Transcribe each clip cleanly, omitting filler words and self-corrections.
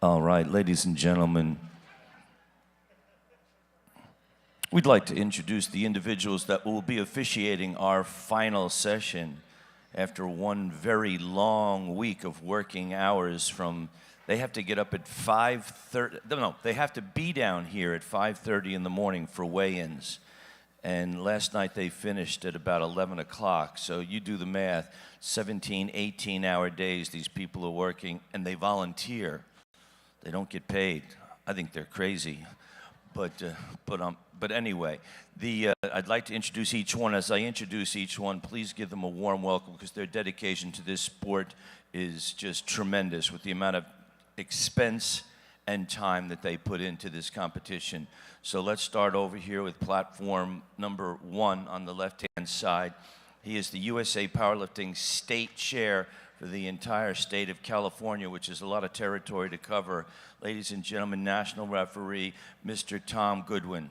All right, ladies and gentlemen, we'd like to introduce the individuals that will be officiating our final session after one very long week of working hours they have to get up at 5:30, no, they have to be down here at 5:30 in the morning for weigh-ins. And last night they finished at about 11 o'clock. So you do the math, 17, 18-hour days these people are working, and they volunteer. They don't get paid. I think they're crazy. But anyway, I'd like to introduce each one. As I introduce each one, please give them a warm welcome because their dedication to this sport is just tremendous with the amount of expense and time that they put into this competition. So let's start over here with platform number 1 on the left-hand side. He is the USA Powerlifting State Chair for the entire state of California, which is a lot of territory to cover. Ladies and gentlemen, National Referee, Mr. Tom Goodwin.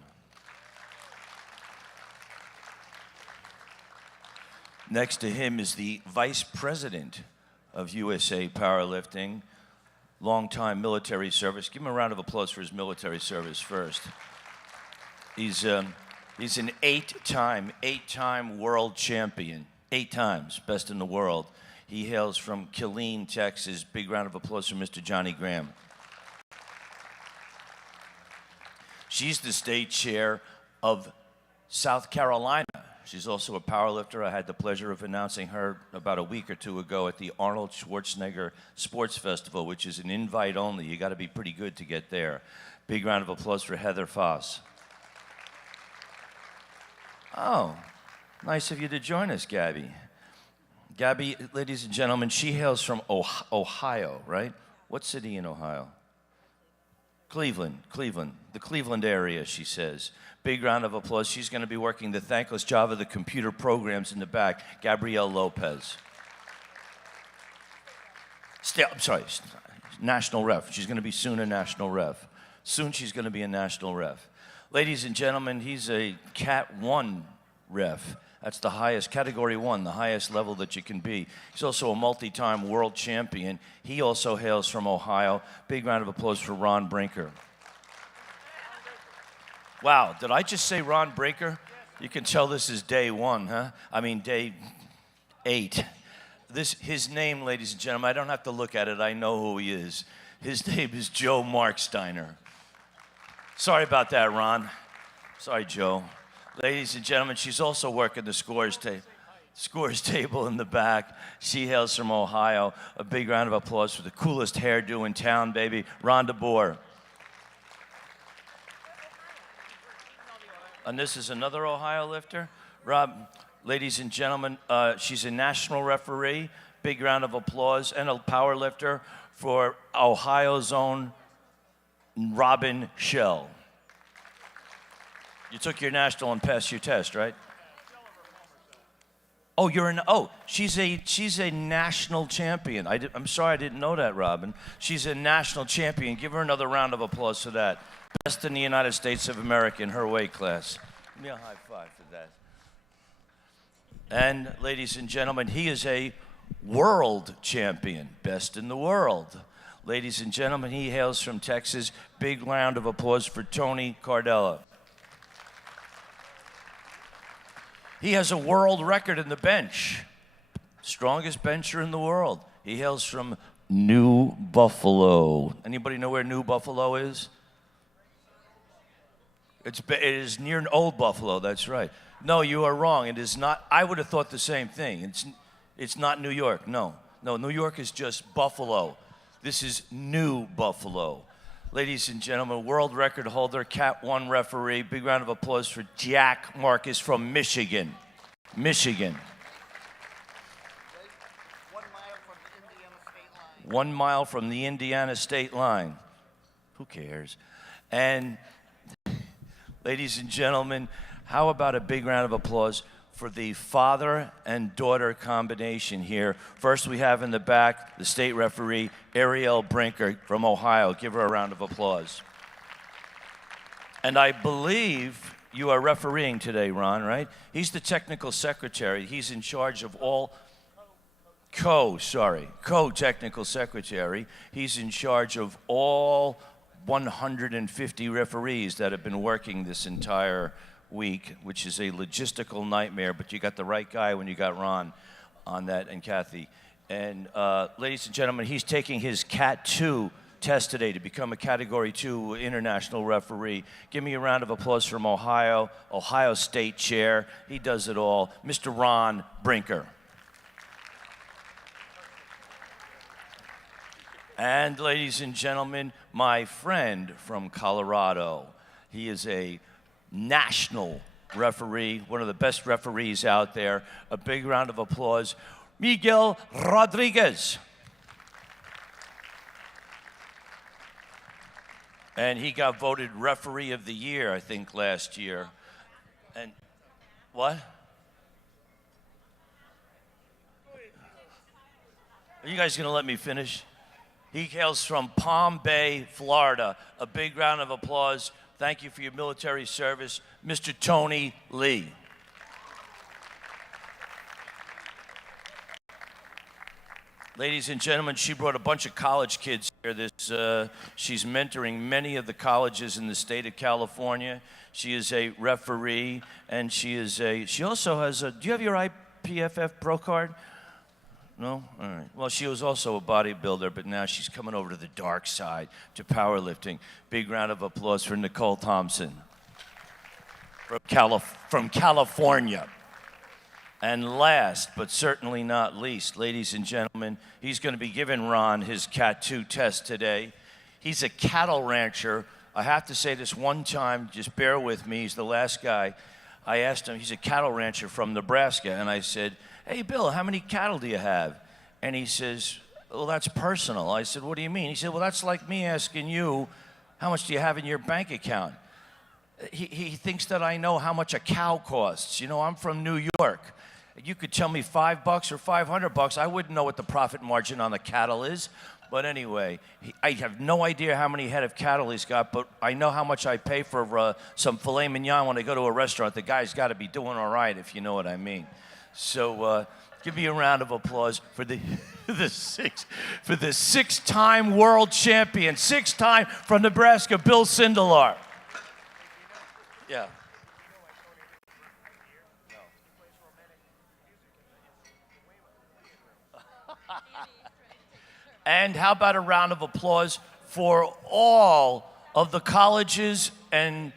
Next to him is the Vice President of USA Powerlifting, longtime military service. Give him a round of applause for his military service first. He's an eight-time world champion, 8 times, best in the world. He hails from Killeen, Texas. Big round of applause for Mr. Johnny Graham. She's the state chair of South Carolina. She's also a powerlifter. I had the pleasure of announcing her about a week or 2 ago at the Arnold Schwarzenegger Sports Festival, which is an invite only. You got to be pretty good to get there. Big round of applause for Heather Foss. Oh, nice of you to join us, Gabby. Gabby, ladies and gentlemen, she hails from Ohio, right? What city in Ohio? Cleveland, the Cleveland area, she says. Big round of applause. She's going to be working the thankless job of the computer programs in the back. Gabrielle Lopez. I'm sorry, national ref. She's going to be soon a national ref. Soon she's going to be a national ref. Ladies and gentlemen, he's a Cat 1 ref. That's the highest, Category 1, the highest level that you can be. He's also a multi-time world champion. He also hails from Ohio. Big round of applause for Ron Brinker. Wow, did I just say Ron Brinker? You can tell this is day 1, huh? I mean, day 8. His name, ladies and gentlemen, I don't have to look at it. I know who he is. His name is Joe Marksteiner. Sorry about that, Ron. Sorry, Joe. Ladies and gentlemen, she's also working the scores table in the back. She hails from Ohio. A big round of applause for the coolest hairdo in town, baby, Rhonda Bohr. And this is another Ohio lifter. Rob, ladies and gentlemen, she's a national referee. Big round of applause and a power lifter for Ohio's own Robin Shell. You took your national and passed your test, right? Oh, she's a national champion. I'm sorry I didn't know that, Robin. She's a national champion. Give her another round of applause for that. Best in the United States of America in her weight class. Give me a high five for that. And ladies and gentlemen, he is a world champion, best in the world. Ladies and gentlemen, he hails from Texas. Big round of applause for Tony Cardella. He has a world record in the bench. Strongest bencher in the world. He hails from New Buffalo. Anybody know where New Buffalo is? It is near Old Buffalo, that's right. No, you are wrong. It is not. I would have thought the same thing. It's not New York, no. No, New York is just Buffalo. This is New Buffalo. Ladies and gentlemen, world record holder, Cat 1 referee. Big round of applause for Jack Marcus from Michigan. Michigan. 1 mile from the Indiana state line. Who cares? And ladies and gentlemen, how about a big round of applause for the father and daughter combination here. First we have in the back the state referee, Ariel Brinker from Ohio. Give her a round of applause. And I believe you are refereeing today, Ron, right? He's the technical secretary. He's in charge of all co-technical secretary. He's in charge of all 150 referees that have been working this entire week, which is a logistical nightmare, but you got the right guy when you got Ron on that, and Kathy. And ladies and gentlemen, he's taking his Cat 2 test today to become a Category 2 international referee. Give me a round of applause from Ohio State Chair. He does it all, Mr. Ron Brinker. And ladies and gentlemen, my friend from Colorado. He is a national referee, one of the best referees out there. A big round of applause, Miguel Rodriguez. And he got voted Referee of the Year, I think, last year. And what? Are you guys going to let me finish? He hails from Palm Bay, Florida. A big round of applause. Thank you for your military service, Mr. Tony Lee. Ladies and gentlemen, she brought a bunch of college kids here. She's mentoring many of the colleges in the state of California. She is a referee, and she also has a, do you have your IPFF Pro card? No? All right. Well, she was also a bodybuilder, but now she's coming over to the dark side, to powerlifting. Big round of applause for Nicole Thompson from California. And last, but certainly not least, ladies and gentlemen, he's going to be giving Ron his Cat 2 test today. He's a cattle rancher. I have to say this one time, just bear with me, he's the last guy. I asked him, he's a cattle rancher from Nebraska, and I said, "Hey, Bill, how many cattle do you have?" And he says, "Well, that's personal." I said, "What do you mean?" He said, "Well, that's like me asking you, how much do you have in your bank account?" He thinks that I know how much a cow costs. You know, I'm from New York. You could tell me $5 or $500. I wouldn't know what the profit margin on the cattle is. But anyway, I have no idea how many head of cattle he's got, but I know how much I pay for some filet mignon when I go to a restaurant. The guy's got to be doing all right, if you know what I mean. So give me a round of applause for the six-time world champion, 6-time from Nebraska, Bill Sindelar. Yeah. And how about a round of applause for all of the colleges and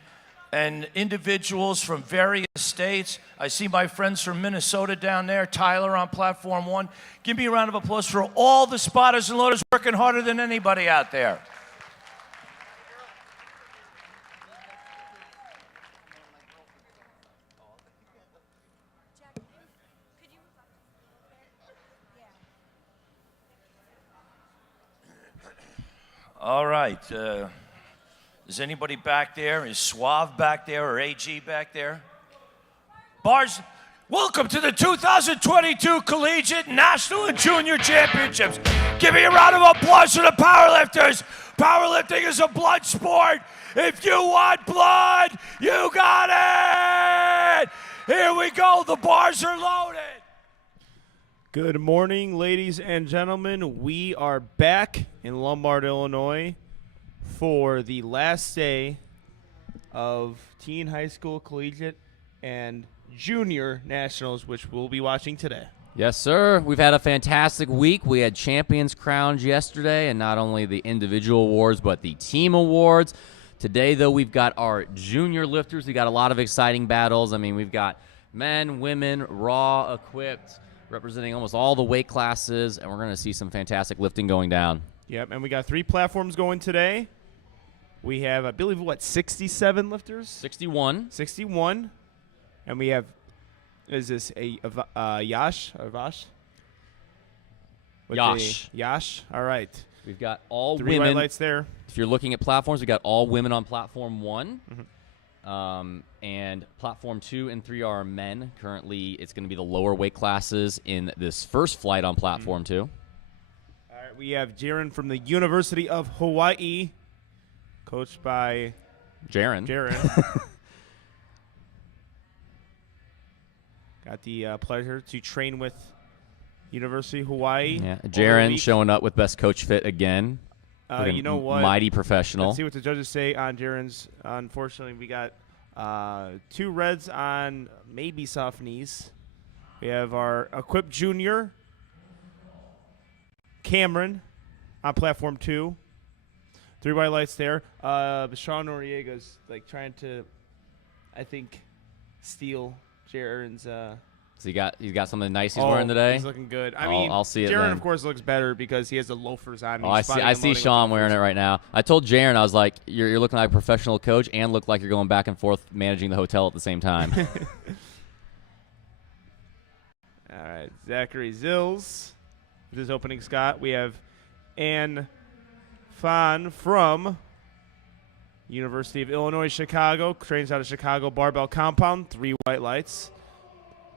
individuals from various states. I see my friends from Minnesota down there, Tyler on platform 1. Give me a round of applause for all the spotters and loaders working harder than anybody out there. All right. Is anybody back there? Is Suave back there or AG back there? Bars, welcome to the 2022 Collegiate, National, and Junior Championships. Give me a round of applause for the powerlifters. Powerlifting is a blood sport. If you want blood, you got it. Here we go. The bars are loaded. Good morning, ladies and gentlemen. We are back in Lombard, Illinois for the last day of teen, high school, collegiate, and junior nationals, which we'll be watching today. Yes, sir. We've had a fantastic week. We had champions crowned yesterday, and not only the individual awards, but the team awards. Today, though, we've got our junior lifters. We got a lot of exciting battles. I mean, we've got men, women, raw, equipped, representing almost all the weight classes, and we're going to see some fantastic lifting going down. Yep, and we got 3 platforms going today. We have, I believe, 67 lifters? 61. 61. And we have Is this a Yash or Vash? Yash. Yash. All right. We've got all 3 women. white lights there. If you're looking at platforms, we got all women on platform 1. Mm-hmm. And platform 2 and 3 are men. Currently, it's going to be the lower weight classes in this first flight on platform 2. All right. We have Jaron from the University of Hawaii, coached by Jaron. Got the pleasure to train with University of Hawaii. Yeah, over the Jaron week. showing up with best coach fit again. Looking You know what? Mighty professional. Let's see what the judges say on Jaron's. Unfortunately, we got 2 reds on maybe soft knees. We have our Equip Junior, Cameron, on platform 2. 3 white lights there. Sean Noriega's like trying to, I think, steal Jaron's. So you got something nice he's wearing today? He's looking good. I mean, I'll see it Jaron, then. of course, looks better because he has the loafers on. Oh, I see Sean wearing it right now. I told Jaron, I was like, you're looking like a professional coach and look like you're going back and forth managing the hotel at the same time. All right, Zachary Zills with his opening Scott. We have Ann Fan from University of Illinois, Chicago. Trains out of Chicago Barbell Compound. 3 white lights.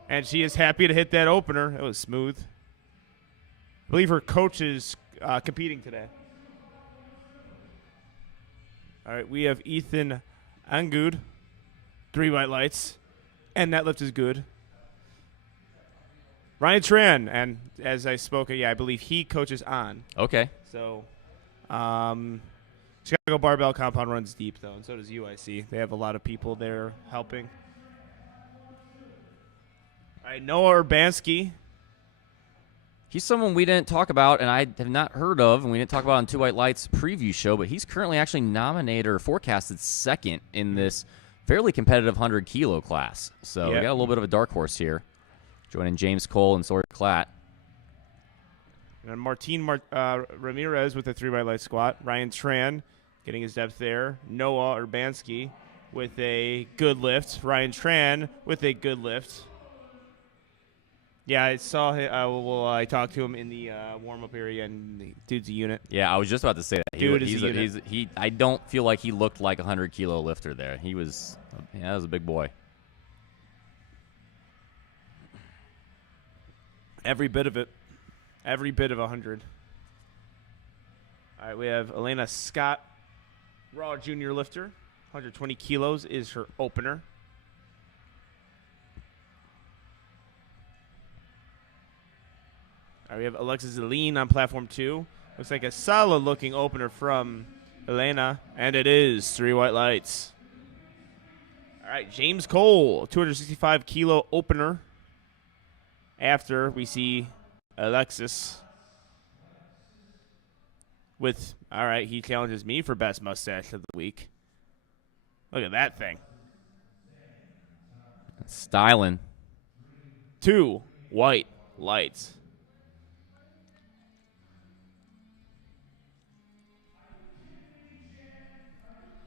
And she is happy to hit that opener. It was smooth. I believe her coach is competing today. All right, we have Ethan Angud. 3 white lights. And that lift is good. Ryan Tran, and as I spoke, I believe he coaches on. Okay. So, Chicago Barbell Compound runs deep, though, and so does UIC. They have a lot of people there helping. All right, Noah Urbanski. He's someone we didn't talk about, and I have not heard of, and we didn't talk about on 2 White Lights preview show, but he's currently actually nominated or forecasted second in this fairly competitive 100-kilo class. So we got a little bit of a dark horse here, joining James Cole and Sawyer Klatt. And Martina Ramirez with a 3 white light squat. Ryan Tran getting his depth there. Noah Urbanski with a good lift. Ryan Tran with a good lift. Yeah, I saw him. I talked to him in the warm-up area, and the dude's a unit. Yeah, I was just about to say that. Dude is a unit. I don't feel like he looked like a 100-kilo lifter there. That was a big boy. Every bit of it. Every bit of 100. All right, we have Elena Scott, raw junior lifter. 120 kilos is her opener. All right, we have Alexis Eileen on platform 2. Looks like a solid-looking opener from Elena, and it is 3 white lights. All right, James Cole, 265-kilo opener. After we see Alexis with, all right, he challenges me for best mustache of the week. Look at that thing. Styling. 2 white lights.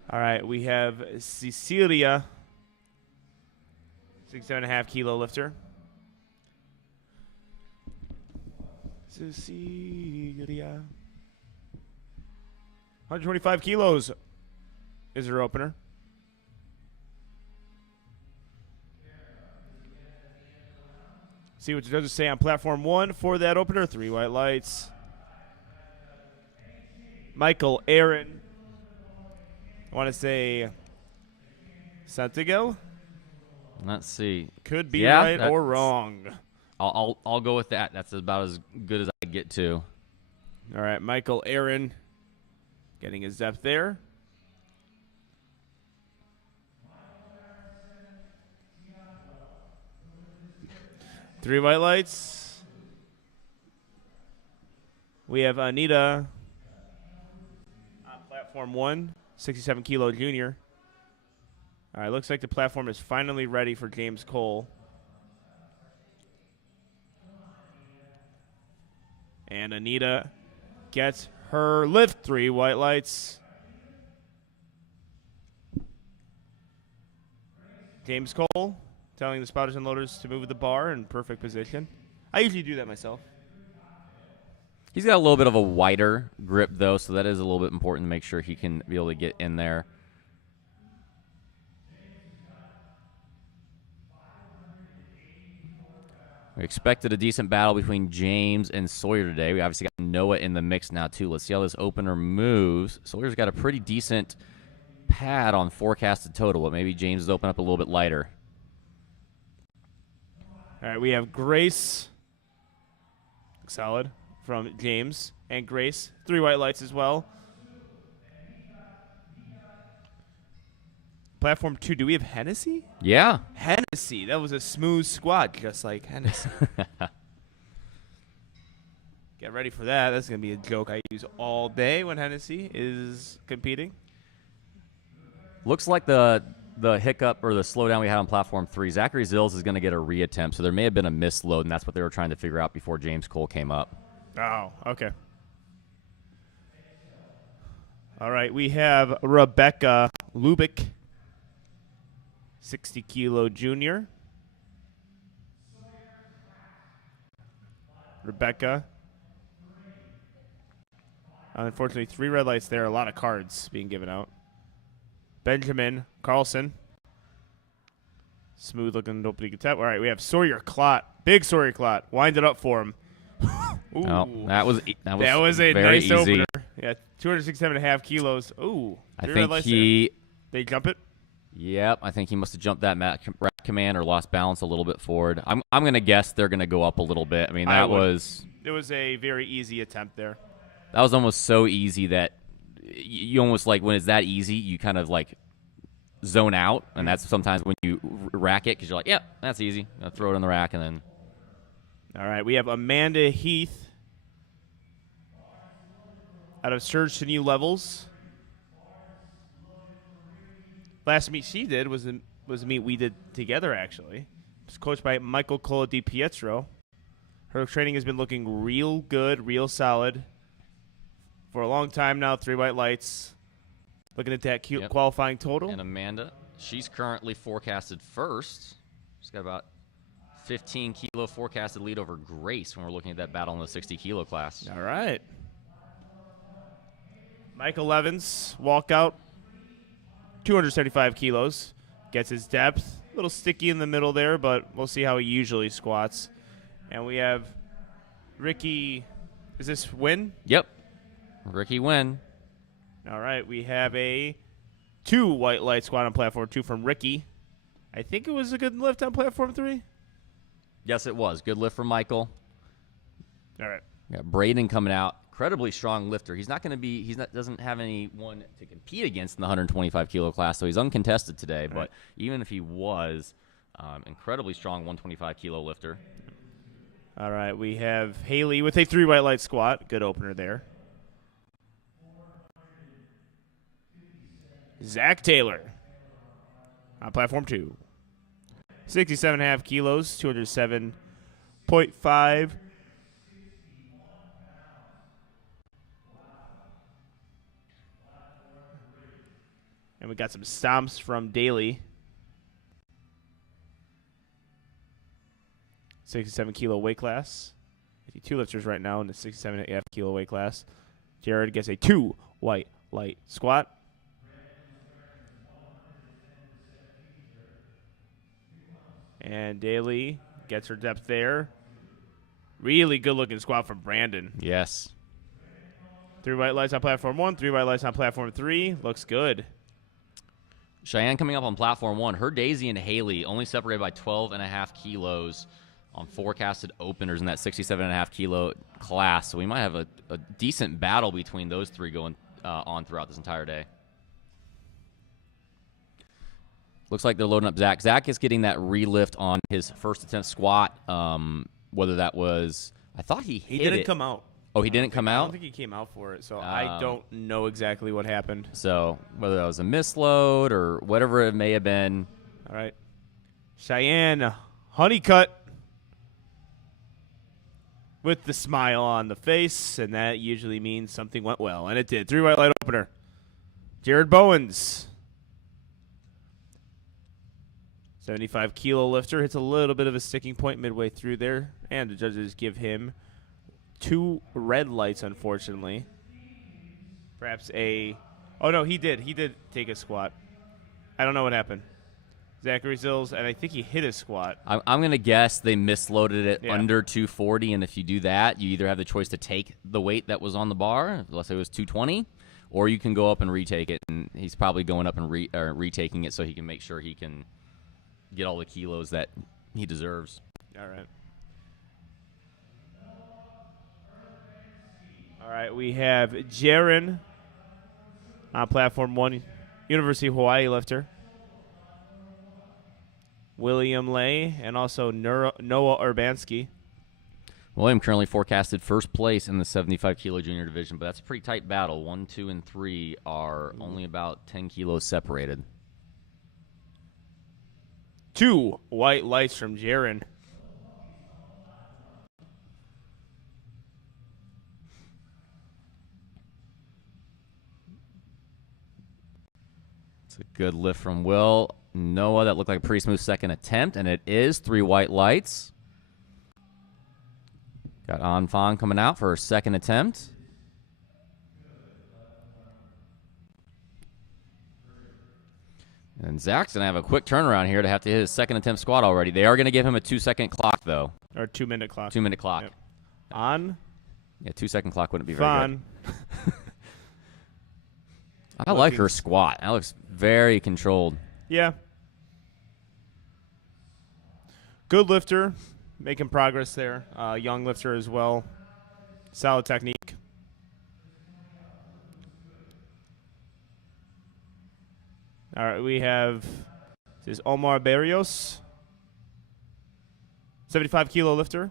All right, we have Cecilia, 67.5-kilo lifter. Cecilia. 125 kilos is her opener. See what the judges say on platform 1 for that opener. 3 white lights. Michael Aaron. I want to say Santigel. Let's see. Could be right or wrong. I'll go with that. That's about as good as I get to. All right, Michael Aaron getting his depth there. Three white lights. We have Anita on platform 1, 67-kilo junior. All right, looks like the platform is finally ready for James Cole. And Anita gets her lift. 3 white lights. James Cole telling the spotters and loaders to move the bar in perfect position. I usually do that myself. He's got a little bit of a wider grip, though, so that is a little bit important to make sure he can be able to get in there. We expected a decent battle between James and Sawyer today. We obviously got Noah in the mix now, too. Let's see how this opener moves. Sawyer's got a pretty decent pad on forecasted total, but maybe James is open up a little bit lighter. All right, we have Grace. Solid from James and Grace. 3 white lights as well. Platform 2, do we have Hennessy? Yeah. Hennessy. That was a smooth squat, just like Hennessy. Get ready for that. That's going to be a joke I use all day when Hennessy is competing. Looks like the hiccup or the slowdown we had on platform 3, Zachary Zills is going to get a reattempt, so there may have been a misload, and that's what they were trying to figure out before James Cole came up. Oh, okay. All right, we have Rebecca Lubick, 60-kilo junior. Rebecca. Unfortunately, 3 red lights there. A lot of cards being given out. Benjamin Carlson. Smooth looking opening attempt. All right, we have Sawyer Clot. Big Sawyer Clot. Wind it up for him. Ooh. Oh, that was a very nice easy. opener. Yeah, 267.5 kilos. Ooh. I think he. They jump it? Yep, I think he must have jumped that rack command or lost balance a little bit forward. I'm going to guess they're going to go up a little bit. I mean, it was a very easy attempt there. That was almost so easy that you almost like when it's that easy, you kind of like zone out, and that's sometimes when you rack it because you're like, yeah, that's easy. I'll throw it in the rack and then. All right, we have Amanda Heath out of Surge to New Levels. Last meet she did was a meet we did together, actually. It was coached by Michael Cola Di Pietro. Her training has been looking real good, real solid. For a long time now, 3 white lights. Looking at that cute qualifying total. And Amanda, she's currently forecasted first. She's got about 15-kilo forecasted lead over Grace when we're looking at that battle in the 60-kilo class. All right. Michael Evans, walkout, 275 kilos. Gets his depth. A little sticky in the middle there, but we'll see how he usually squats. And we have Ricky. Is this Win? Yep. Ricky Win. All right. We have a 2 white light squat on platform 2 from Ricky. I think it was a good lift on platform 3. Yes, it was. Good lift from Michael. All right. We got Braden coming out. Incredibly strong lifter. He's not going to be. Doesn't have anyone to compete against in the 125 kilo class, so he's uncontested today. But even if he was, incredibly strong 125 kilo lifter. All right. We have Haley with a 3 white light squat. Good opener there. Zach Taylor on platform 2. 67.5 kilos, 207.5. And we got some stomps from Daly. 67-kilo weight class. 2 lifters right now in the 67.5-kilo weight class. Jared gets a 2 white light squat. And Daly gets her depth there. Really good-looking squat from Brandon. Yes. 3 white lights on platform 1, 3 white lights on platform 3. Looks good. Cheyenne coming up on platform 1. Her Daisy and Haley only separated by 12.5 kilos on forecasted openers in that 67.5 kilo class. So we might have a decent battle between those 3 going on throughout this entire day. Looks like they're loading up Zach. Zach is getting that relift on his first attempt squat. Whether that was, I thought he hit it. He didn't come out. Oh, he didn't come out? I don't think he came out for it, so I don't know exactly what happened. So whether that was a misload or whatever it may have been. All right. Cheyenne Honeycutt with the smile on the face, and that usually means something went well, and it did. 3 white light opener. Jared Bowens. 75-kilo lifter hits a little bit of a sticking point midway through there, and the judges give him 2 red lights, unfortunately. Perhaps a... Oh, no, he did. He did take a squat. I don't know what happened. Zachary Sills, and I think he hit a squat. I'm going to guess they misloaded it Yeah. under 240, and if you do that, you either have the choice to take the weight that was on the bar, let's say it was 220, or you can go up and retake it, and he's probably going up and retaking it so he can make sure he can get all the kilos that he deserves. All right. All right, we have Jaron on platform 1, University of Hawaii lifter. William Lay, and also Noah Urbanski. William currently forecasted first place in the 75-kilo junior division, but that's a pretty tight battle. 1, 2, and 3 are only about 10 kilos separated. 2 white lights from Jaron. It's a good lift from Will. Noah, that looked like a pretty smooth second attempt, and it is 3 white lights. Got Anfang coming out for her second attempt. And Zach's going to have a quick turnaround here to have to hit his second attempt squat already. They are going to give him a 2-second clock, though. Or 2-minute clock. 2-minute clock. Yep. On. Yeah, 2-second clock wouldn't be very Fun. good. I like her squat. That looks very controlled. Yeah. Good lifter. Making progress there. Young lifter as well. Solid technique. All right, we have this is Omar Barrios, 75-kilo lifter.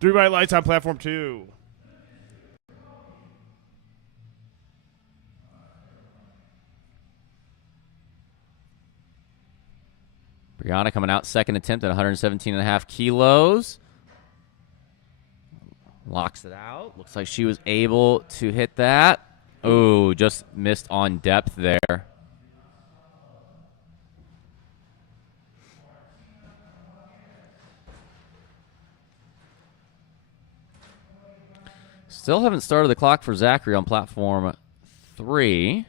Three bright lights on platform 2. Brianna coming out, second attempt at 117.5 kilos. Locks it out. Looks like she was able to hit that. Oh, just missed on depth there. Still haven't started the clock for Zachary on platform 3.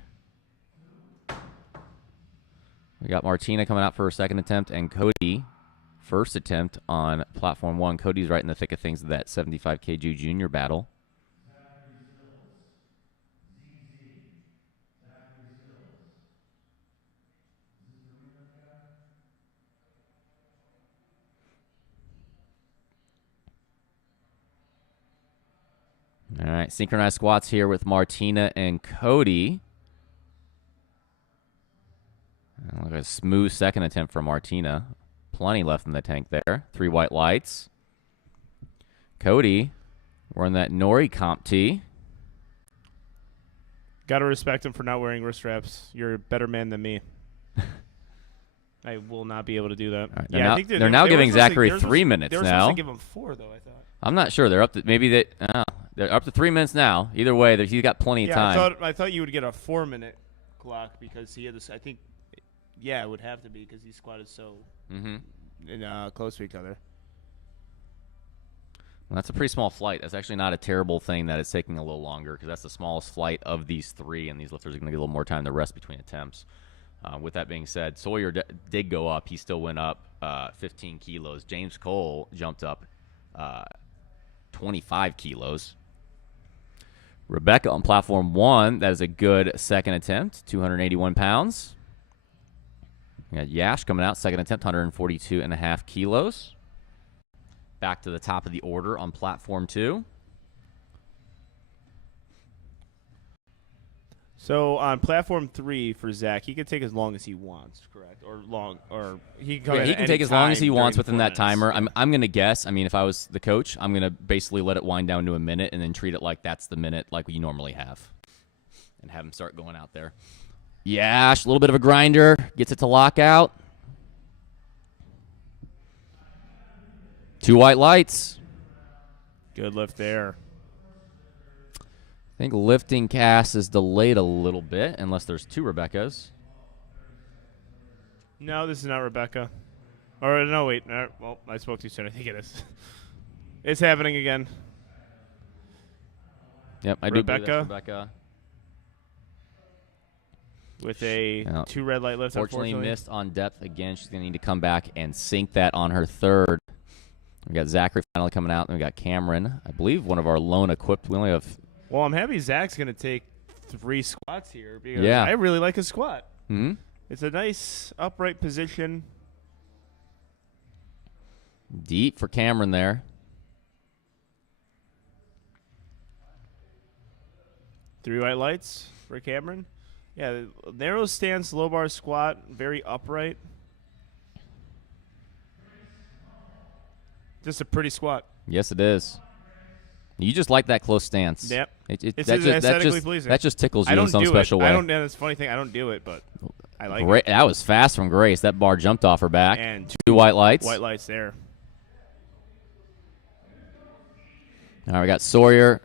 We got Martina coming out for her second attempt, and Cody, first attempt on platform 1. Cody's right in the thick of things of that 75 kg junior battle. All right, synchronized squats here with Martina and Cody. Look at a smooth second attempt for Martina. Plenty left in the tank there. 3 white lights. Cody, wearing that Nori comp tee. Got to respect him for not wearing wrist straps. You're a better man than me. I will not be able to do that. Right, they're now giving Zachary 3 minutes they were now. supposed to give him 4, though, I thought. I'm not sure. They're up to they're up to 3 minutes now. Either way, he's got plenty of time. I thought you would get a 4-minute clock because he had this. I think, yeah, it would have to be because he squatted so close to each other. Well, that's a pretty small flight. That's actually not a terrible thing that it's taking a little longer because that's the smallest flight of these 3, and these lifters are going to get a little more time to rest between attempts. With that being said, Sawyer did go up. He still went up 15 kilos. James Cole jumped up 25 kilos. Rebecca on platform 1, that is a good second attempt, 281 pounds. We got Yash coming out, second attempt, 142.5 kilos. Back to the top of the order on platform 2. So on platform 3 for Zach, he can take as long as he wants, correct? Or he can he can take as long as he wants within that timer. I'm going to guess. I mean, if I was the coach, I'm going to basically let it wind down to a minute and then treat it like that's the minute like we normally have, and have him start going out there. Yash, a little bit of a grinder. Gets it to lock out. 2 white lights. Good lift there. I think lifting cast is delayed a little bit, unless there's 2 Rebeccas. No, this is not Rebecca. Or, no, wait. Well, I spoke too soon. I think it is. It's happening again. Yep, I do believe that's Rebecca. With a 2 red light lift, unfortunately missed on depth again. She's going to need to come back and sink that on her 3rd. We got Zachary finally coming out, and we got Cameron. I believe one of our lone equipped. We only have. Well, I'm happy Zach's going to take 3 squats here because Yeah. I really like his squat. Mm-hmm. It's a nice upright position. Deep for Cameron there. Three white lights for Cameron. Yeah, narrow stance, low bar squat, very upright. Just a pretty squat. Yes, it is. You just like that close stance. Yep. That aesthetically just, pleasing. that just tickles you I don't in some do special it. way. I don't. That's a funny thing. I don't do it, but I like Great. it. That was fast from Grace. That bar jumped off her back. And 2 white lights. White lights there. All right, we got Sawyer.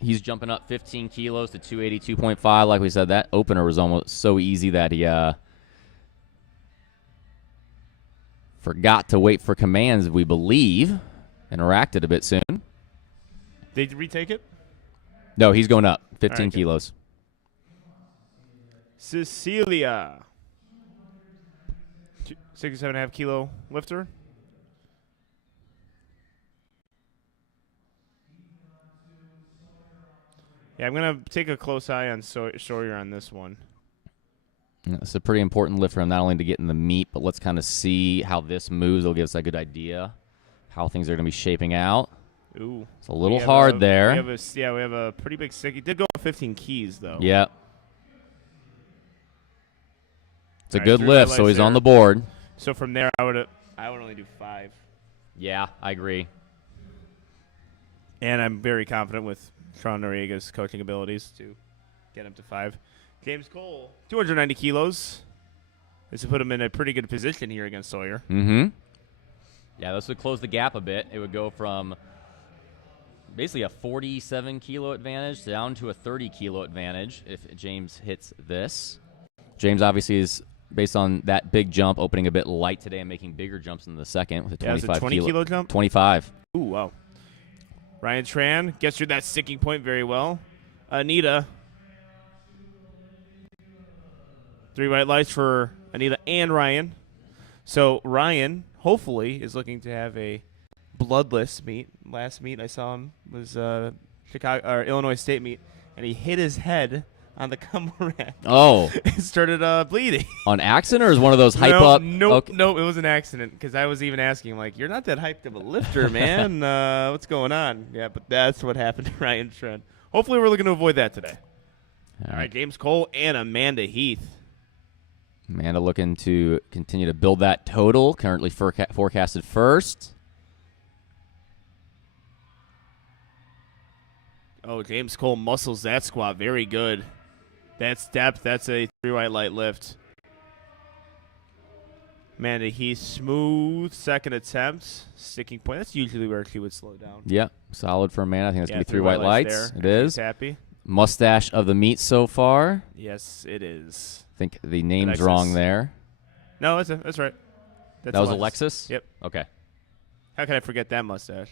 He's jumping up 15 kilos to 282.5. Like we said, that opener was almost so easy that he forgot to wait for commands, we believe. Interacted a bit soon. Did you retake it? No, he's going up 15 All right, kilos. Cecilia. 67.5 kilo lifter. Yeah, I'm going to take a close eye on Sawyer on this one. It's a pretty important lift for him, not only to get in the meet, but let's kind of see how this moves. It'll give us a good idea how things are going to be shaping out. Ooh. It's a little hard there. We have a pretty big stick. He did go 15 keys, though. Yeah. It's a All right, good 3 lift, red so lights he's on there. the board. So from there, I would only do 5. Yeah, I agree. And I'm very confident with Tran Noriega's coaching abilities to get him to 5. James Cole, 290 kilos. This would put him in a pretty good position here against Sawyer. Mm-hmm. Yeah, this would close the gap a bit. It would go from basically a 47-kilo advantage down to a 30-kilo advantage if James hits this. James obviously is, based on that big jump, opening a bit light today and making bigger jumps in the second with a 25 it was a 20-kilo jump? 25. Ooh, wow. Ryan Tran gets through that sticking point very well. Anita. 3 white lights for Anita and Ryan. So Ryan, hopefully, is looking to have a bloodless meet. Last meet I saw him was Chicago or Illinois State meet, and he hit his head on the cum rack. Oh. It started bleeding. On accident, or is one of those hype up? Nope, Okay. nope, it was an accident because I was even asking him, like, you're not that hyped of a lifter, man. What's going on? Yeah, but that's what happened to Ryan Tran. Hopefully we're looking to avoid that today. All right, James Cole and Amanda Heath. Amanda looking to continue to build that total, currently forecasted first. Oh, James Cole muscles that squat. Very good. That's depth. That's a 3 white light lift. Amanda Heath, smooth second attempt. Sticking point. That's usually where she would slow down. Yeah, solid for Amanda. I think that's going to be 3 3 white lights. there. It is. She's happy. Mustache of the meet so far. Yes, it is. I think the name's Alexis. wrong there. No, that's right. That's That was Alexis? Yep. Okay. How can I forget that mustache?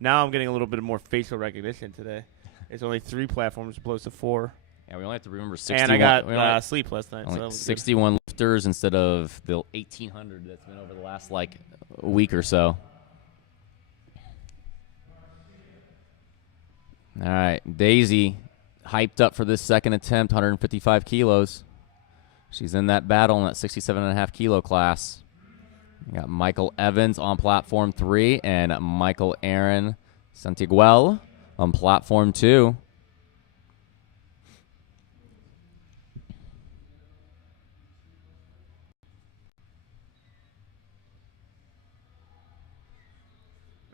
Now I'm getting a little bit more facial recognition today. It's only 3 platforms opposed to 4. Yeah, we only have to remember 61. And I got we only- sleep last night. So only that was 61 lifters instead of the 1,800 that's been over the last, week or so. All right, Daisy hyped up for this second attempt, 155 kilos. She's in that battle in that 67.5 kilo class. We got Michael Evans on platform 3 and Michael Aaron Santiguel on platform 2.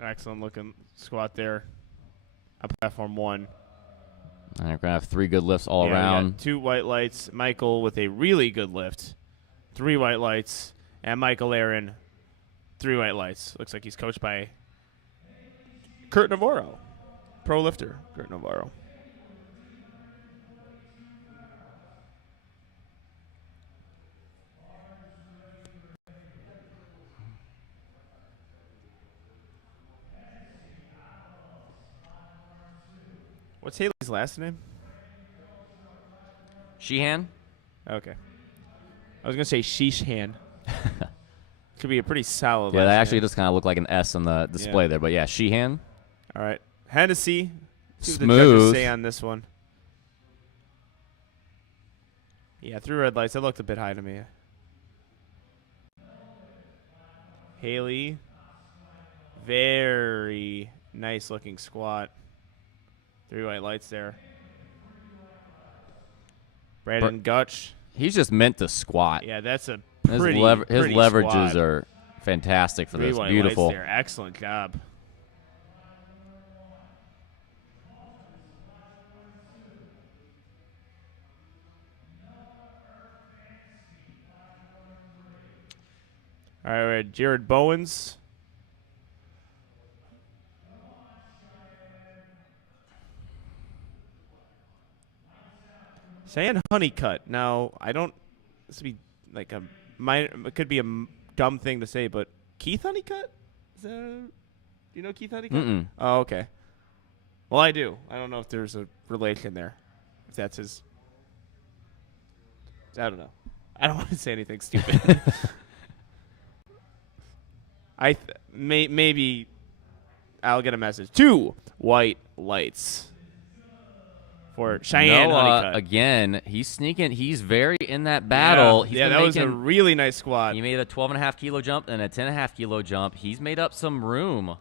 Excellent looking squat there on platform 1. All right, we're going to have 3 good lifts all Yeah, we got around. 2 white lights. Michael with a really good lift. 3 white lights. And Michael Aaron, 3 white lights. Looks like he's coached by Kurt Navarro. Pro lifter, Kurt Navarro. What's Haley's last name? Sheehan? Okay. I was going to say Sheeshan. Could be a pretty solid Yeah, last that actually name. does kind of look like an S on the display there. But, yeah, Sheehan. All right. Hennessy. See what the Smooth. judges say on this one. Yeah, 3 red lights. That looked a bit high to me. Haley. Very nice looking squat. 3 white lights there. Brandon Gutch. He's just meant to squat. Yeah, that's a His, pretty, his pretty leverages squat. are fantastic for 3 this. white Beautiful. lights there. Excellent job. All right, we had Jared Bowens. Saying Honeycutt. Now, I don't. This would be like a minor. It could be a dumb thing to say, but Keith Honeycutt? Is that? Do you know Keith Honeycutt? Mm-mm. Oh, okay. Well, I do. I don't know if there's a relation there. If that's his. I don't know. I don't want to say anything stupid. Maybe I'll get a message. 2 white lights for Cheyenne Honeycutt. Again, he's sneaking. He's very in that battle. Yeah, that was a really nice squat. He made a 12.5 kilo jump and a 10.5 kilo jump. He's made up some room.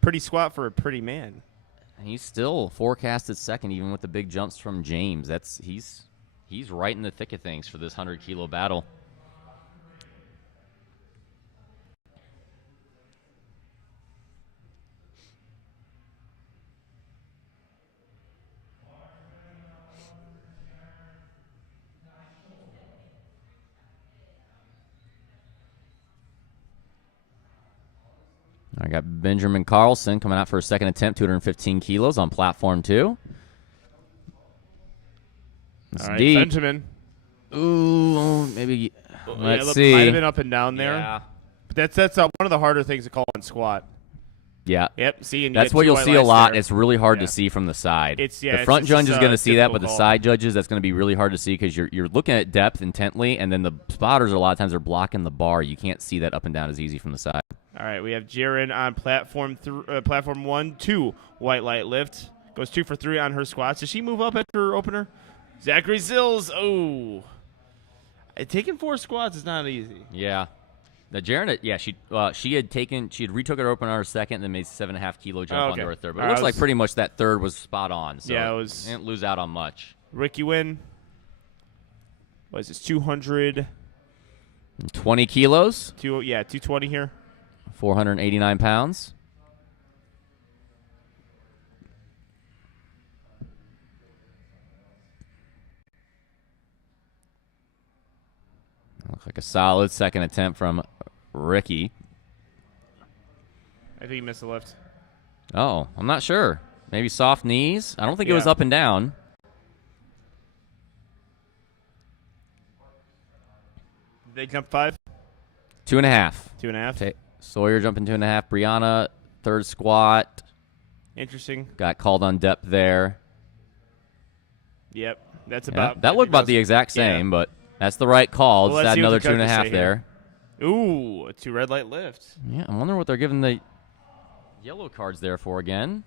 Pretty squat for a pretty man. And he's still forecasted second, even with the big jumps from James. He's right in the thick of things for this 100 kilo battle. I got Benjamin Carlson coming out for a second attempt, 215 kilos on platform 2. That's All right, deep. Benjamin. Ooh, maybe. Let's look, see. Might have been up and down there. Yeah. But that's one of the harder things to call on squat. Yeah. Yep. See, and That's what you'll see a lot. It's really hard to see from the side. The front judge is going to see that, but the side judges, that's going to be really hard to see because you're looking at depth intently, and then the spotters a lot of times are blocking the bar. You can't see that up and down as easy from the side. All right, we have Jaren on platform 1, 2 white light lift. Goes 2 for 3 on her squats. Does she move up after her opener? Zachary Zills. Oh, taking 4 squats is not easy. Yeah. The Jaren, yeah, she had retook her opener on her second, and then made 7.5 kilo jump onto her third. But it looks like pretty much that third was spot on. So yeah, it was. Didn't lose out on much. Ricky Wynn. What is this? 200. 20 kilos. 220 here. 489 pounds. Looks like a solid second attempt from Ricky. I think he missed the lift. Oh, I'm not sure. Maybe soft knees. I don't think it was up and down. Did they jump 5? 2.5. 2.5. Sawyer jumping 2.5. Brianna, third squat. Interesting. Got called on depth there. Yep. That's Yeah, about. that looked about the exact same, but that's the right call. Well, Just add another 2.5 there. Ooh, a 2 red light lift. Yeah, I'm wondering what they're giving the yellow cards there for again.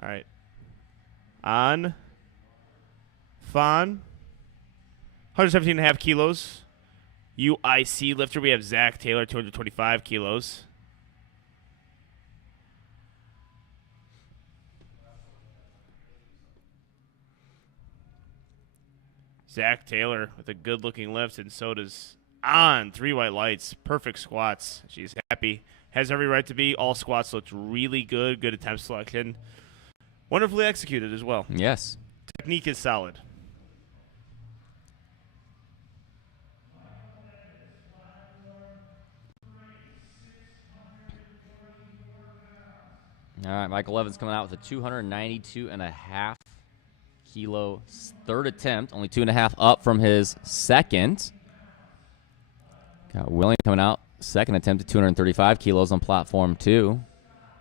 All right. On Fawn, 117.5 kilos. UIC lifter, we have Zach Taylor, 225 kilos. Zach Taylor with a good-looking lift, and so does On. 3 white lights, perfect squats. She's happy. Has every right to be. All squats looked really good. Good attempt selection. Wonderfully executed as well. Yes. Technique is solid. All right, Michael Evans coming out with a 292.5 kilo third attempt, only 2.5 up from his second. Got William coming out, second attempt at 235 kilos on platform 2.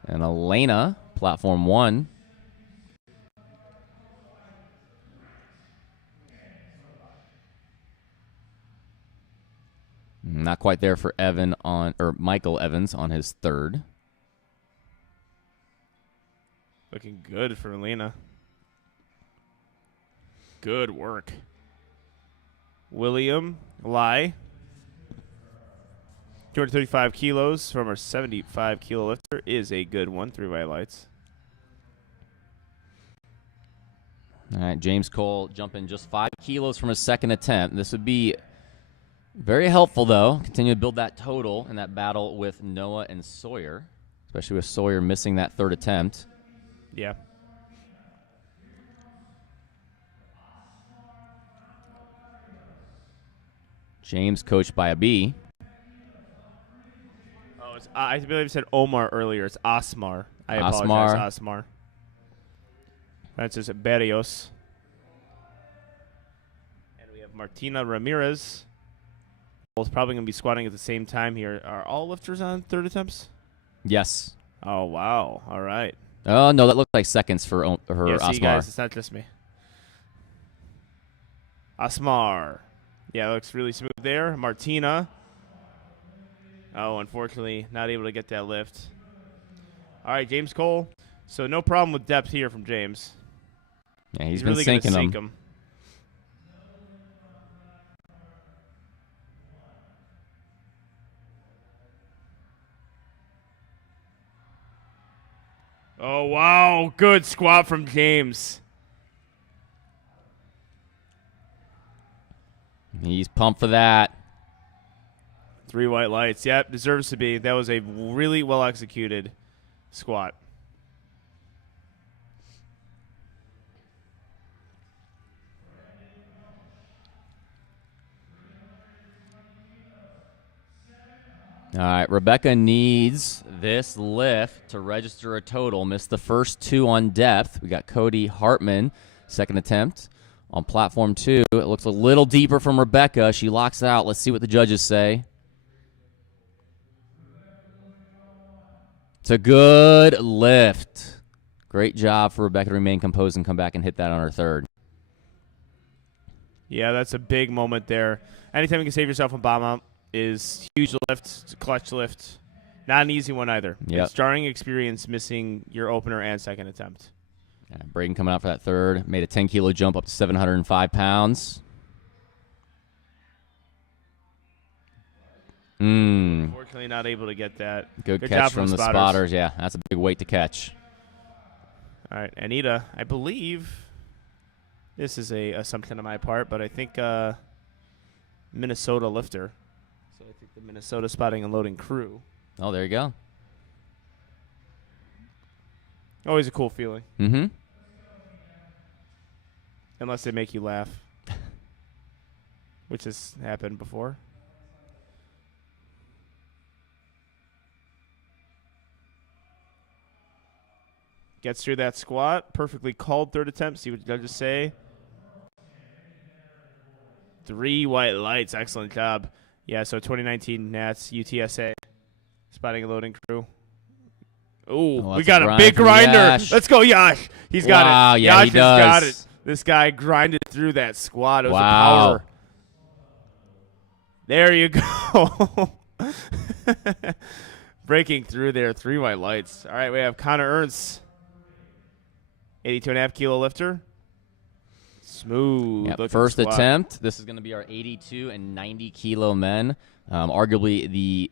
And Elena, platform 1. Not quite there for Michael Evans on his third. Looking good for Elena. Good work. William Lai. 235 kilos from our 75 kilo lifter is a good one. 3 white lights. All right, James Cole jumping just 5 kilos from his second attempt. This would be very helpful, though. Continue to build that total in that battle with Noah and Sawyer, especially with Sawyer missing that third attempt. Yeah. James coached by a B. Oh, I believe I said Omar earlier. It's Asmar. I apologize, Asmar. Francis Berrios. And we have Martina Ramirez. Both probably going to be squatting at the same time here. Are all lifters on third attempts? Yes. Oh, wow. All right. Oh, no, that looked like seconds for her Yeah, see, Asmar. guys, it's not just me. Asmar. Yeah, looks really smooth there. Martina. Oh, unfortunately, not able to get that lift. All right, James Cole. So no problem with depth here from James. Yeah, he's been really gonna sinking sink them. him. Oh, wow. Good squat from James. He's pumped for that. 3 white lights. Yep, deserves to be. That was a really well-executed squat. All right, Rebecca needs this lift to register a total. Missed the first 2 on depth. We got Cody Hartman, second attempt. On platform 2, it looks a little deeper from Rebecca. She locks it out. Let's see what the judges say. It's a good lift. Great job for Rebecca to remain composed and come back and hit that on her third. Yeah, that's a big moment there. Anytime you can save yourself from bomb out is huge lift. It's a clutch lift. Not an easy one either. Yep. It's jarring experience missing your opener and second attempt. Yeah, Braden coming out for that third. Made a 10-kilo jump up to 705 pounds. Unfortunately, not able to get that. Good job catch from the spotters. Yeah, that's a big weight to catch. All right, Anita, I believe this is a assumption on my part, but I think Minnesota lifter. So I think the Minnesota spotting and loading crew. Oh, there you go. Always a cool feeling. Mm-hmm. Unless they make you laugh, which has happened before. Gets through that squat. Perfectly called third attempt. See what the judges say. 3 white lights. Excellent job. Yeah, so 2019 Nats UTSA spotting and loading crew. Ooh, Oh, we that's got a a grind big from grinder. Yash. Let's go, Yash. He's got Wow, it. yeah, Yash he has got does. it. This guy grinded through that squat. It was Wow. a power. There you go. Breaking through there. 3 white lights. All right, we have Connor Ernst. 82.5 kilo lifter. Smooth. Yep, looking first squat. attempt. This is going to be our 82 and 90 kilo men. Arguably the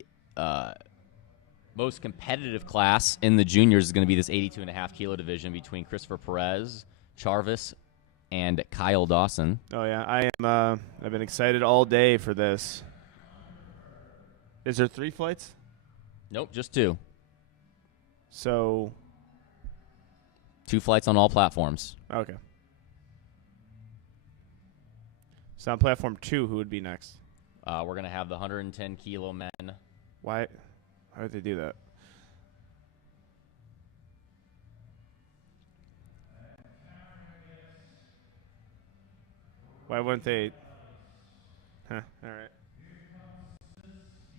most competitive class in the juniors is going to be this 82.5 kilo division between Christopher Perez, Charvis, and Kyle Dawson. Oh yeah, I am. I've been excited all day for this. Is there 3 flights? Nope, just 2. So, 2 flights on all platforms. okay. So on platform 2, who would be next? We're going to have the 110 kilo men. Why would they do that? Why wouldn't they? Huh, all right.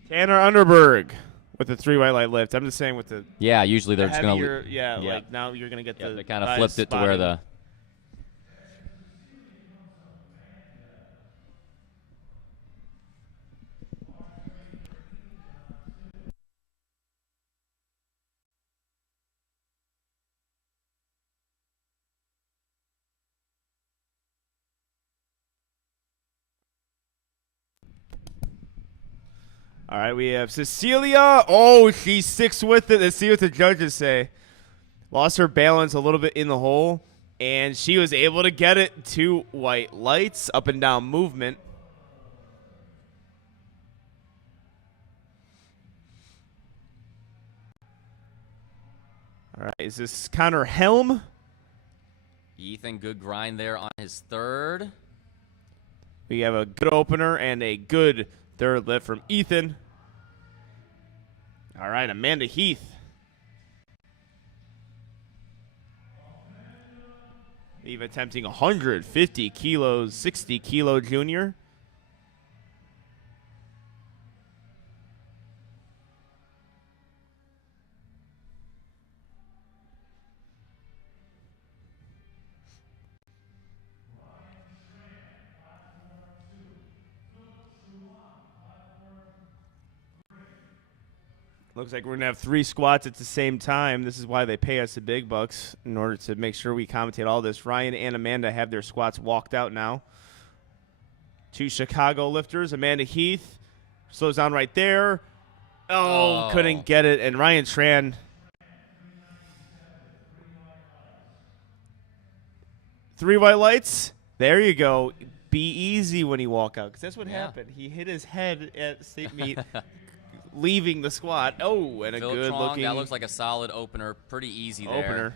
Tanner Underberg with the 3 white light lift. I'm just saying with the Yeah, usually they're just going heavier, to. yeah, like now you're going to get the They kind of guys flipped it to where spotting. the. All right, we have Cecilia. Oh, she sticks with it. Let's see what the judges say. Lost her balance a little bit in the hole, and she was able to get it. 2 white lights, up and down movement. All right, is this Connor Helm? Ethan, good grind there on his 3rd. We have a good opener and a good 3rd lift from Ethan. All right, Amanda Heath. Eve attempting 150 kilos, 60 kilo junior. Looks like we're going to have 3 squats at the same time. This is why they pay us the big bucks, in order to make sure we commentate all this. Ryan and Amanda have their squats walked out now. 2 Chicago lifters. Amanda Heath slows down right there. Oh, couldn't get it. And Ryan Tran. 3 white lights. There you go. Be easy when you walk out, because that's what happened. He hit his head at state meet. Leaving the squat. Oh, and a Phil good Trong, looking. That looks like a solid opener. Pretty easy there. Opener.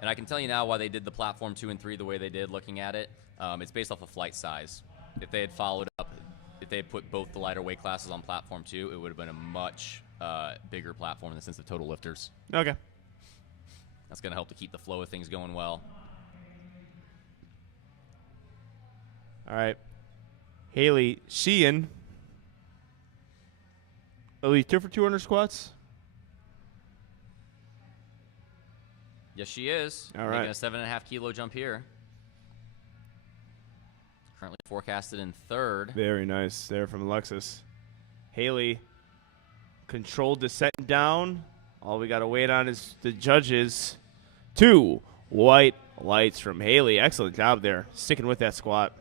And I can tell you now why they did the platform 2 and 3 the way they did, looking at it. It's based off of flight size. If they had followed up, if they had put both the lighter weight classes on platform 2, it would have been a much bigger platform in the sense of total lifters. Okay. That's going to help to keep the flow of things going well. All right. Haley Sheehan. Elite 2 for 200 squats. Yes, she is. All right. Making a 7.5 kilo jump here. Currently forecasted in 3rd. Very nice there from Alexis. Haley controlled descent down. All we got to wait on is the judges. 2 white lights from Haley. Excellent job there, sticking with that squat.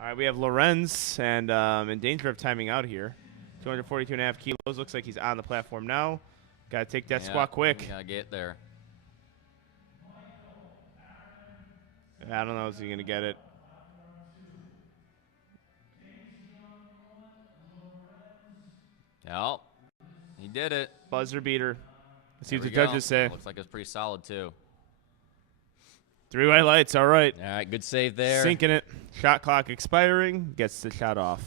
All right, we have Lorenz, and in danger of timing out here. 242.5 kilos. Looks like he's on the platform now. Got to take that squat quick. Got to get there. I don't know if he's going to get it. Yep. He did it. Buzzer beater. Let's see There what we the go. judges say. Looks like it's pretty solid, too. 3 white lights. All right. All right, good save there. Sinking it. Shot clock expiring. Gets the shot off.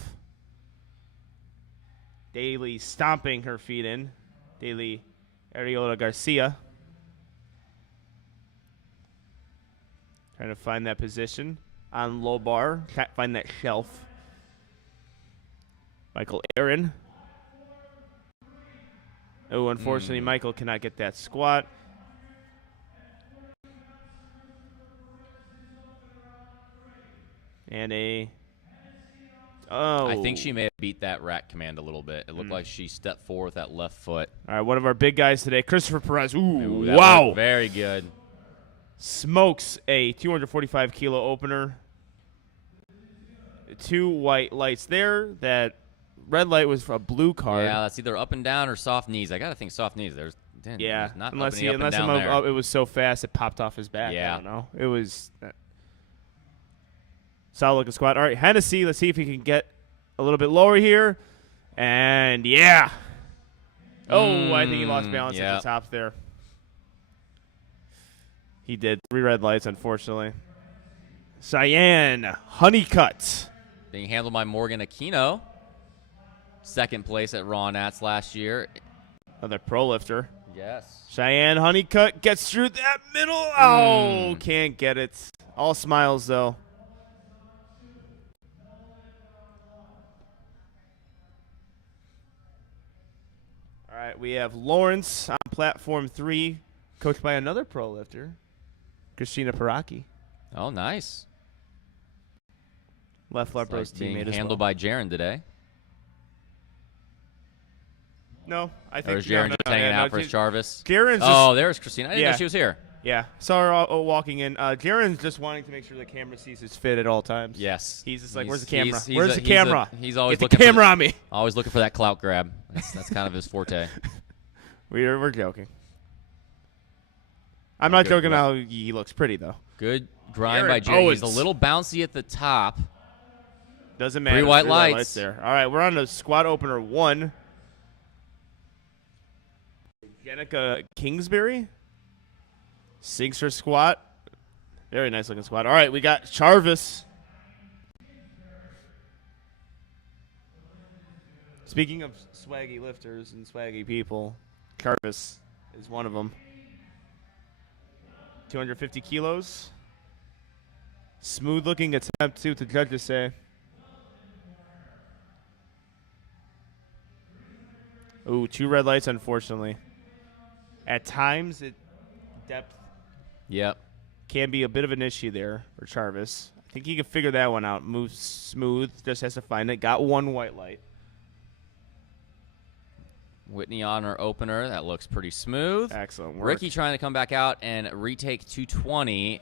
Daly stomping her feet in. Daly Ariola Garcia. Trying to find that position on low bar. Can't find that shelf. Michael Aaron. Oh, unfortunately, Michael cannot get that squat. And I think she may have beat that rack command a little bit. It looked like she stepped forward with that left foot. All right, one of our big guys today, Christopher Perez. Ooh, That wow. looked very good. Smokes a 245 kilo opener. 2 white lights there. That red light was for a blue card. Yeah, that's either up and down or soft knees. I got to think soft knees. Didn't, Yeah, he's not unless opening up and unless down there. it was so fast it popped off his back. Yeah. I don't know. It was solid looking squat. All right, Hennessy. Let's see if he can get a little bit lower here. And yeah. Oh, I think he lost balance at the top there. He did. 3 red lights, unfortunately. Cyan Honeycutt. Being handled by Morgan Aquino. Second place at Raw Nats last year. Another pro lifter. Yes. Cheyenne Honeycutt gets through that middle. Oh, can't get it. All smiles, though. All right, we have Lawrence on platform 3, coached by another pro lifter, Christina Paraki. Oh, nice. Left Lepro's Being teammate as handled well. by Jaron today. No, I think Or is Jaron just hanging out for his Jarvis? Jaron's Oh, there's Christina. I didn't know she was here. Yeah, saw her walking in. Jaron's just wanting to make sure the camera sees his fit at all times. Yes. He's just like, where's the camera? He's Where's the camera? He's always Get looking the camera on me. Always looking for that clout grab. That's kind of his forte. We're joking. I'm not joking how he looks pretty, though. Good grind by Jaron Jaron. He's a little bouncy at the top. Doesn't matter. 3 white lights. There. All right, we're on to squat opener 1. Jenica Kingsbury sinks her squat. Very nice looking squat. All right, we got Charvis. Speaking of swaggy lifters and swaggy people, Charvis is one of them. 250 kilos. Smooth looking attempt, see what the judges say. Ooh, 2 red lights, unfortunately. At times, depth can be a bit of an issue there for Charvis. I think he can figure that one out. Moves smooth, just has to find it. Got 1 white light. Whitney on her opener. That looks pretty smooth. Excellent work. Ricky trying to come back out and retake 220.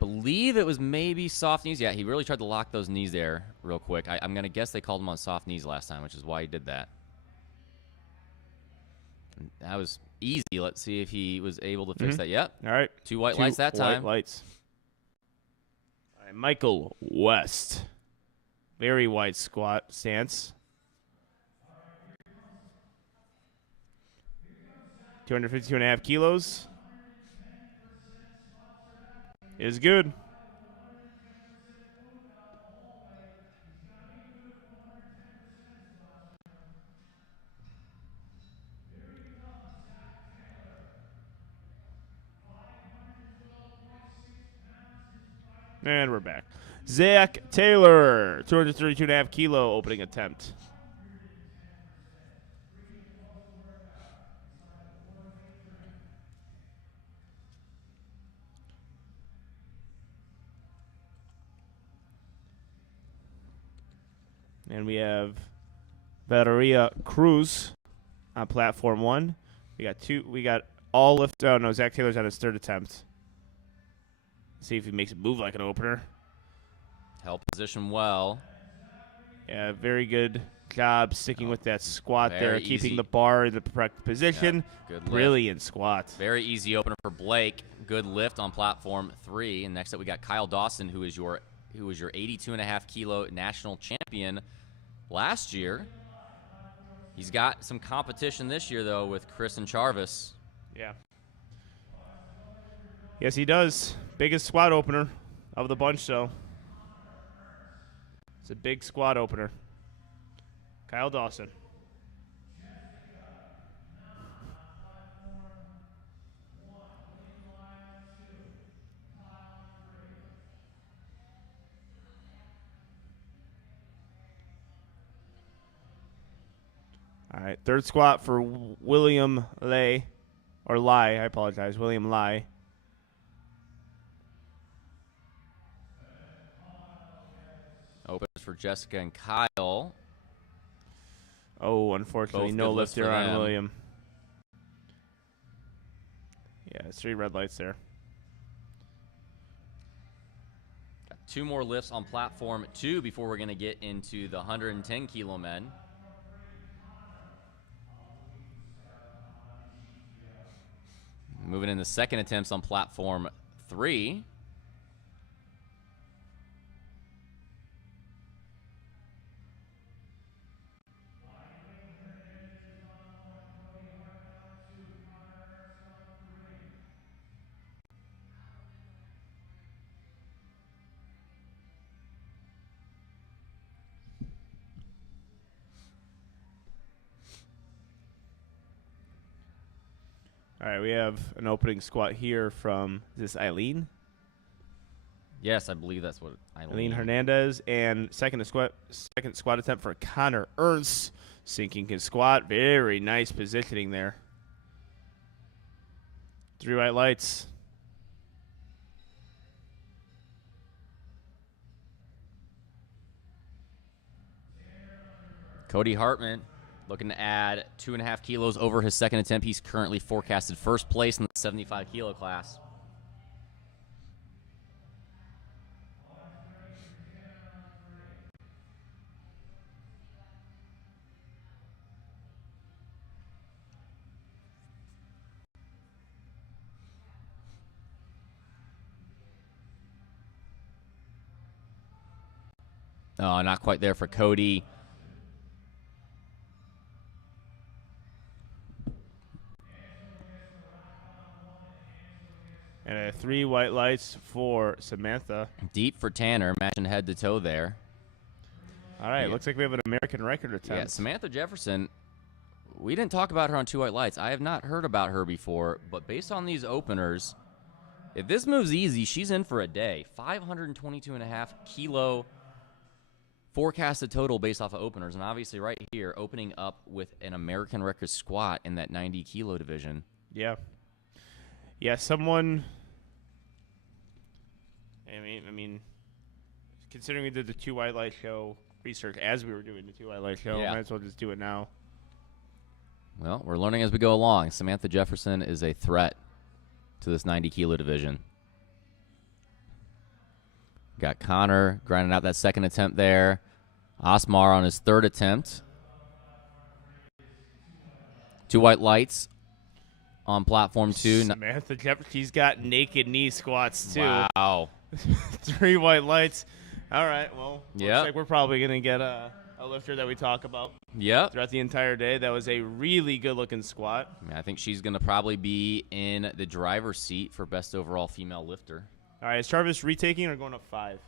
Believe it was maybe soft knees. Yeah, he really tried to lock those knees there real quick. I'm going to guess they called him on soft knees last time, which is why he did that. That was easy. Let's see if he was able to fix that. Yep. All right. 2 white lights that time. 2 white lights. All right, Michael West. Very wide squat stance. 252.5 kilos. Is good. And we're back. Zach Taylor, 232.5 kilo opening attempt. And we have Valeria Cruz on platform 1. We got all lift. Oh no, Zach Taylor's on his 3rd attempt. See if he makes it move like an opener. Held position well. Yeah, very good job sticking with that squat there, Very keeping easy. the bar in the correct position. Yeah, good lift. Brilliant squat. Very easy opener for Blake. Good lift on platform 3. And next up we got Kyle Dawson, who was your 82.5 kilo national champion last year. He's got some competition this year though with Chris and Charvis. Yeah. Yes, he does. Biggest squat opener of the bunch, though. It's a big squat opener. Kyle Dawson. All right, 3rd squat for William Lai, I apologize, William Lai. Opens for Jessica and Kyle. Oh, unfortunately, Both no good lifts lift there for on them. William. Yeah, it's 3 red lights there. Got 2 more lifts on platform 2 before we're going to get into the 110 kilo men. Moving into second attempts on platform 3. All right, we have an opening squat here from, is this Eileen? Yes, I believe that's what Eileen Hernandez. And second squat attempt for Connor Ernst, sinking his squat. Very nice positioning there. 3 white lights. Cody Hartman looking to add 2.5 kilos over his second attempt. He's currently forecasted first place in the 75 kilo class. Oh, not quite there for Cody. And 3 white lights for Samantha. Deep for Tanner, matching head to toe there. All right, looks like we have an American record attempt. Yeah, Samantha Jefferson, we didn't talk about her on 2 white lights. I have not heard about her before, but based on these openers, if this moves easy, she's in for a day. 522.5 kilo forecasted total based off of openers. And obviously right here, opening up with an American record squat in that 90 kilo division. Yeah. Yeah, someone... I mean, considering we did the 2 white light show research as we were doing the 2 white light show, Yeah. might as well just do it now. Well, we're learning as we go along. Samantha Jefferson is a threat to this 90 kilo division. Got Connor grinding out that second attempt there. Osmar on his third attempt. 2 white lights on platform 2. Samantha Jefferson, she's got naked knee squats too. Wow. 3 white lights. All right, well, looks Yep. like we're probably going to get a lifter that we talk about Yep. throughout the entire day. That was a really good-looking squat. I think she's going to probably be in the driver's seat for best overall female lifter. All right, is Travis retaking or going up 5?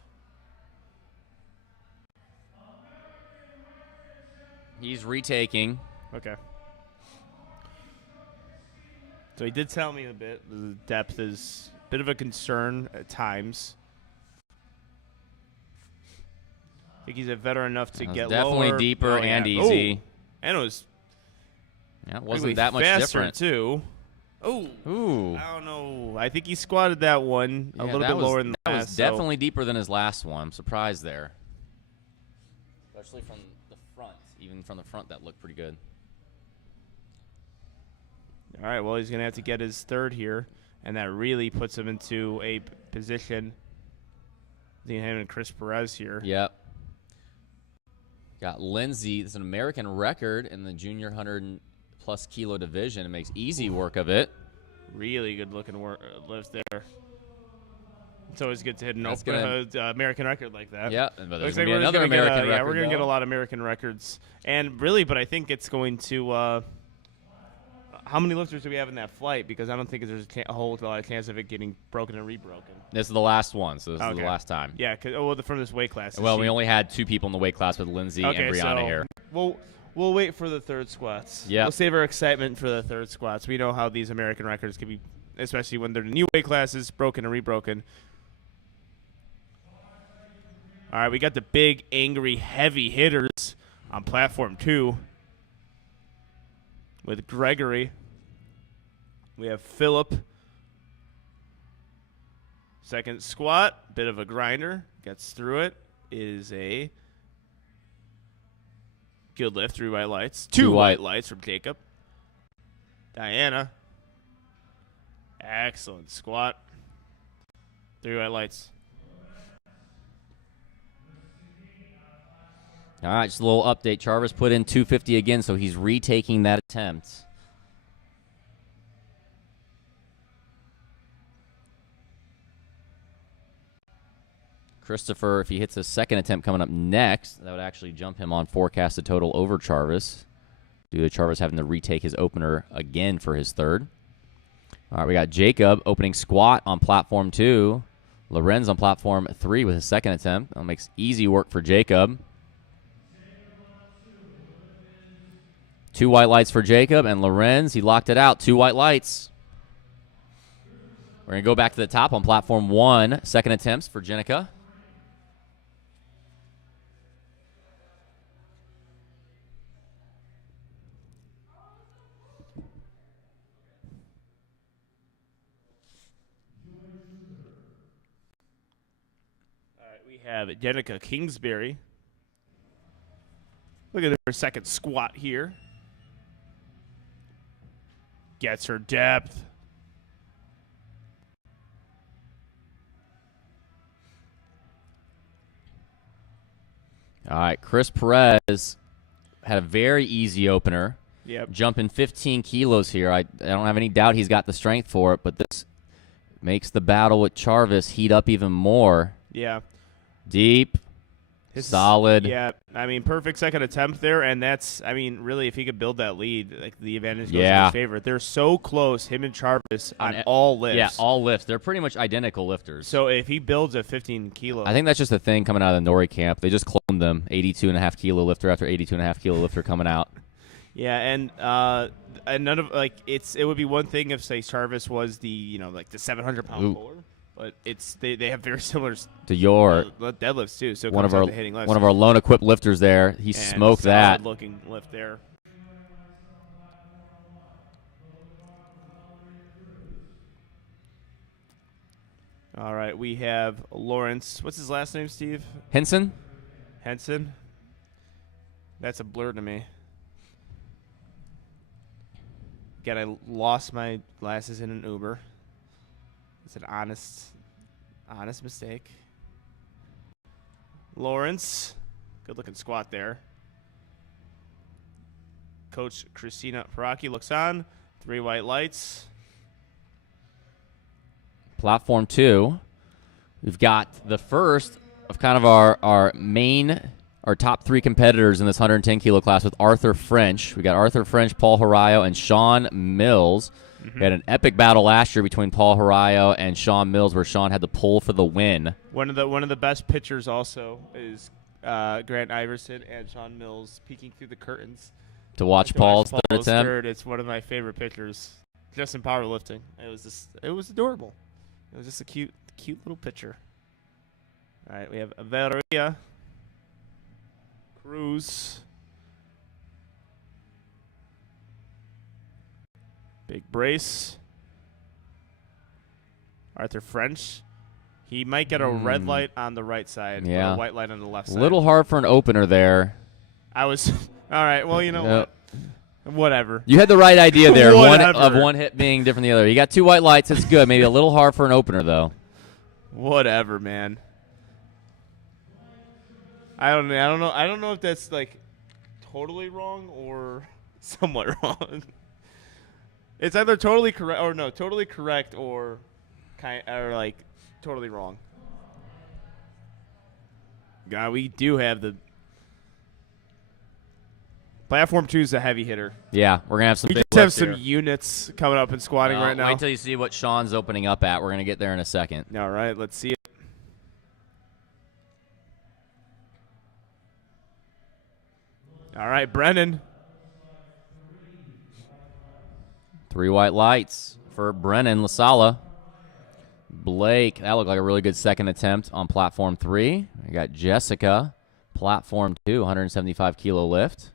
He's retaking. Okay. So he did tell me a bit. The depth is a bit of a concern at times. I think he's a veteran enough to get definitely lower. deeper and yeah. easy. Ooh. And it was Yeah, it really wasn't that much faster different. too. Oh, Ooh. I don't know. I think he squatted that one a Yeah, little that bit was- lower than the that last. was definitely deeper than his last one. I'm surprised there. Especially from the front. Even from the front, that looked pretty good. All right, well, he's going to have to get his third here, and that really puts him into a position. Him and Chris Perez here. Yep. Got Lindsay. It's an American record in the junior 100-plus kilo division. It makes easy work of it. Really good-looking lift there. It's always good to hit an That's American record like that. Yep. But there's Looks going like to be we're just another gonna get American record. Yeah, we're going to get a though. lot of American records. And really, but I think it's going to how many lifters do we have in that flight? Because I don't think there's a whole lot of chance of it getting broken and rebroken. This is the last one, so this is Okay. the last time. Yeah, from this weight class. Well, we only had 2 people in the weight class with Lindsay and Brianna so here. We'll wait for the third squats. Yeah. We'll save our excitement for the third squats. We know how these American records can be, especially when they're new weight classes, broken and rebroken. All right, we got the big, angry, heavy hitters on platform 2 with Gregory. We have Phillip. Second squat, bit of a grinder, gets through it. Is a good lift, 3 white lights. 2 white lights from Jacob. Diana. Excellent squat. 3 white lights. All right, just a little update. Jarvis put in 250 again, so he's retaking that attempt. Christopher, if he hits his second attempt coming up next, that would actually jump him on forecasted total over Charvis, due to Charvis having to retake his opener again for his third. All right, we got Jacob opening squat on platform 2. Lorenz on platform 3 with his second attempt. That makes easy work for Jacob. 2 white lights for Jacob, and Lorenz, he locked it out. 2 white lights. We're going to go back to the top on platform 1. Second attempts for Jenica. We have Jenica Kingsbury. Look at her second squat here. Gets her depth. All right, Chris Perez had a very easy opener. Yep. Jumping 15 kilos here. I don't have any doubt he's got the strength for it, but this makes the battle with Charvis heat up even more. Yeah. Deep, solid. Yeah, I mean, perfect second attempt there, and that's, I mean, really, if he could build that lead, like the advantage goes in his favor. They're so close, him and Charvis, on all lifts. Yeah, all lifts. They're pretty much identical lifters. So if he builds a 15 kilo. I think that's just a thing coming out of the Nori camp. They just cloned them, 82.5 kilo lifter after 82.5 kilo lifter coming out. Yeah, and none of, like, it would be one thing if, say, Charvis was the, like the 700-pound puller. But they have very similar to your deadlifts too. So one of our hitting lifts. One of our lone equipped lifters there. He smoked that. Looking lift there. All right, we have Lawrence. What's his last name, Steve? Henson. That's a blur to me. Again, I lost my glasses in an Uber. It's an honest mistake. Lawrence, good looking squat there. Coach Christina Paraki looks on. 3 white lights. Platform 2. We've got the first of kind of our top 3 competitors in this 110 kilo class with Arthur French. We got Arthur French, Paul Harayo, and Sean Mills. Mm-hmm. We had an epic battle last year between Paul Harayo and Sean Mills, where Sean had the pull for the win. One of the best pictures also is Grant Iverson and Sean Mills peeking through the curtains to watch Paul's third attempt. It's one of my favorite pictures, just in powerlifting. It was adorable. It was just a cute little picture. All right, we have Valeria Cruz. Big brace. Arthur French. He might get a red light on the right side, yeah, or a white light on the left side. A little hard for an opener there. All right, well, you know what? Whatever. You had the right idea there. one hit being different than the other. You got 2 white lights. It's good. Maybe a little hard for an opener, though. Whatever, man. I don't know if that's like totally wrong or somewhat wrong. It's either totally correct or like totally wrong. God, we do have the platform 2 is a heavy hitter. Yeah, we're gonna have some. We big just have some here. units coming up and squatting right now. Wait until you see what Sean's opening up at. We're gonna get there in a second. All right, let's see it. All right, Brennan. 3 white lights for Brennan Lasala. Blake, that looked like a really good second attempt on platform 3. We got Jessica, platform 2, 175 kilo lift.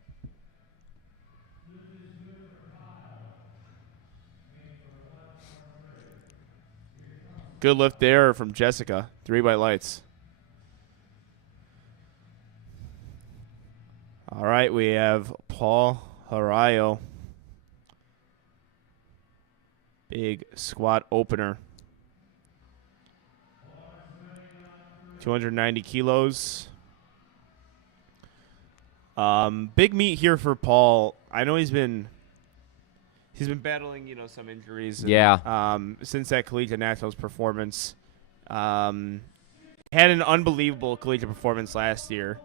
Good lift there from Jessica. 3 white lights. All right, we have Paul Harayo. Big squat opener. 290 kilos. Big meet here for Paul. I know he's been battling, some injuries. And, yeah. Since that collegiate nationals performance, had had an unbelievable collegiate performance last year.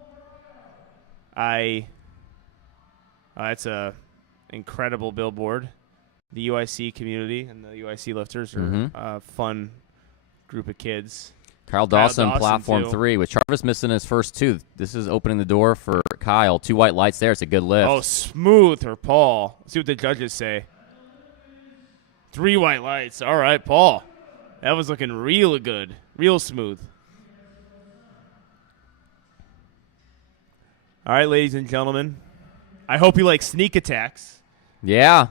That's a incredible billboard. The UIC community and the UIC lifters are a fun group of kids. Kyle Dawson, Dawson platform too. 3, with Travis missing his first tooth. This is opening the door for Kyle. 2 white lights there. It's a good lift. Oh, smooth for Paul. Let's see what the judges say. 3 white lights. All right, Paul. That was looking real good. Real smooth. All right, ladies and gentlemen. I hope you like sneak attacks. Yeah.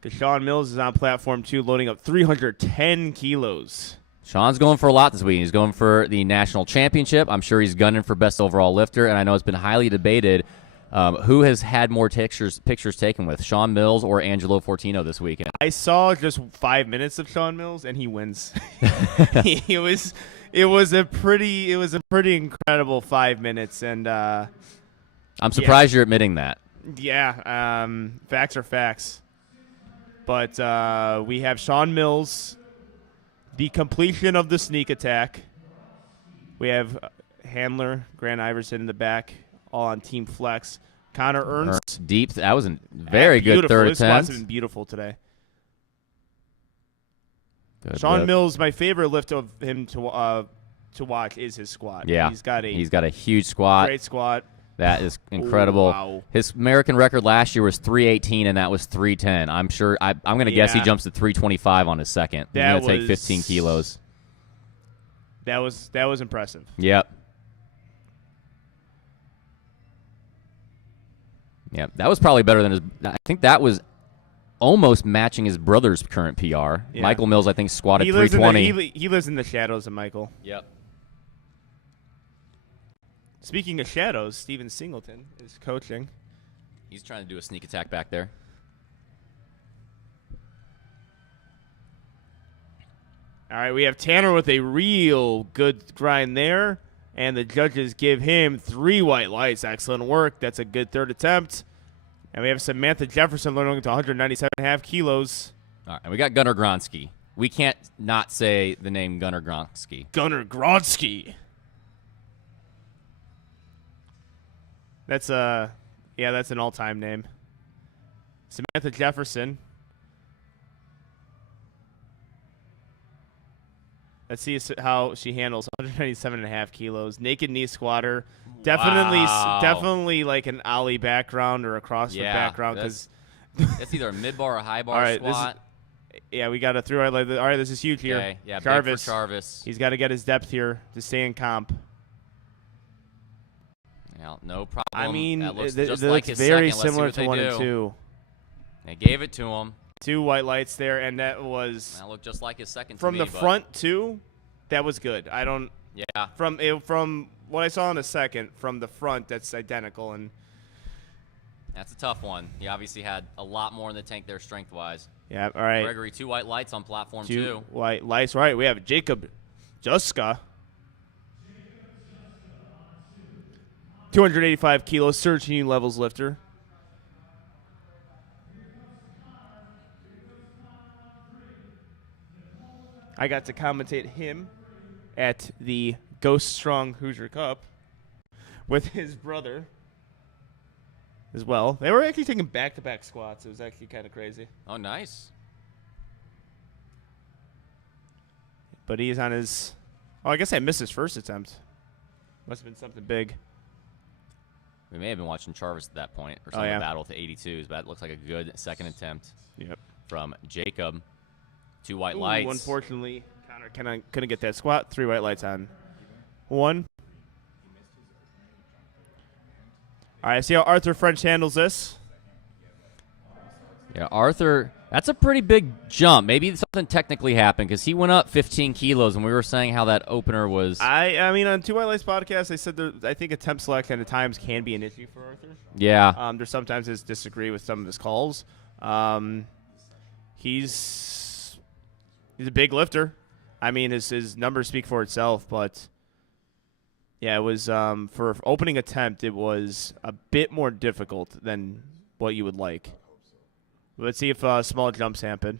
Because Sean Mills is on platform 2, loading up 310 kilos. Sean's going for a lot this week. He's going for the national championship. I'm sure he's gunning for best overall lifter, and I know it's been highly debated who has had more pictures taken with, Sean Mills or Angelo Fortino this weekend. I saw just 5 minutes of Sean Mills, and he wins. It was a pretty incredible 5 minutes, and I'm surprised you're admitting that. yeah, facts are facts. But we have Sean Mills, the completion of the sneak attack. We have Handler, Grant Iverson in the back, all on Team Flex. Connor Ernst. Deep. That was a very good Beautiful. third His squats attempt. have been beautiful today. Good Sean lift. Mills, my favorite lift of him to watch is his squat. Yeah. He's got a huge squat. great squat. That is incredible. Wow. His American record last year was 318, and that was 310. I'm sure. I'm going to guess he Yeah. jumps to 325 on his second. He's That going to take was- 15 kilos. That was impressive. Yep. Yep. That was probably better than his. I think that was almost matching his brother's current PR. Yeah. Michael Mills, I think, squatted He lives 320. he lives in the shadows of Michael. Yep. Speaking of shadows, Steven Singleton is coaching. He's trying to do a sneak attack back there. All right, we have Tanner with a real good grind there, and the judges give him 3 white lights. Excellent work. That's a good third attempt. And we have Samantha Jefferson learning to 197.5 kilos. All right, and we got Gunnar Gronsky. We can't not say the name Gunnar Gronsky. Gunnar Gronsky. That's that's an all-time name. Samantha Jefferson. Let's see how she handles 197.5 kilos. Naked knee squatter. Wow. Definitely like an ollie background or a CrossFit background. Because It's either a mid-bar or high-bar all right, squat. we got to throw it like this. All right, this is huge here. Okay, yeah, Jarvis. big for Jarvis. He's got to get his depth here to stay in comp. Yeah, no problem. I mean, that looks it just looks like his very second. Let's see similar what to they 1 do. and 2. They gave it to him. 2 white lights there, and that was That looked just like his second from to the me, but front too. That was good. I don't Yeah. from what I saw in the second from the front. That's identical, and That's a tough one. He obviously had a lot more in the tank there strength-wise. yeah. All right, Gregory, 2 white lights on platform 2 2. white lights. Right, we have Jacob Juska, 285 kilos, surge union levels lifter. I got to commentate him at the Ghost Strong Hoosier Cup with his brother as well. They were actually taking back-to-back squats. It was actually kind of crazy. Oh, nice. But he's on his – oh, I guess I missed his first attempt. Must have been something big. We may have been watching Jarvis at that point or Oh, some yeah. battle to 82s, but it looks like a good second attempt Yep. from Jacob. 2 white Ooh, lights. unfortunately, Connor couldn't get that squat. 3 white lights on 1. All right, see how Arthur French handles this. Yeah, Arthur, that's a pretty big jump. Maybe something technically happened because he went up 15 kilos, and we were saying how that opener was. I mean, on 2 White Lights podcast, I said I think attempt selection at times can be an issue for Arthur. Yeah. There's sometimes his disagree with some of his calls. He's a big lifter. I mean, his numbers speak for itself, but yeah, it was for opening attempt, it was a bit more difficult than what you would like. Let's see if small jumps happen.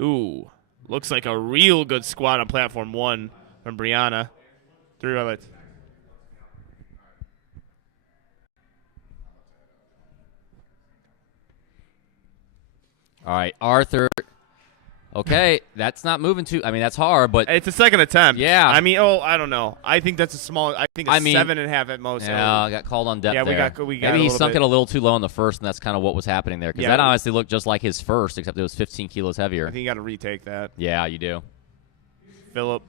Ooh, looks like a real good squat on platform 1 from Brianna. 3 highlights. All right, Arthur. Okay, that's not moving too. I mean, that's hard, but It's a second attempt. Yeah. I mean, I don't know. I think that's a small. I think a 7.5 at most. yeah, I got called on depth Yeah, we there. got Maybe a he little sunk bit. it a little too low in the first, and that's kind of what was happening there. Because Yeah. that honestly looked just like his first, except it was 15 kilos heavier. I think you got to retake that. Yeah, you do. Philip.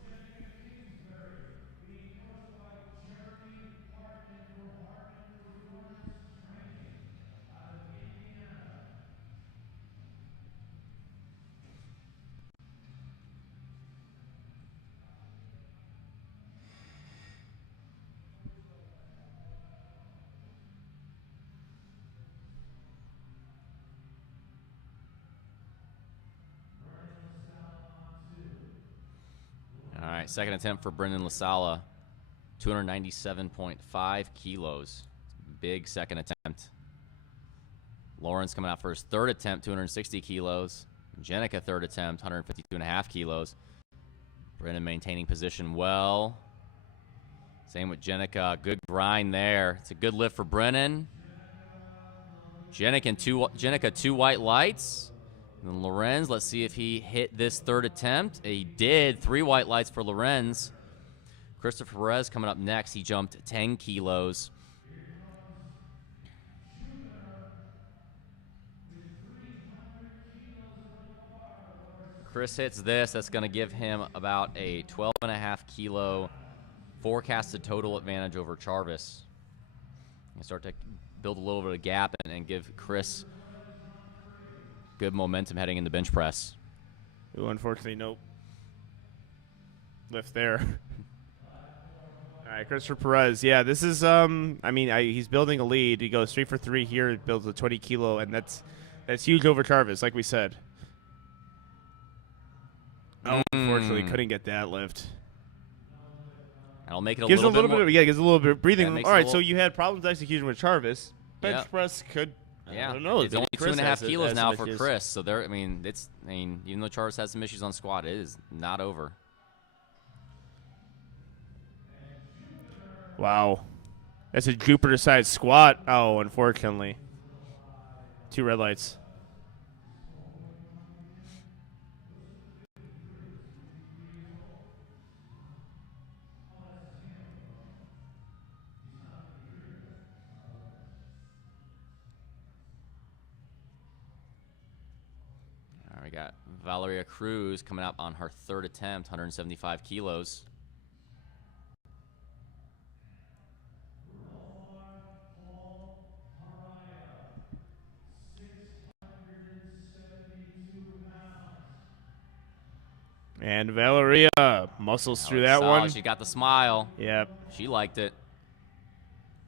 All right, second attempt for Brendan LaSala, 297.5 kilos. Big second attempt. Lawrence coming out for his third attempt, 260 kilos. Jenica, third attempt, 152.5 kilos. Brendan maintaining position well. Same with Jenica. Good grind there. It's a good lift for Brennan. Jenica, 2 white lights. And then Lorenz, let's see if he hit this third attempt. He did. 3 white lights for Lorenz. Christopher Perez coming up next. He jumped 10 kilos. Chris hits this. That's going to give him about a 12.5 kilo forecasted total advantage over Charvis. And start to build a little bit of gap and give Chris good momentum heading into bench press. Ooh, unfortunately, nope. Lift there. All right, Christopher Perez. Yeah, this is, he's building a lead. He goes 3 for 3 here. Builds a 20 kilo, and that's huge over Charvis, like we said. Oh, unfortunately, couldn't get that lift. That'll make it Gives little bit more. gives a little bit of breathing Yeah, room. makes All it a right, little- so you had problems execution with Charvis. Bench Yep. press could. Yeah, I don't know. it's only Chris 2.5 has kilos now some for issues. Chris. So there, even though Charles has some issues on squat, it is not over. Wow, that's a Jupiter-sized squat. Oh, unfortunately, 2 red lights. All right, we got Valeria Cruz coming up on her third attempt, 175 kilos. And Valeria muscles through that Solid. one. She got the smile. Yep. She liked it.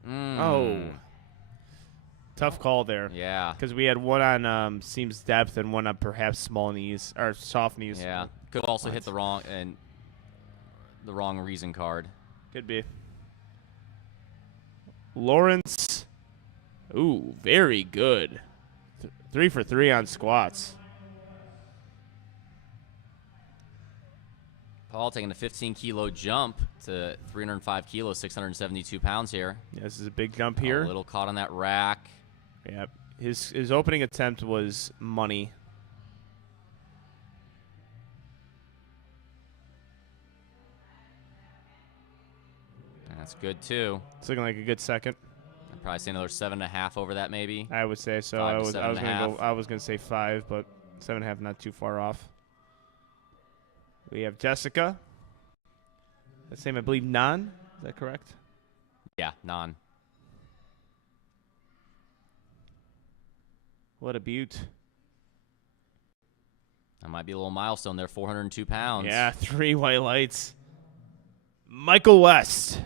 Oh, tough call there. Yeah. Because we had one on seams depth and one on perhaps small knees or soft knees. Yeah. Could also hit the wrong reason card. Could be. Lawrence. Ooh, very good. 3 for 3 on squats. Paul taking a 15-kilo jump to 305 kilos, 672 pounds here. Yeah, this is a big jump here. A little caught on that rack. Yep. His opening attempt was money. That's good, too. It's looking like a good second. I'd probably say another 7.5 over that, maybe. I would say so. 5 to I was gonna say 5, but 7.5 not too far off. We have Jessica. That's name I believe non. Is that correct? Yeah, non. What a beaut. That might be a little milestone there, 402 pounds. Yeah, 3 white lights. Michael West.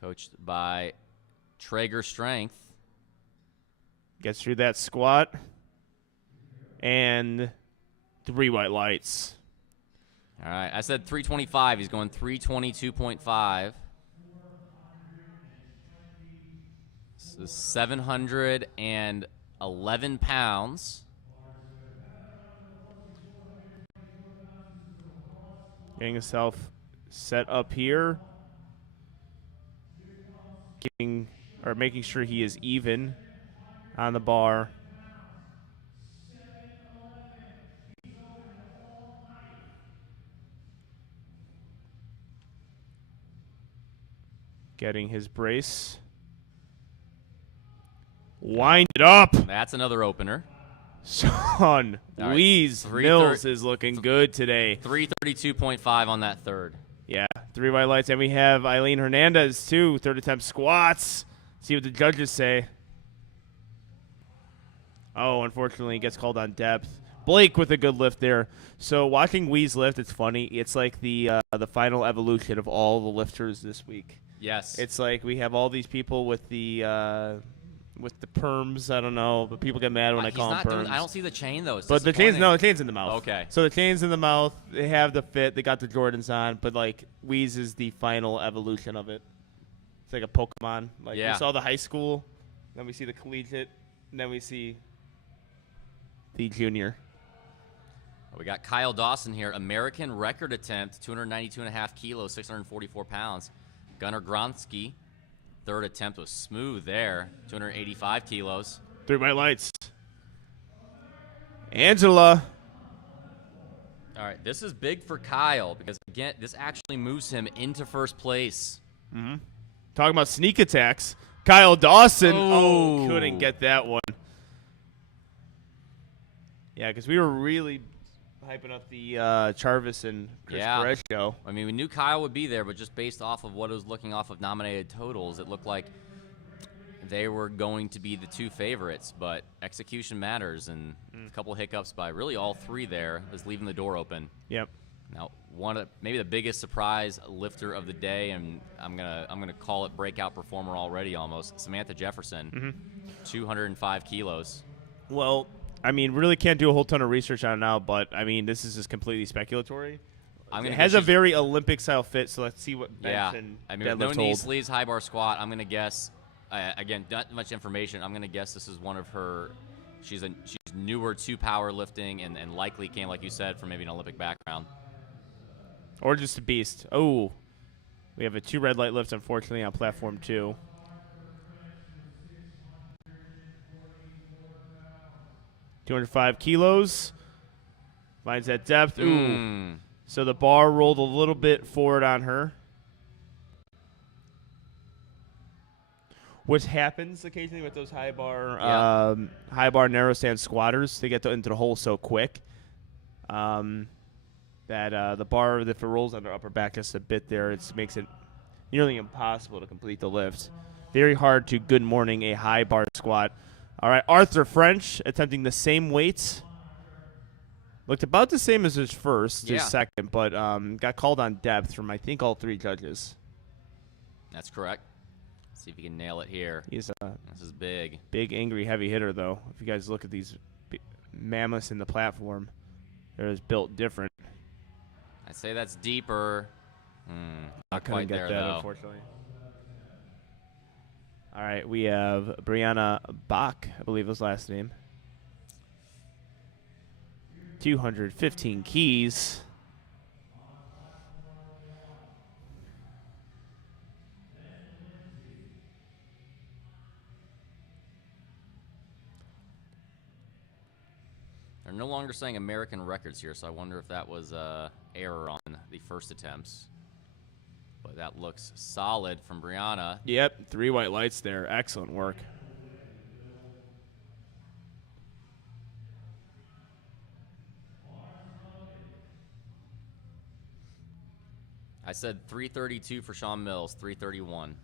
Coached by Traeger Strength. Gets through that squat. And 3 white lights. All right, I said 325. He's going 322.5. This is 711 pounds. Getting himself set up here. Making sure he is even on the bar. Getting his brace. Wind it up. That's another opener. Son, All right. Louise Mills is looking good today. 332.5 on that third. Yeah, 3 white lights. And we have Eileen Hernandez, too. Third attempt squats. See what the judges say. Oh, unfortunately, he gets called on depth. Blake with a good lift there. So watching Weeze lift, it's funny. It's like the final evolution of all the lifters this week. Yes. It's like we have all these people with the perms. I don't know, but people get mad when I call them perms. I don't see the chain, though. It's but the chain's in the mouth. Okay. So the chain's in the mouth. They have the fit. They got the Jordans on, but like Weeze is the final evolution of it. It's like a Pokemon. Like we saw the high school, then we see the collegiate, and then we see the junior. We got Kyle Dawson here. American record attempt, 292.5 kilos, 644 pounds. Gunnar Gronsky, third attempt was smooth there, 285 kilos. 3 white lights. Angela. All right, this is big for Kyle because, again, this actually moves him into first place. Mm-hmm. Talking about sneak attacks. Kyle Dawson. Oh. Couldn't get that one. Yeah, because we were really hyping up the Charvis and Chris Perez show. I mean, we knew Kyle would be there, but just based off of what it was looking off of nominated totals, it looked like they were going to be the two favorites. But execution matters, and a couple hiccups by really all three there is leaving the door open. Yep. Now, maybe the biggest surprise lifter of the day, and I'm gonna call it breakout performer already almost. Samantha Jefferson, 205 kilos. Well, I mean, really can't do a whole ton of research on it now, but, I mean, this is just completely speculatory. It has a very Olympic-style fit, so let's see what bench and deadlift no hold. knee sleeves, high bar squat. I'm going to guess, again, not much information. I'm going to guess this is one of her – she's newer to powerlifting and likely came, like you said, from maybe an Olympic background. Or just a beast. Oh, we have a 2 red light lifts, unfortunately, on platform 2. $205 kilos. Finds that depth. Ooh. So the bar rolled a little bit forward on her. Which happens occasionally with those high bar narrow stand squatters. They get into the hole so quick that the bar, if it rolls on their upper back just a bit there, it makes it nearly impossible to complete the lift. Very hard to good morning a high bar squat. All right, Arthur French attempting the same weights. Looked about the same as his second, but got called on depth from, I think, all 3 judges. That's correct. Let's see if he can nail it here. This is big. Big, angry, heavy hitter, though. If you guys look at these mammoths in the platform, they're just built different. I'd say that's deeper. Not Couldn't quite get there, that, though. unfortunately. All right, we have Brianna Bach, I believe was last name. 215 keys. They're no longer saying American records here, so I wonder if that was error on the first attempts. But that looks solid from Brianna. Yep, 3 white lights there. Excellent work. I said 332 for Sean Mills, 331.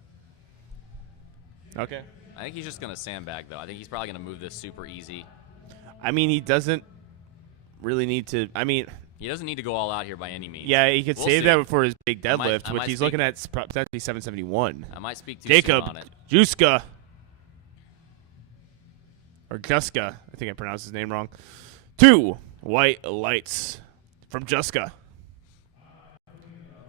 Okay. I think he's just going to sandbag, though. I think he's probably going to move this super easy. I mean, he doesn't really need to. I mean, he doesn't need to go all out here by any means. Yeah, he could save that for his big deadlift, I which might he's looking at potentially 771. I might speak too Jacob soon on it. Juska. Or Juska. I think I pronounced his name wrong. 2 white lights from Juska.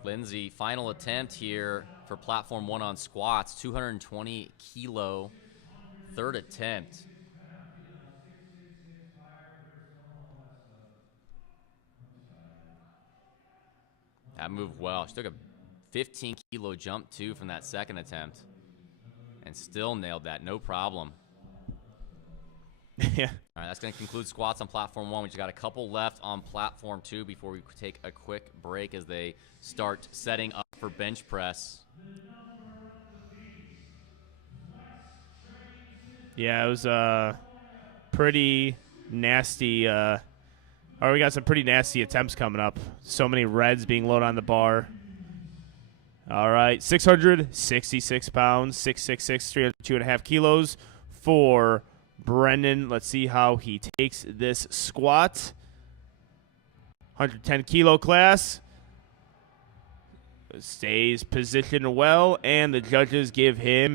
Lindsay, final attempt here for platform 1 on squats, 220 kilo, third attempt. That moved well. She took a 15-kilo jump, too, from that second attempt. And still nailed that. No problem. Yeah. All right, that's going to conclude squats on platform 1. We just got a couple left on platform 2 before we take a quick break as they start setting up for bench press. Yeah, it was pretty nasty. We got some pretty nasty attempts coming up. So many reds being loaded on the bar. All right, 666 pounds, 666, 302.5 kilos for Brendan. Let's see how he takes this squat. 110 kilo class. Stays positioned well, and the judges give him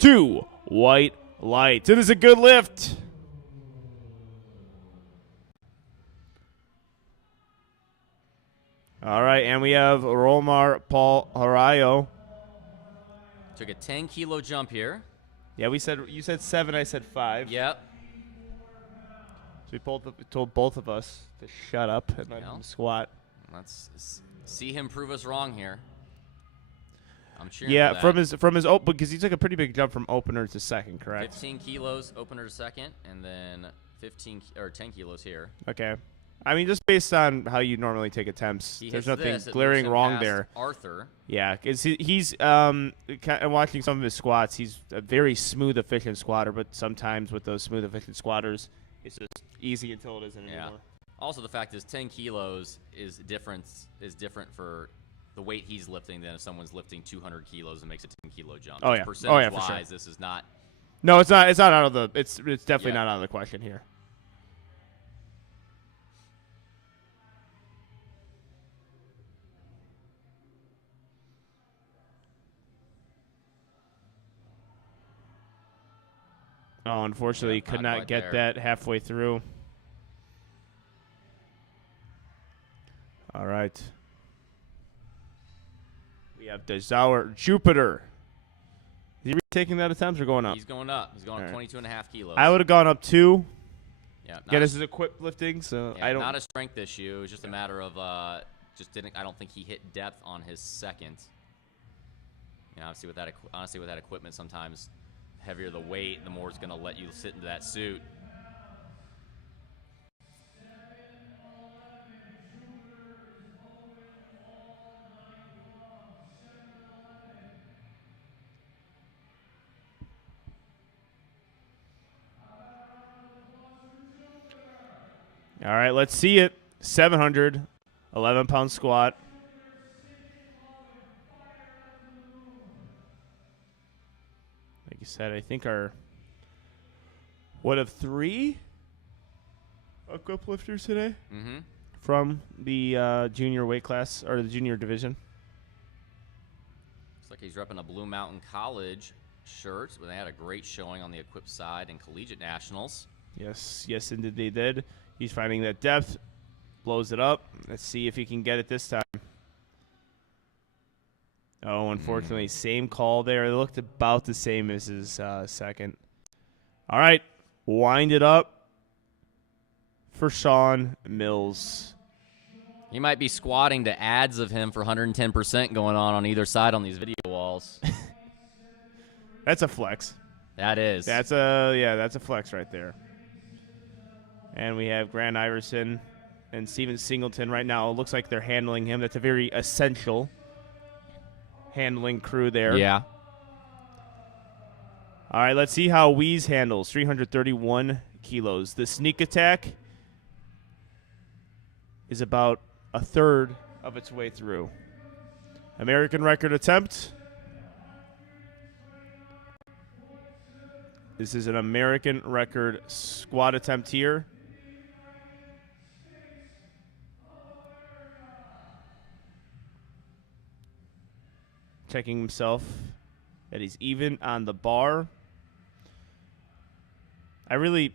2 white lights. It is a good lift. All right, and we have Romar Paul Harayo. Took a 10-kilo jump here. Yeah, you said 7, I said 5. Yep. So we told both of us to shut up and let him squat. Let's see him prove us wrong here. I'm cheering for that. from his open, because he took a pretty big jump from opener to second, correct? 15 kilos opener to second, and then 10 kilos here. Okay. I mean, just based on how you normally take attempts, there's nothing glaring wrong there. Arthur. Yeah, because he's watching some of his squats. He's a very smooth, efficient squatter, but sometimes with those smooth, efficient squatters, it's just easy until it isn't anymore. Also, the fact is 10 kilos is different for the weight he's lifting than if someone's lifting 200 kilos and makes a 10-kilo jump. Oh, yeah. Percentage-wise, for sure. This is not. No, it's not. It's not out of the. It's definitely not out of the question here. Oh, unfortunately, could not get that halfway through. All right. We have Desauer Jupiter. Is he taking that attempt or going up? He's going up. He's going up 22.5 kilos. I would have gone up 2. Yeah. Again, this is equipped lifting, so I don't. Not a strength issue. It's just a matter of I don't think he hit depth on his second. You know, honestly, with that equipment, sometimes heavier the weight, the more it's going to let you sit into that suit. All right, let's see it. 711-pound squat. Like you said, I think our one of 3 equip lifters today from the junior weight class or the junior division. Looks like he's repping a Blue Mountain College shirt, but they had a great showing on the equipped side in collegiate nationals. Yes, indeed they did. He's finding that depth, blows it up. Let's see if he can get it this time. Oh, unfortunately, same call there. It looked about the same as his second. All right, wind it up for Sean Mills. He might be squatting to ads of him for 110% going on either side on these video walls. That's a flex. That is. That's a flex right there. And we have Grant Iverson and Steven Singleton right now. It looks like they're handling him. That's a very essential handling crew there. Yeah. All right, let's see how Weeze handles. 331 kilos. The sneak attack is about a third of its way through. American record attempt. This is an American record squat attempt here. Checking himself that he's even on the bar. I really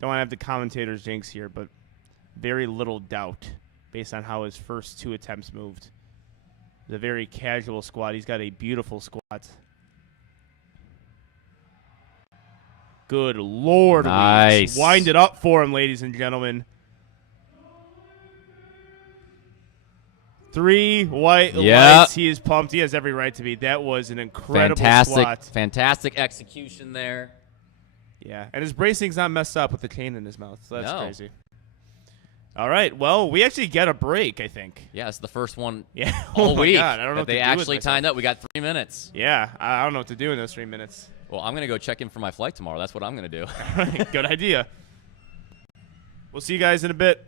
don't want to have the commentators jinx here, but very little doubt based on how his first 2 attempts moved. It's a very casual squat. He's got a beautiful squat. Good Lord. Nice. Wind it up for him, ladies and gentlemen. 3 white Yep. lights. He is pumped. He has every right to be. That was an incredible squat. Fantastic execution there. Yeah, and his bracing's not messed up with the cane in his mouth, so that's No. crazy. All right, well, we actually get a break, I think. Yeah, it's the first one Yeah. all Oh my week God, I don't know that what they to do with actually myself. timed up. We got 3 minutes. Yeah, I don't know what to do in those 3 minutes. Well, I'm going to go check in for my flight tomorrow. That's what I'm going to do. All right, good idea. We'll see you guys in a bit.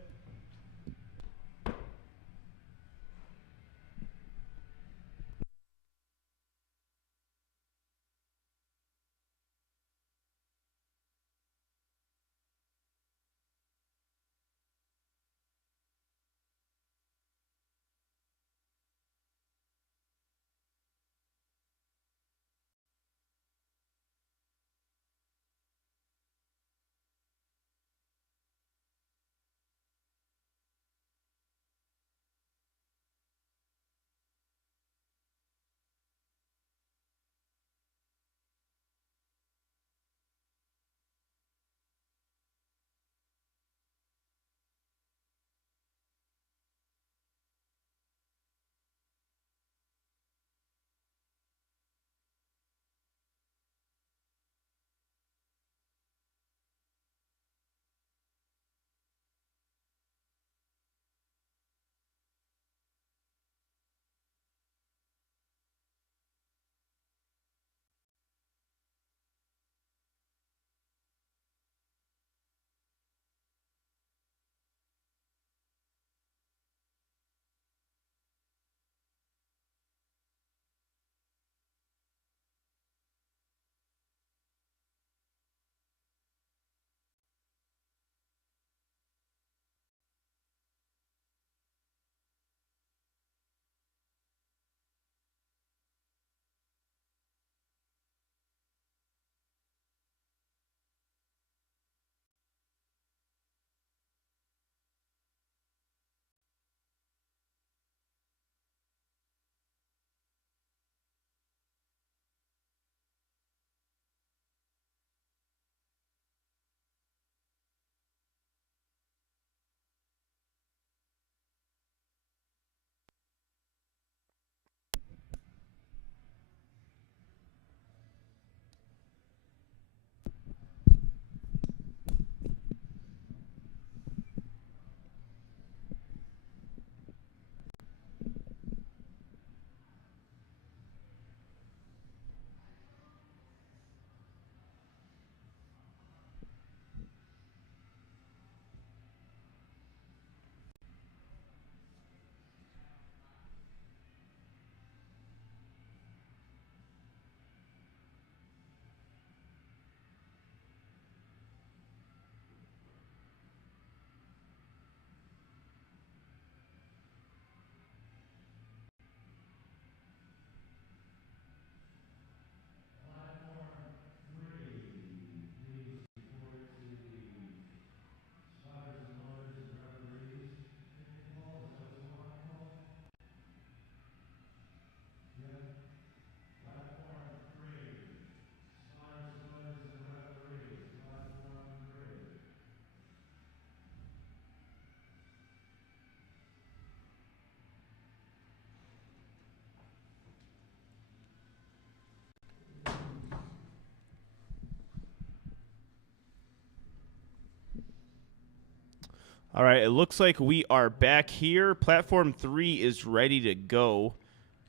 All right, it looks like we are back here. Platform 3 is ready to go.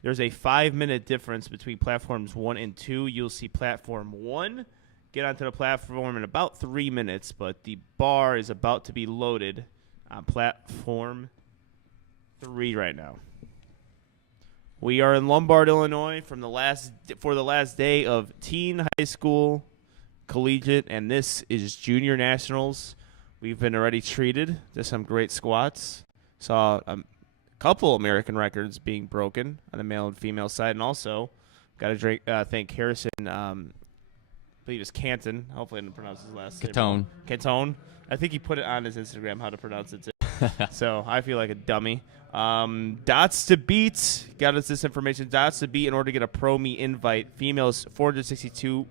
There's a 5-minute difference between platforms 1 and 2. You'll see platform 1 get onto the platform in about 3 minutes, but the bar is about to be loaded on platform 3 right now. We are in Lombard, Illinois for the last day of teen high school, collegiate, and this is junior nationals. We've been already treated to some great squats. Saw a couple American records being broken on the male and female side, and also got to thank Harrison. I believe it's Canton. Hopefully, I didn't pronounce his last name. Catone. Catone. I think he put it on his Instagram how to pronounce it too. So I feel like a dummy. Dots to beat. Got us this information. Dots to beat in order to get a Pro Me invite. Females 462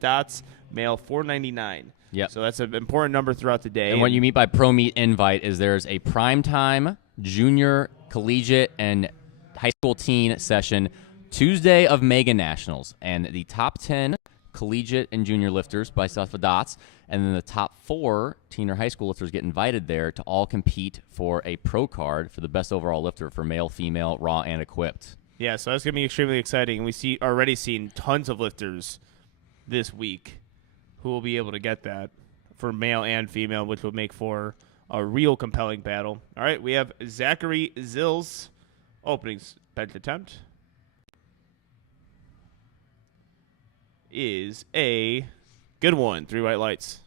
dots. Male 499. Yep. So that's an important number throughout the day. And what you mean by Pro Meet invite is there's a prime time junior, collegiate, and high school teen session Tuesday of Mega Nationals. And the top 10 collegiate and junior lifters by South Dots, and then the top 4 teen or high school lifters get invited there to all compete for a pro card for the best overall lifter for male, female, raw, and equipped. Yeah, so that's going to be extremely exciting. And we already seen tons of lifters this week who will be able to get that for male and female, which would make for a real compelling battle. All right, we have Zachary Zills opening bench attempt. Is a good one. 3 white lights.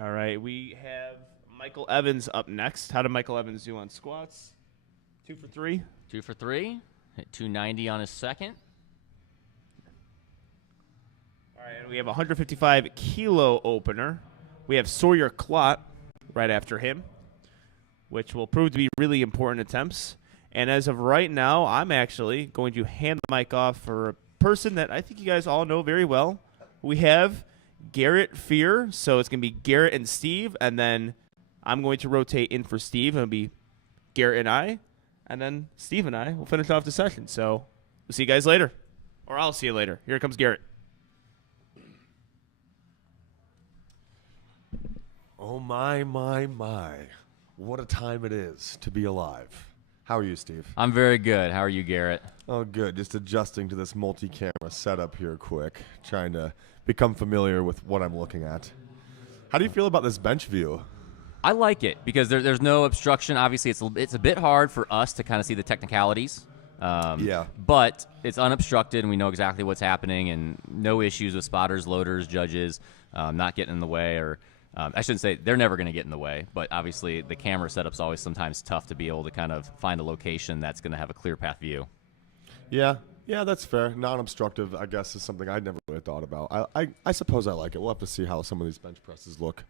All right, we have Michael Evans up next. How did Michael Evans do on squats? 2 for 3. 2 for 3. Hit 290 on his second. All right, and we have a 155 kilo opener. We have Sawyer Clot right after him, which will prove to be really important attempts. And as of right now, I'm actually going to hand the mic off for a person that I think you guys all know very well. We have Garrett Fear, so it's going to be Garrett and Steve, and then I'm going to rotate in for Steve, and it'll be Garrett and I, and then Steve and I will finish off the session. So we'll see you guys later, or I'll see you later. Here comes Garrett. Oh, my. What a time it is to be alive. How are you, Steve? I'm very good. How are you, Garrett? Oh, good. Just adjusting to this multi-camera setup here quick, trying to become familiar with what I'm looking at. How do you feel about this bench view? I like it because there's no obstruction. Obviously, it's a bit hard for us to kind of see the technicalities. Yeah. But it's unobstructed, and we know exactly what's happening, and no issues with spotters, loaders, judges not getting in the way. Or I shouldn't say they're never going to get in the way, but obviously the camera setup's always sometimes tough to be able to kind of find a location that's going to have a clear path view. Yeah, that's fair. Non-obstructive, I guess, is something I never really thought about. I suppose I like it. We'll have to see how some of these bench presses look.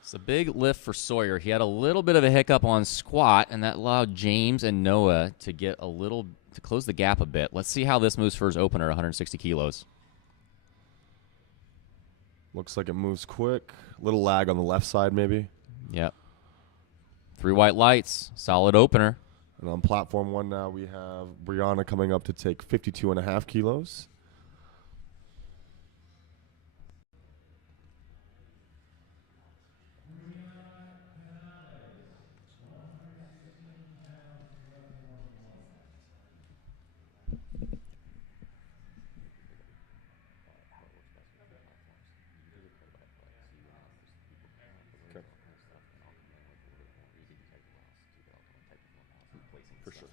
It's a big lift for Sawyer. He had a little bit of a hiccup on squat, and that allowed James and Noah to get a little to close the gap a bit. Let's see how this moves for his opener, 160 kilos. Looks like it moves quick. Little lag on the left side, maybe. Yep. 3 white lights. Solid opener. And on platform 1 now, we have Brianna coming up to take 52.5 kilos. For sure.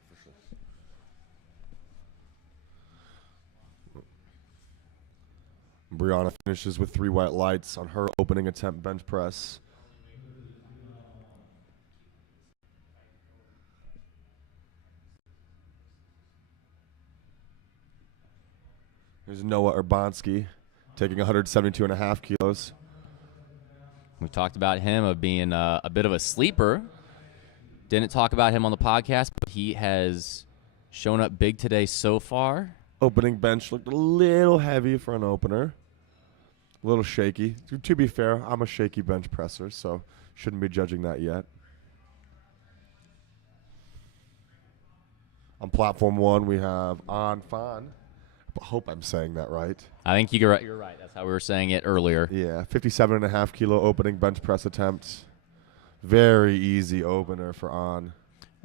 Brianna finishes with 3 white lights on her opening attempt bench press. There's Noah Urbonsky taking 172.5 kilos. We talked about him of being a bit of a sleeper. Didn't talk about him on the podcast, but he has shown up big today so far. Opening bench looked a little heavy for an opener. A little shaky. To be fair, I'm a shaky bench presser, so shouldn't be judging that yet. On platform 1, we have An Fan. I hope I'm saying that right. I think you're right. That's how we were saying it earlier. Yeah, 57.5 kilo opening bench press attempt. Very easy opener for An.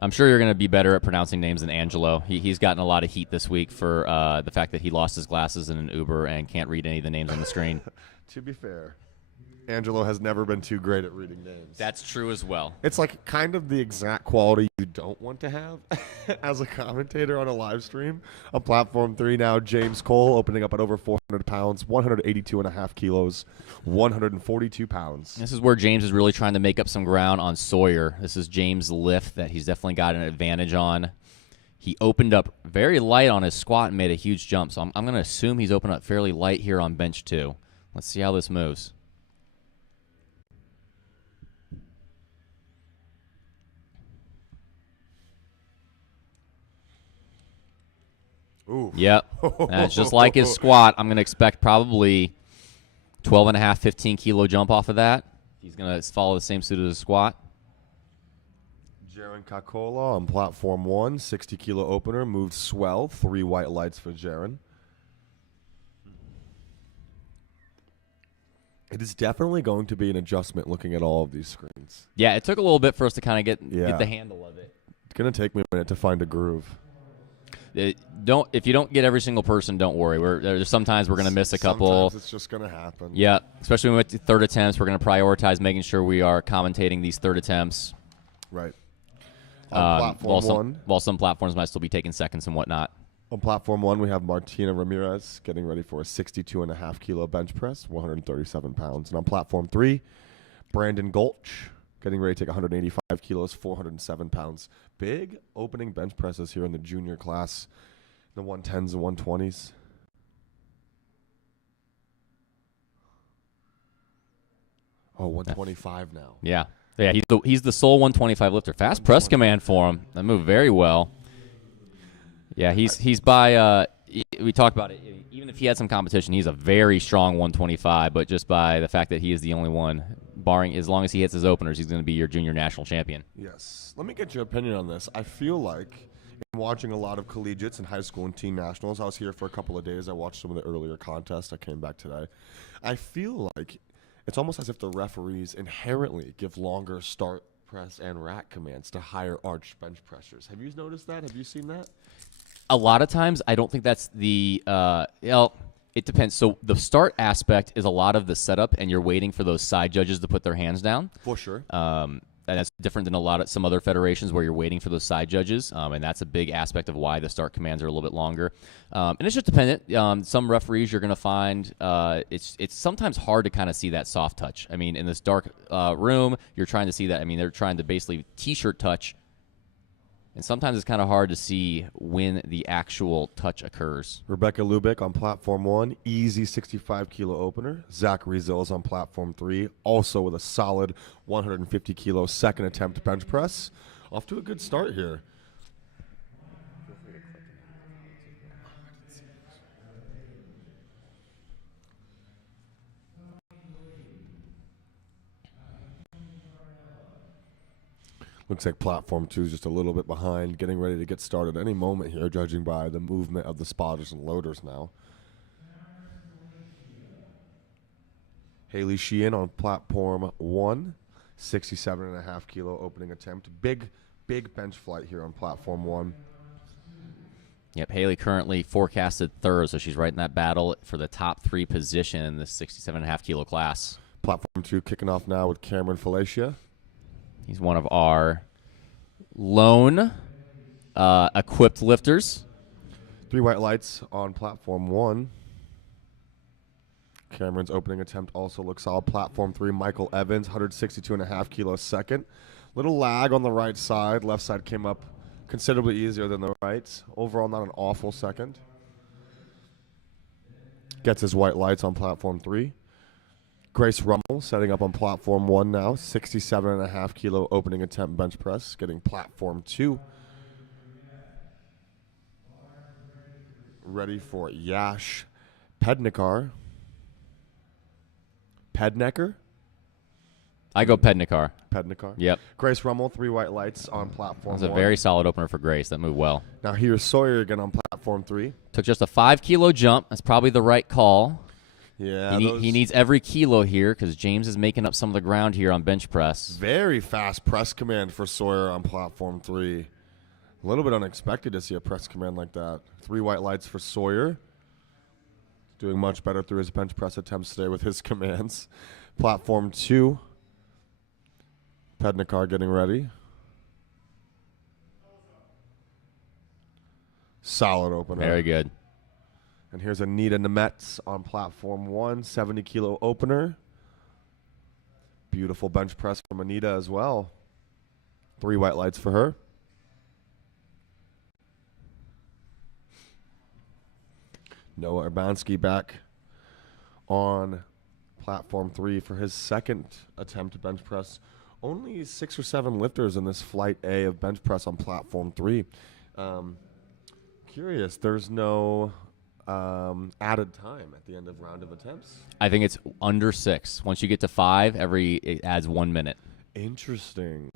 I'm sure you're going to be better at pronouncing names than Angelo. He's gotten a lot of heat this week for the fact that he lost his glasses in an Uber and can't read any of the names on the screen. To be fair, Angelo has never been too great at reading names. That's true as well. It's like kind of the exact quality you don't want to have as a commentator on a live stream. On platform 3 now, James Cole opening up at over 400 pounds, 182.5 kilos, 142 pounds. This is where James is really trying to make up some ground on Sawyer. This is James' lift that he's definitely got an advantage on. He opened up very light on his squat and made a huge jump. So I'm going to assume he's opened up fairly light here on bench 2. Let's see how this moves. Ooh. Yep. That's just like his squat. I'm going to expect probably 12 and a half, 15 kilo jump off of that. He's going to follow the same suit as his squat. Jaron Kakola on platform 1, 60 kilo opener, moved swell, 3 white lights for Jaron. It is definitely going to be an adjustment looking at all of these screens. Yeah, it took a little bit for us to kind of get Yeah. the handle of it. It's going to take me a minute to find a groove. If you don't get every single person, don't worry. There's sometimes we're going to miss a couple. Sometimes it's just going to happen. Yeah, especially with the third attempts, we're going to prioritize making sure we are commentating these third attempts. Right. On platform 1. While some platforms might still be taking seconds and whatnot. On platform 1, we have Martina Ramirez getting ready for a 62.5 kilo bench press, 137 pounds. And on platform 3, Brandon Gulch getting ready to take 185 kilos, 407 pounds. Big opening bench presses here in the junior class, the 110s and 120s. Oh, 125 now. Yeah. Yeah, he's the sole 125 lifter. Fast press command for him. That moved very well. Yeah, he's by we talked about it. Even if he had some competition, he's a very strong 125, but just by the fact that he is the only one, barring as long as he hits his openers, he's going to be your junior national champion. Yes. Let me get your opinion on this. I feel like in watching a lot of collegiates and high school and team nationals, I was here for a couple of days. I watched some of the earlier contests. I came back today. I feel like it's almost as if the referees inherently give longer start, press, and rack commands to higher arch bench pressures. Have you noticed that? Have you seen that? A lot of times, I don't think that's the it depends. So the start aspect is a lot of the setup, and you're waiting for those side judges to put their hands down. For sure. And that's different than some other federations where you're waiting for those side judges, and that's a big aspect of why the start commands are a little bit longer. And it's just dependent. Some referees you're going to find it's sometimes hard to kind of see that soft touch. I mean, in this dark room, you're trying to see that. I mean, they're trying to basically T-shirt touch. And sometimes it's kind of hard to see when the actual touch occurs. Rebecca Lubick on platform 1, easy 65 kilo opener. Zachary Zills on platform 3, also with a solid 150 kilo second attempt bench press. Off to a good start here. Looks like platform 2 is just a little bit behind, getting ready to get started any moment here, judging by the movement of the spotters and loaders now. Haley Sheehan on platform 1, 67.5 kilo opening attempt. Big bench flight here on platform 1. Yep, Haley currently forecasted third, so she's right in that battle for the top 3 position in the 67.5 kilo class. Platform 2 kicking off now with Cameron Falacia. He's one of our lone equipped lifters. 3 white lights on platform 1. Cameron's opening attempt also looks solid. Platform 3, Michael Evans, 162.5 kilos second. Little lag on the right side. Left side came up considerably easier than the right. Overall, not an awful second. Gets his white lights on platform 3. Grace Rummel setting up on platform 1 now. 67.5 kilo opening attempt bench press. Getting platform 2. Ready for Yash Pednikar. Pednecker? I go Pednikar. Pednikar. Yep. Grace Rummel, 3 white lights on platform That was a 1. very solid opener for Grace. That moved well. Now here's Sawyer again on platform 3. Took just a 5 kilo jump. That's probably the right call. Yeah, He needs every kilo here because James is making up some of the ground here on bench press. very fast press command for Sawyer on platform 3. A little bit unexpected to see a press command like that. 3 white lights for Sawyer. Doing much better through his bench press attempts today with his commands. Platform 2. Pednikar getting ready. Solid opener. Very good. And here's Anita Nemetz on platform 1, 70 kilo opener. Beautiful bench press from Anita as well. 3 white lights for her. Noah Urbanski back on platform 3 for his second attempt at bench press. Only 6 or 7 lifters in this flight A of bench press on platform 3. Curious. There's no added time at the end of round of attempts. I think it's under 6. Once you get to 5, it adds 1 minute. Interesting.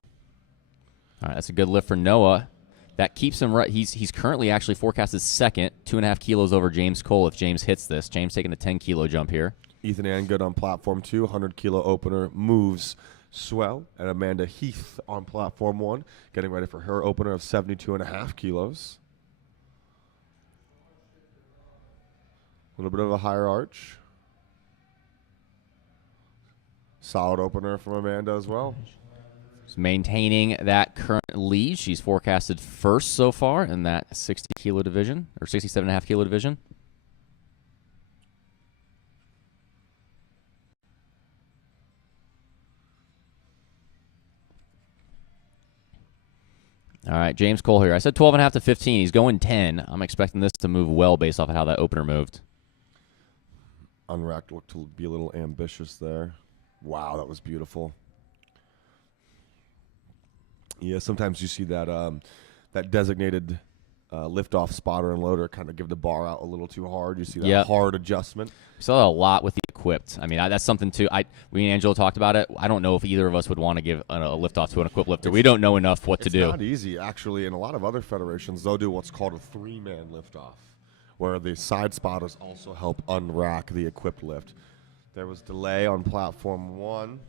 All right, that's a good lift for Noah. That keeps him right. He's currently actually forecasted second, 2.5 kilos over James Cole if James hits this. James taking a 10-kilo jump here. Ethan Angood on platform 2, 100-kilo opener, moves swell. And Amanda Heath on platform 1, getting ready for her opener of 72.5 kilos. A little bit of a higher arch. Solid opener from Amanda as well. She's maintaining that current lead. She's forecasted first so far in that 60-kilo division, or 67.5-kilo division. All right, James Cole here. I said 12.5 to 15. He's going 10. I'm expecting this to move well based off of how that opener moved. Unracked looked to be a little ambitious there. Wow, that was beautiful. Yeah, sometimes you see that that designated lift-off spotter and loader kind of give the bar out a little too hard. You see that hard adjustment. We saw that a lot with the equipped. I mean, that's something too. We and Angelo talked about it. I don't know if either of us would want to give a lift-off to an equipped lifter. We don't know enough what to do. It's not easy, actually. In a lot of other federations, they'll do what's called a 3-man lift-off, where the side spotters also help unrack the equipped lift. There was delay on platform 1.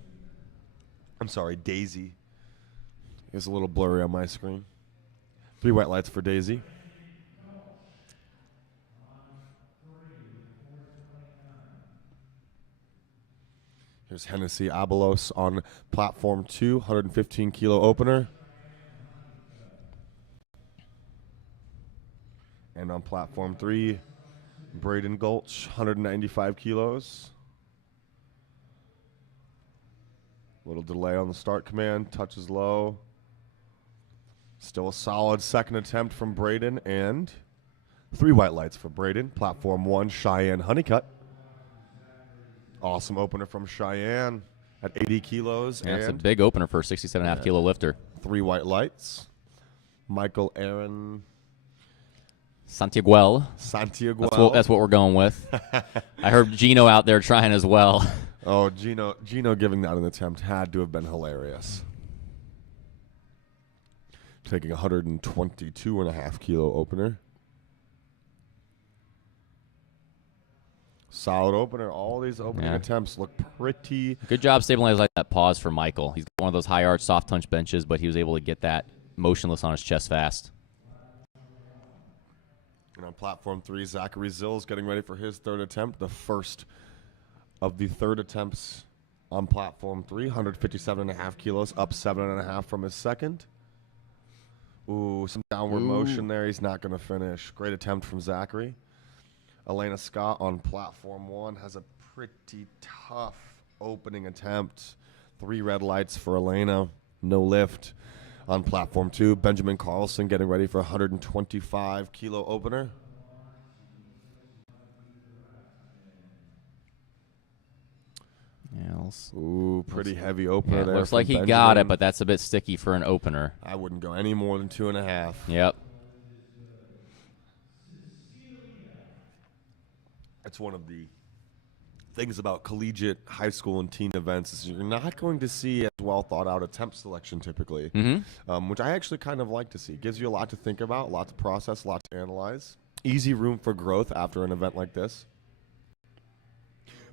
I'm sorry, Daisy. It's a little blurry on my screen. 3 white lights for Daisy. Here's Hennessy Abelos on platform 2, 115-kilo opener. And on platform 3, Braden Gulch, 195 kilos. Little delay on the start command, touches low. Still a solid second attempt from Braden, and 3 white lights for Braden. Platform 1, Cheyenne Honeycutt. Awesome opener from Cheyenne at 80 kilos. Yeah, and it's a big opener for a 67.5-kilo lifter. 3 white lights. Michael Aaron Santiago. That's what we're going with. I heard Gino out there trying as well. Oh, Gino giving that an attempt had to have been hilarious. Taking a 122.5-kilo opener. Solid opener. All these opening attempts look pretty. Good job stabilizing that pause for Michael. He's got one of those high arch, soft punch benches, but he was able to get that motionless on his chest fast. And on platform 3, Zachary Zills getting ready for his third attempt. The first of the third attempts on platform 3, 157.5 kilos, up 7.5 from his second. Ooh, some downward motion there. He's not going to finish. Great attempt from Zachary. Elena Scott on platform 1 has a pretty tough opening attempt. 3 red lights for Elena. No lift. On platform 2, Benjamin Carlson getting ready for a 125-kilo opener. Ooh, pretty heavy opener there. Looks like he Benjamin. got it, but that's a bit sticky for an opener. I wouldn't go any more than 2.5. Yep. That's one of the things about collegiate, high school, and teen events is you're not going to see as well thought out attempt selection typically, which I actually kind of like to see. Gives you a lot to think about, a lot to process, a lot to analyze. Easy room for growth after an event like this.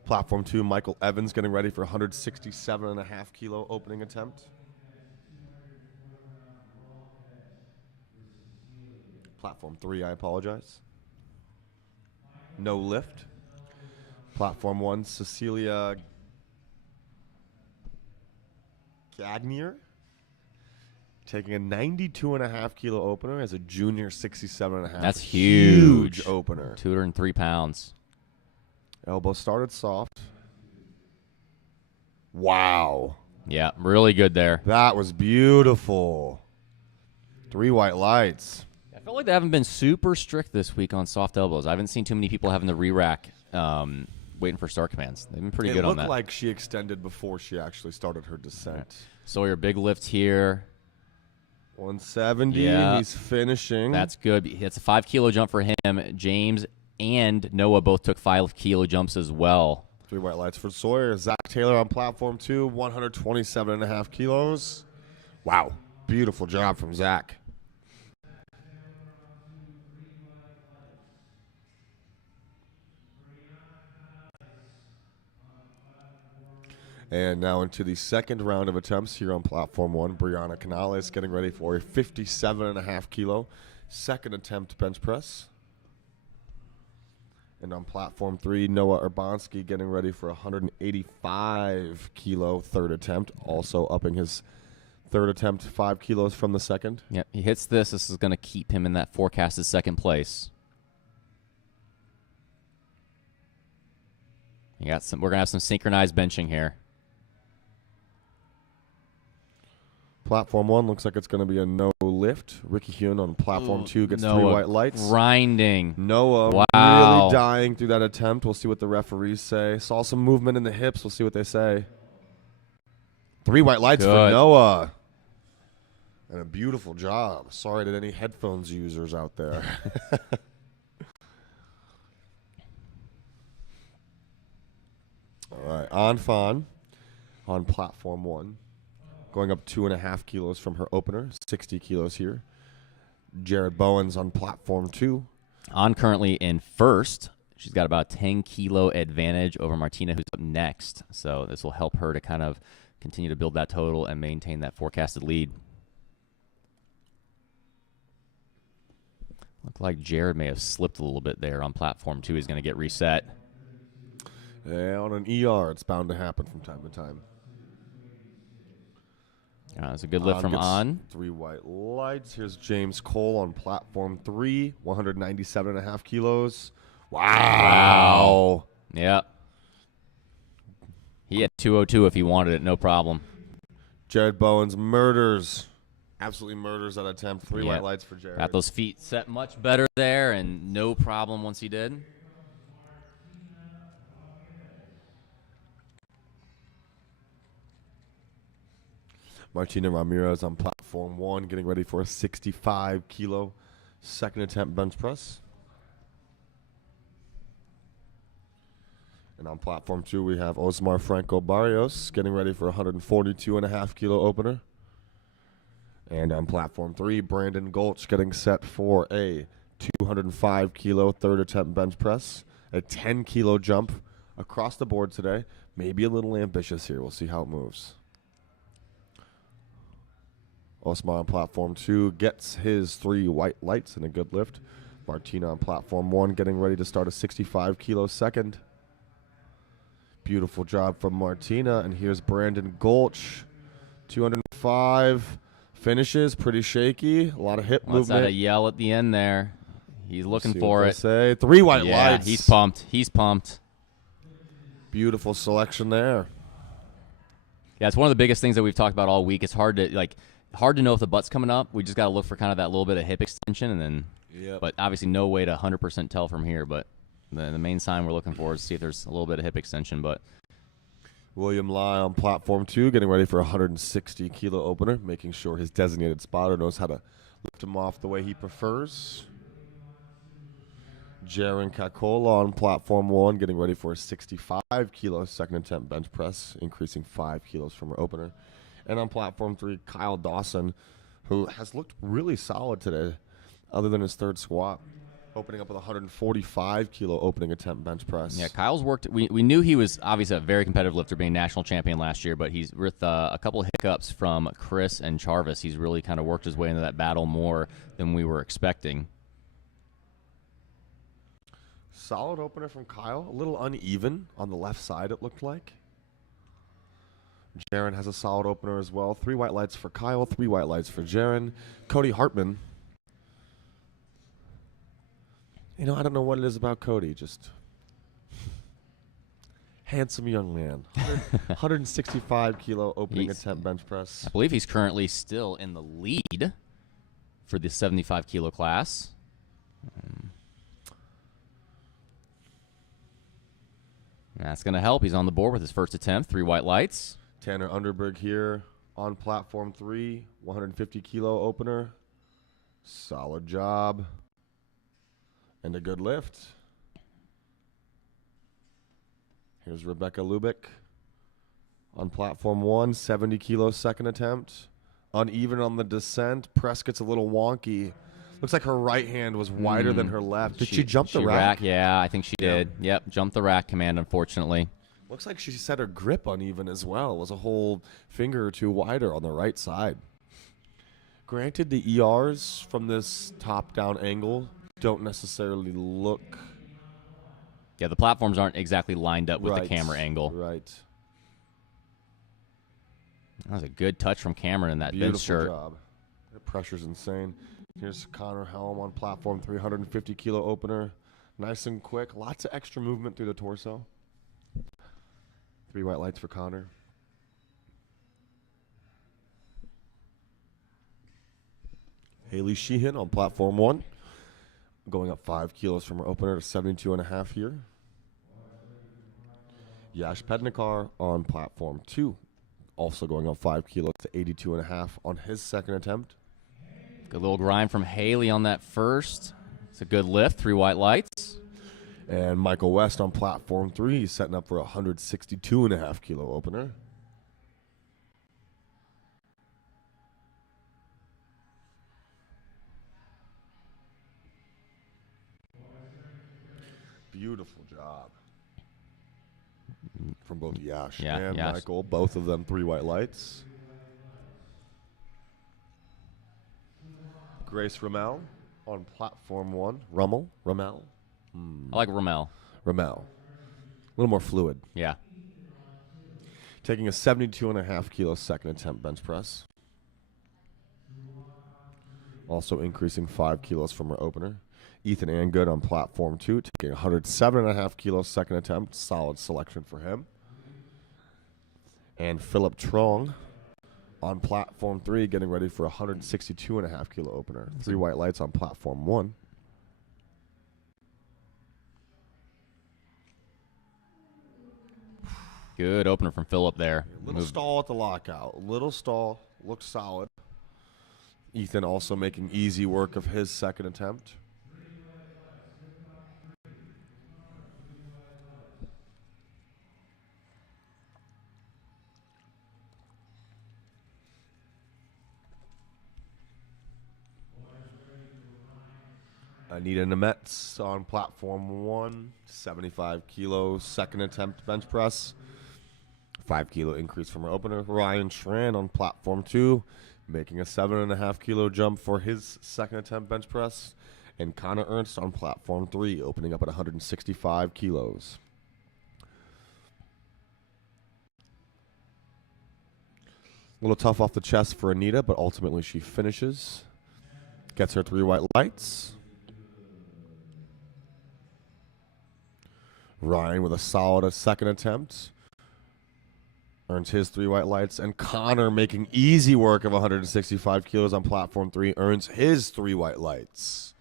Platform 2, Michael Evans getting ready for a 167.5-kilo opening attempt. Platform 3, I apologize. No lift. Platform 1, Cecilia Gagnier taking a 92.5-kilo opener as a junior 67.5. That's huge. Opener. 203 pounds. Elbow started soft. Wow. Yeah, really good there. That was beautiful. 3 white lights. I feel like they haven't been super strict this week on soft elbows. I haven't seen too many people having the re-rack waiting for start commands. They've been pretty good on that. It looked like she extended before she actually started her descent. Right. Sawyer, big lift here. 170. Yeah. He's finishing. That's good. It's a 5 kilo jump for him. James and Noah both took 5 kilo jumps as well. 3 white lights for Sawyer. Zach Taylor on platform 2, 127.5 kilos. Wow. Beautiful job from Zach. And now into the second round of attempts here on platform 1. Brianna Canales getting ready for a 57.5 kilo second attempt bench press. And on platform 3, Noah Urbonsky getting ready for a 185 kilo third attempt, also upping his third attempt 5 kilos from the second. Yep, he hits this. This is going to keep him in that forecasted second place. We're going to have some synchronized benching here. Platform 1 looks like it's going to be a no lift. Ricky Hune on platform 2 gets Noah 3 white lights. grinding. Noah Wow. really dying through that attempt. We'll see what the referees say. Saw some movement in the hips. We'll see what they say. 3 white lights for Good. Noah. And a beautiful job. Sorry to any headphones users out there. All right, Anfan on platform 1. Going up 2.5 kilos from her opener, 60 kilos here. Jared Bowens on platform 2. On currently in first. She's got about a 10 kilo advantage over Martina, who's up next. So this will help her to kind of continue to build that total and maintain that forecasted lead. Looked like Jared may have slipped a little bit there on platform 2. He's going to get reset. Yeah, on an ER, it's bound to happen from time to time. That's a good lift from On. 3 white lights. Here's James Cole on platform 3, 197.5 kilos. Wow. Yeah. He had 202 if he wanted it, no problem. Jared Bowens absolutely murders that attempt. 3 white lights for Jared. Got those feet set much better there, and no problem once he did. Martina Ramirez on platform 1, getting ready for a 65 kilo second attempt bench press. And on platform 2, we have Osmar Franco Barrios getting ready for a 142.5 kilo opener. And on platform 3, Brandon Gulch getting set for a 205 kilo third attempt bench press. A 10 kilo jump across the board today. Maybe a little ambitious here. We'll see how it moves. Osmar on platform 2 gets his 3 white lights and a good lift. Martina on platform 1 getting ready to start a 65 kilo second. Beautiful job from Martina. And here's Brandon Gulch. 205 finishes, pretty shaky. A lot of hip Wants movement. that a yell at the end there. He's looking See for what they it. say. 3 white lights. He's pumped. He's pumped. Beautiful selection there. Yeah, it's one of the biggest things that we've talked about all week. It's hard to know if the butt's coming up. We just got to look for kind of that little bit of hip extension, and then. Yep. But obviously, no way to 100% tell from here. But the main sign we're looking for is to see if there's a little bit of hip extension. But William Lai on platform 2 getting ready for a 160 kilo opener, making sure his designated spotter knows how to lift him off the way he prefers. Jaren Kakola on platform 1 getting ready for a 65 kilo second attempt bench press, increasing 5 kilos from her opener. And on platform 3, Kyle Dawson, who has looked really solid today, other than his third squat, opening up with a 145 kilo opening attempt bench press. yeah, Kyle's worked. We knew he was obviously a very competitive lifter, being national champion last year. But he's with a couple of hiccups from Chris and Charvis. He's really kind of worked his way into that battle more than we were expecting. Solid opener from Kyle. A little uneven on the left side, it looked like. Jaren has a solid opener as well. 3 white lights for Kyle, 3 white lights for Jaren. Cody Hartman. I don't know what it is about Cody. Just handsome young man. 165 kilo opening attempt bench press. I believe he's currently still in the lead for the 75 kilo class. That's going to help. He's on the board with his first attempt. 3 white lights. Tanner Underberg here on platform 3, 150 kilo opener. Solid job. And a good lift. Here's Rebecca Lubick on platform 1, 70 kilo second attempt. Uneven on the descent. Press gets a little wonky. Looks like her right hand was wider than her left. Did she jump the rack? Yeah, I think she did. Yep, jumped the rack command, unfortunately. Looks like she set her grip uneven as well. It was a whole finger or two wider on the right side. Granted, the ERs from this top-down angle don't necessarily look... Yeah, the platforms aren't exactly lined up with the camera angle. Right. That was a good touch from Cameron in that bench shirt. Beautiful job. The pressure's insane. Here's Connor Helm on platform 350 kilo opener. Nice and quick. Lots of extra movement through the torso. 3 white lights for Connor. Haley Sheehan on platform 1. Going up 5 kilos from her opener to 72.5 here. Yash Pednikar on platform 2. Also going up 5 kilos to 82.5 on his second attempt. Good little grind from Haley on that first. It's a good lift, 3 white lights. And Michael West on platform 3. He's setting up for a 162.5 kilo opener. Beautiful job from both Yash and Michael. Both of them 3 white lights. Grace Rommel on platform 1. Rommel? I like Rommel. Rommel. A little more fluid. Yeah. Taking a 72.5 kilo second attempt bench press. Also increasing 5 kilos from her opener. Ethan Angood on platform 2, taking 107.5 kilos second attempt. Solid selection for him. And Philip Trong on platform 3, getting ready for a 162.5 kilo opener. 3 white lights on platform 1. Good opener from Philip there. Little stall at the lockout. Little stall. Looked solid. Ethan also making easy work of his second attempt. Anita Nemetz on platform 1, 75 kilo second attempt bench press. 5 kilo increase from her opener. Ryan Tran on platform 2, making a 7.5 kilo jump for his second attempt bench press. And Connor Ernst on platform 3, opening up at 165 kilos. A little tough off the chest for Anita, but ultimately she finishes. Gets her 3 white lights. Ryan with a solid second attempt. Earns his 3 white lights. And Connor making easy work of 165 kilos on platform 3. Earns his 3 white lights.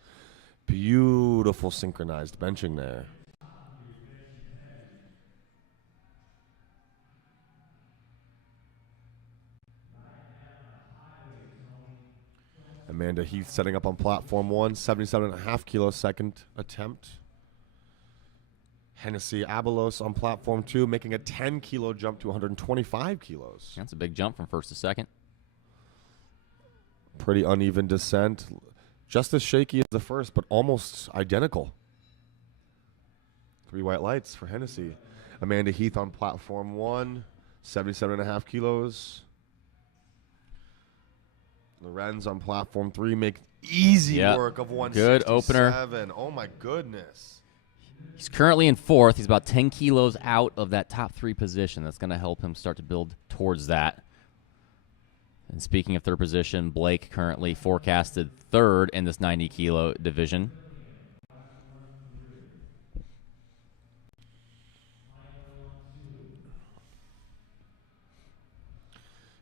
Beautiful synchronized benching there. Amanda Heath setting up on platform 1. 77.5 kilo second attempt. Hennessy Abelos on platform 2, making a 10 kilo jump to 125 kilos. That's a big jump from first to second. Pretty uneven descent. Just as shaky as the first, but almost identical. 3 white lights for Hennessy. Amanda Heath on platform 1, 77.5 kilos. Lorenz on platform 3, make easy work of 167. Good opener. Oh my goodness. He's currently in 4th. He's about 10 kilos out of that top 3 position. That's going to help him start to build towards that. And speaking of 3rd position, Blake currently forecasted 3rd in this 90 kilo division.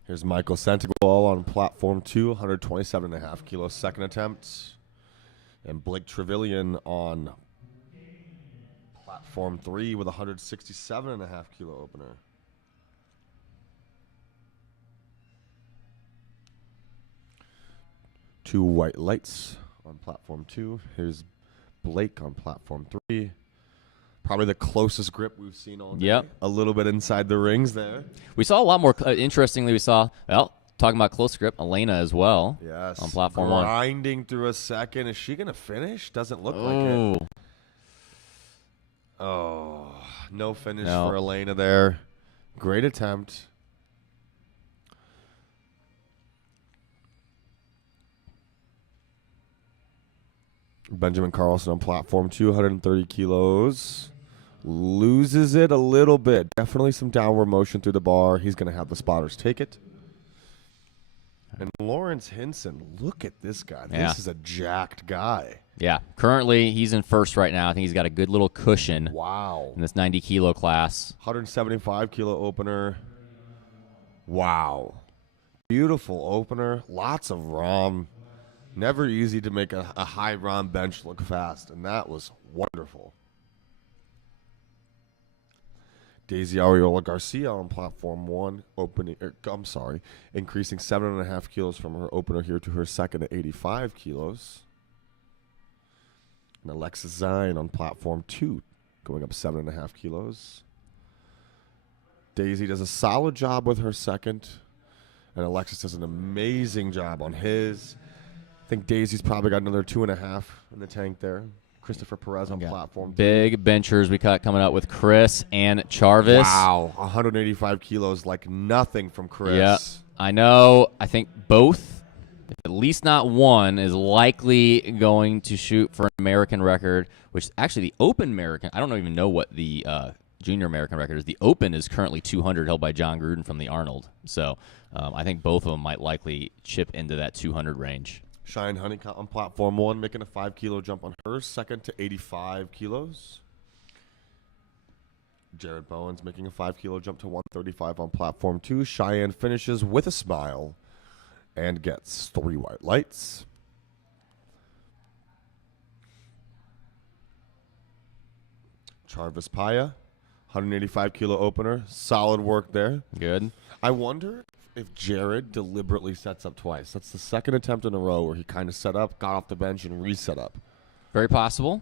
Here's Michael Santigwal on platform 2, 127.5 kilos second attempt. And Blake Trevillian on platform 3 with a 167.5 kilo opener. 2 white lights on platform 2. Here's Blake on platform 3. Probably the closest grip we've seen all day. Yep. A little bit inside the rings there. We saw a lot more. Interestingly, we saw, well, talking about close grip, Elena as well. Yes. On platform 1. Grinding through a second. Is she going to finish? Doesn't look like it. Oh, no finish for Elena there. Great attempt. Benjamin Carlson on platform 2, 130 kilos. Loses it a little bit. Definitely some downward motion through the bar. He's going to have the spotters take it. And Lawrence Hinson, look at this guy. This is a jacked guy. Yeah. Currently, he's in first right now. I think he's got a good little cushion. Wow. In this 90-kilo class. 175-kilo opener. Wow. Beautiful opener. Lots of ROM. Never easy to make a high ROM bench look fast, and that was wonderful. Daisy Ariola Garcia on platform 1, increasing 7.5 kilos from her opener here to her second at 85 kilos. And Alexis Zion on platform 2, going up 7.5 kilos. Daisy does a solid job with her second, and Alexis does an amazing job on his. I think Daisy's probably got another 2.5 in the tank there. Christopher Perez on platform 3. Big benchers we got coming up with Chris and Charvis. Wow, 185 kilos, like nothing from Chris. Yeah, I know. I think both, if at least not one, is likely going to shoot for an American record, which actually the Open American, I don't even know what the junior American record is. The Open is currently 200, held by John Gruden from the Arnold. So I think both of them might likely chip into that 200 range. Cheyenne Honeycutt on platform 1, making a 5-kilo jump on her second to 85 kilos. Jared Bowens making a 5-kilo jump to 135 on platform 2. Cheyenne finishes with a smile and gets 3 white lights. Charvis Paya, 185-kilo opener. Solid work there. Good. I wonder if Jared deliberately sets up twice. That's the second attempt in a row where he kind of set up, got off the bench, and reset up. Very possible.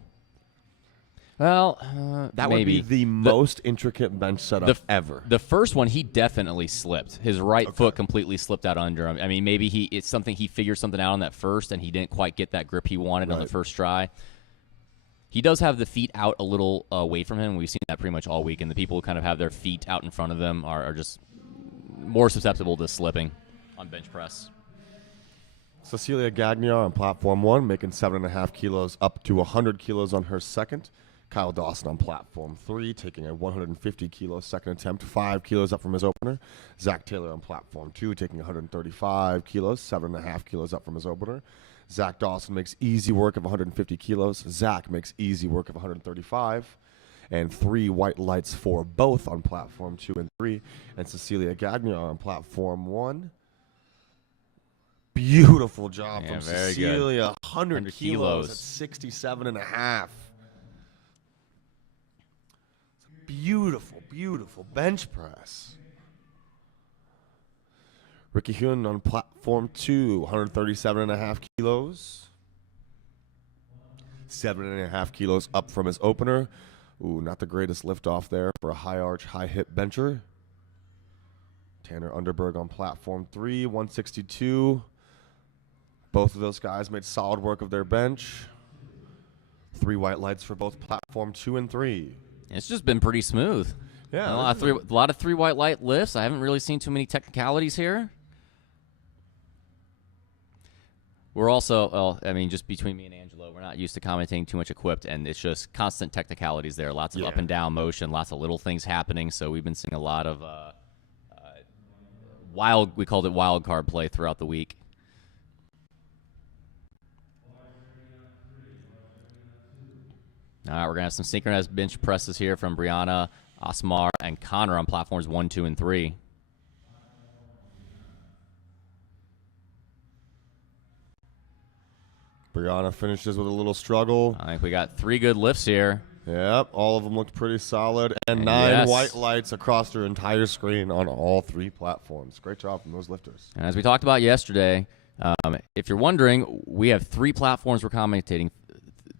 Well, that maybe. would be the most intricate bench setup ever. The first one, he definitely slipped. His right foot completely slipped out under him. I mean, maybe it's something he figured something out on that first, and he didn't quite get that grip he wanted on the first try. He does have the feet out a little away from him. We've seen that pretty much all week, and the people who kind of have their feet out in front of them are just more susceptible to slipping on bench press. Cecilia Gagnier on platform 1, making 7.5 kilos up to 100 kilos on her second. Kyle Dawson on platform 3, taking a 150-kilo second attempt, 5 kilos up from his opener. Zach Taylor on platform 2, taking 135 kilos, 7.5 kilos up from his opener. Zach Dawson makes easy work of 150 kilos. Zach makes easy work of 135. And 3 white lights for both on platform 2 and 3. And Cecilia Gagnier on platform 1. Beautiful job from Cecilia. 100 kilos at 67.5. Beautiful, beautiful bench press. Ricky Huynh on platform 2, 137.5 kilos. 7.5 kilos up from his opener. Ooh, not the greatest liftoff there for a high arch, high hip bencher. Tanner Underberg on platform 3, 162. Both of those guys made solid work of their bench. 3 white lights for both platform 2 and 3. It's just been pretty smooth. Yeah. A lot of 3 white light lifts. I haven't really seen too many technicalities here. We're also, well, I mean, just between me and Angelo, we're not used to commenting too much equipped, and it's just constant technicalities there. Lots of up and down motion, lots of little things happening. So we've been seeing a lot of we called it wild card play throughout the week. All right, we're going to have some synchronized bench presses here from Brianna, Asmar, and Connor on platforms 1, 2, and 3. Brianna finishes with a little struggle. I think we got 3 good lifts here. Yep, all of them looked pretty solid. And 9 yes. white lights across their entire screen on all 3 platforms. Great job from those lifters. And as we talked about yesterday, if you're wondering, we have 3 platforms we're commentating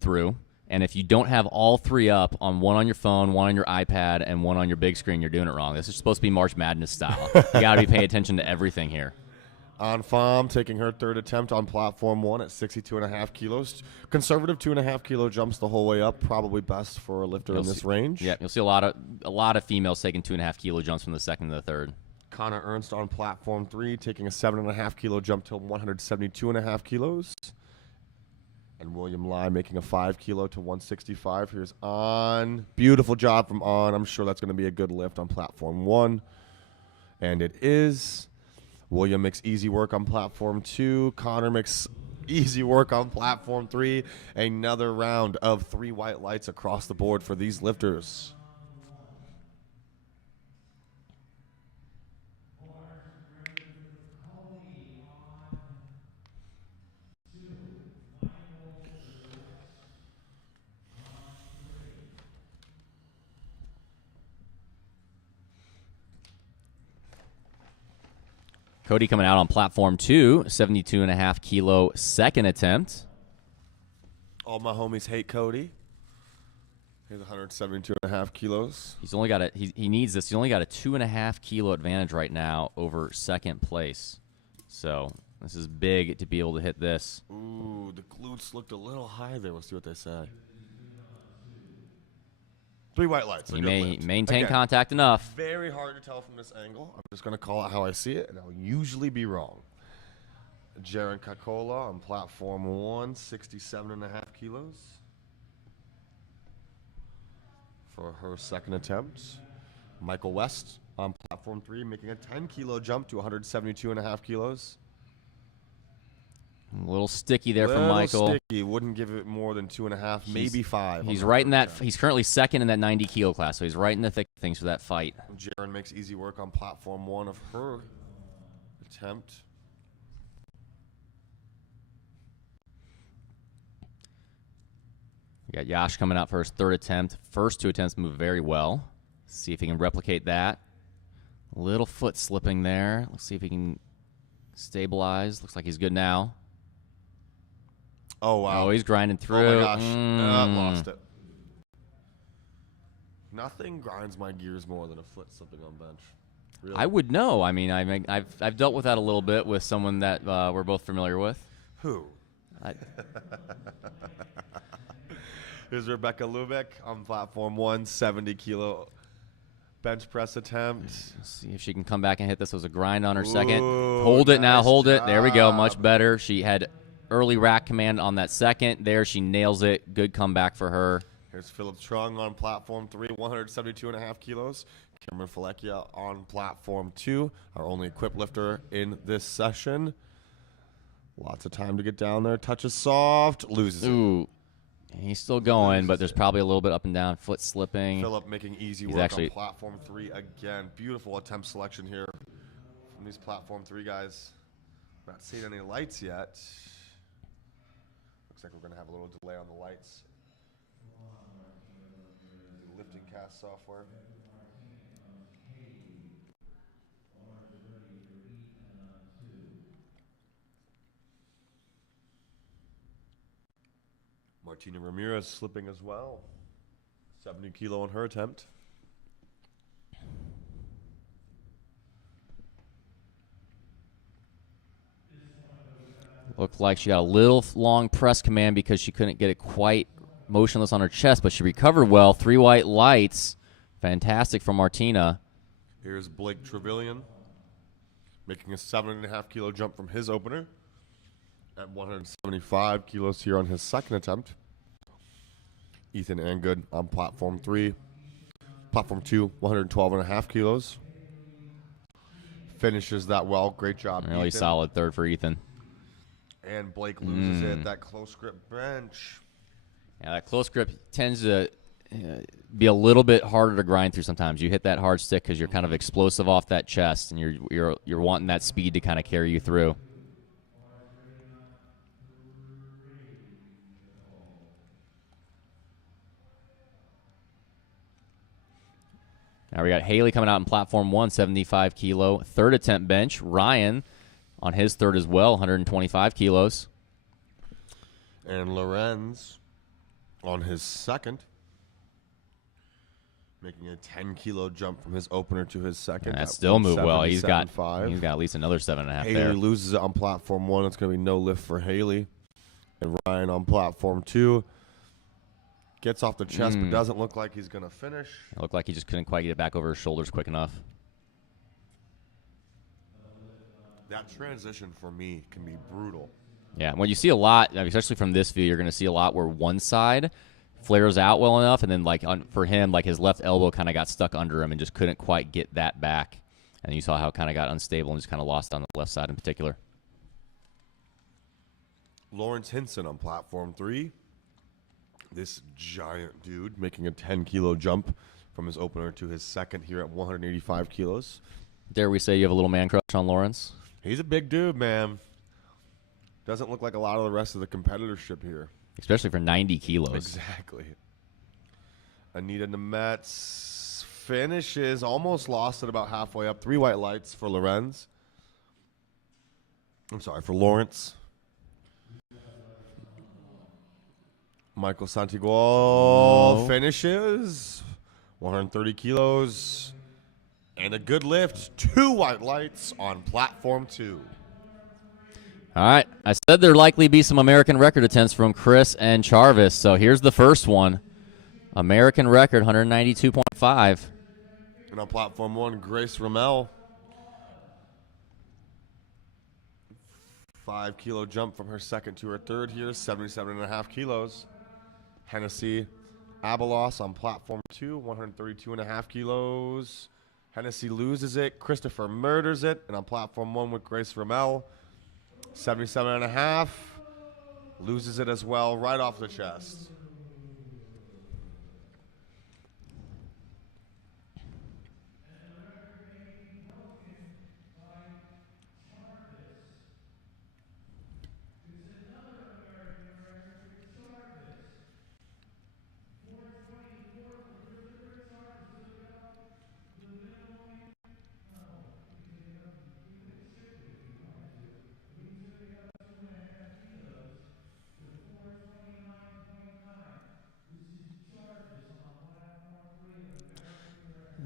through. And if you don't have all 3 up on one on your phone, one on your iPad, and one on your big screen, you're doing it wrong. This is supposed to be March Madness style. You got to be paying attention to everything here. On Pham, taking her 3rd attempt on platform 1 at 62.5 kilos. Conservative 2.5 kilo jumps the whole way up. Probably best for a lifter in this range. Yeah, you'll see a lot of females taking 2.5 kilo jumps from the 2nd to the 3rd. Connor Ernst on platform 3, taking a 7.5 kilo jump to 172.5 kilos. And William Lai making a 5 kilo to 165. Here's On. Beautiful job from On. I'm sure that's going to be a good lift on platform 1. And it is. William makes easy work on platform 2. Connor makes easy work on platform 3. Another round of 3 white lights across the board for these lifters. Cody coming out on platform 2, 72.5 kilo 2nd attempt. All my homies hate Cody. He's 172.5 kilos. He's only got he needs this. He's only got a 2.5 kilo advantage right now over 2nd place. So this is big to be able to hit this. Ooh, the glutes looked a little high there. Let's see what they say. 3 white lights. He may maintain contact enough. Very hard to tell from this angle. I'm just going to call it how I see it, and I'll usually be wrong. Jaren Kakola on platform 1, 67.5 kilos for her 2nd attempt. Michael West on platform 3, making a 10 kilo jump to 172.5 kilos. A little sticky there from Michael. Sticky. Wouldn't give it more than 2.5, maybe 5. He's right in that. He's currently 2nd in that 90 kilo class, so he's right in the thick of things for that fight. Jaren makes easy work on platform 1 of her attempt. We got Yash coming out for his 3rd attempt. First 2 attempts move very well. See if he can replicate that. Little foot slipping there. Let's see if he can stabilize. Looks like he's good now. Oh, wow. Oh, he's grinding through. Oh, my gosh. Lost it. Nothing grinds my gears more than a foot slipping on bench. Really? I would know. I mean, I've dealt with that a little bit with someone that we're both familiar with. Who? Here's Rebecca Lubick on platform 1, 70 kilo bench press attempt. Let's see if she can come back and hit this. It was a grind on her 2nd. Ooh, Hold it now. nice Hold it. There we go. job. Much better. She had early rack command on that 2nd. There, she nails it. Good comeback for her. Here's Philip Trung on platform 3, 172.5 kilos. Cameron Falekia on platform 2, our only equipped lifter in this session. Lots of time to get down there. Touches soft, loses it. Ooh. He's still going, but there's probably a little bit up and down. Foot slipping. Philip making easy He's work actually- on platform 3 again. Beautiful attempt selection here from these platform 3 guys. Not seeing any lights yet. Looks like we're going to have a little delay on the lights. Lifting cast software. Martina Ramirez slipping as well. 70 kilo on her attempt. Looked like she got a little long press command because she couldn't get it quite motionless on her chest, but she recovered well. 3 white lights. Fantastic from Martina. Here's Blake Trevillian making a 7.5 kilo jump from his opener at 175 kilos here on his 2nd attempt. Ethan Angood on platform 3. Platform 2, 112.5 kilos. Finishes that well. Great job, Really Ethan. solid 3rd for Ethan. And Blake loses it. That close grip bench. Yeah, that close grip tends to be a little bit harder to grind through sometimes. You hit that hard stick because you're kind of explosive off that chest, and you're wanting that speed to kind of carry you through. Now we got Haley coming out in platform 1, 75 kilo. Third attempt bench. Ryan on his third as well, 125 kilos. And Lorenz on his second, making a 10-kilo jump from his opener to his second. And that still moved well. He's got 177.5. at least another 7.5 Haley there. loses it on platform 1. It's going to be no lift for Haley. And Ryan on platform 2 gets off the chest, but doesn't look like he's going to finish. It looked like he just couldn't quite get it back over his shoulders quick enough. That transition for me can be brutal. Yeah, when you see a lot, especially from this view, you're going to see a lot where one side flares out well enough, and then for him, his left elbow kind of got stuck under him and just couldn't quite get that back. And you saw how it kind of got unstable and just kind of lost on the left side in particular. Lawrence Hinson on platform 3. This giant dude making a 10-kilo jump from his opener to his second here at 185 kilos. Dare we say you have a little man crush on Lawrence? He's a big dude, man. Doesn't look like a lot of the rest of the competitorship here. Especially for 90 kilos. Exactly. Anita Nemetz finishes, almost lost it about halfway up. 3 white lights for Lorenz. I'm sorry, for Lawrence. Michael Santiago finishes. 130 kilos. And a good lift. 2 white lights on platform 2. All right. I said there'd likely be some American record attempts from Chris and Charvis. So here's the first one. American record, 192.5. And on platform 1, Grace Ramel. 5-kilo jump from her second to her third here, 77.5 kilos. Hennessy Abelos on platform 2, 132.5 kilos. Hennessy loses it. Christopher murders it. And on platform 1 with Grace Ramel, 77.5. Loses it as well, right off the chest.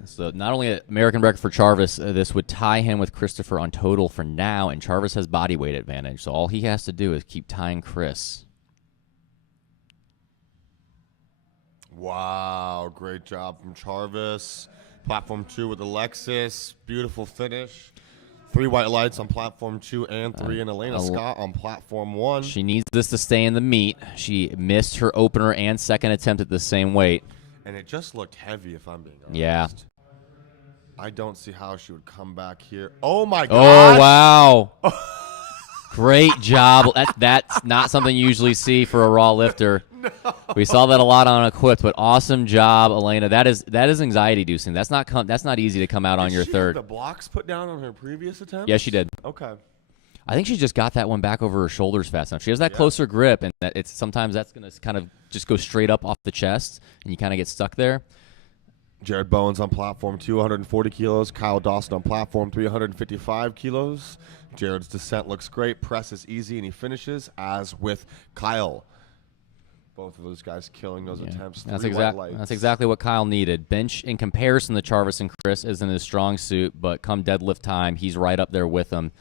So not only an American record for Charvis, this would tie him with Christopher on total for now, and Charvis has body weight advantage. So all he has to do is keep tying Chris. Wow, great job from Charvis. Platform 2 with Alexis. Beautiful finish. 3 white lights on platform 2 and 3, and Elena Scott on platform 1. She needs this to stay in the meet. She missed her opener and second attempt at the same weight. And it just looked heavy, if I'm being honest. Yeah. I don't see how she would come back here. Oh, my Oh, God. wow. Great job. That's not something you usually see for a raw lifter. No. We saw that a lot on Equipped, but awesome job, Elena. That is anxiety-inducing. That's not easy to come out on your third. Did she have the blocks put down on her previous attempt? Yes, she did. Okay. I think she just got that one back over her shoulders fast enough. She has that closer grip, and sometimes that's going to kind of just go straight up off the chest, and you kind of get stuck there. Jared Bowens on platform 2, 140 kilos. Kyle Dawson on platform 3, 155 kilos. Jared's descent looks great. Press is easy, and he finishes, as with Kyle. Both of those guys killing those attempts. That's That's exactly what Kyle needed. Bench, in comparison to Charvis and Chris, isn't his strong suit, but come deadlift time, he's right up there with them.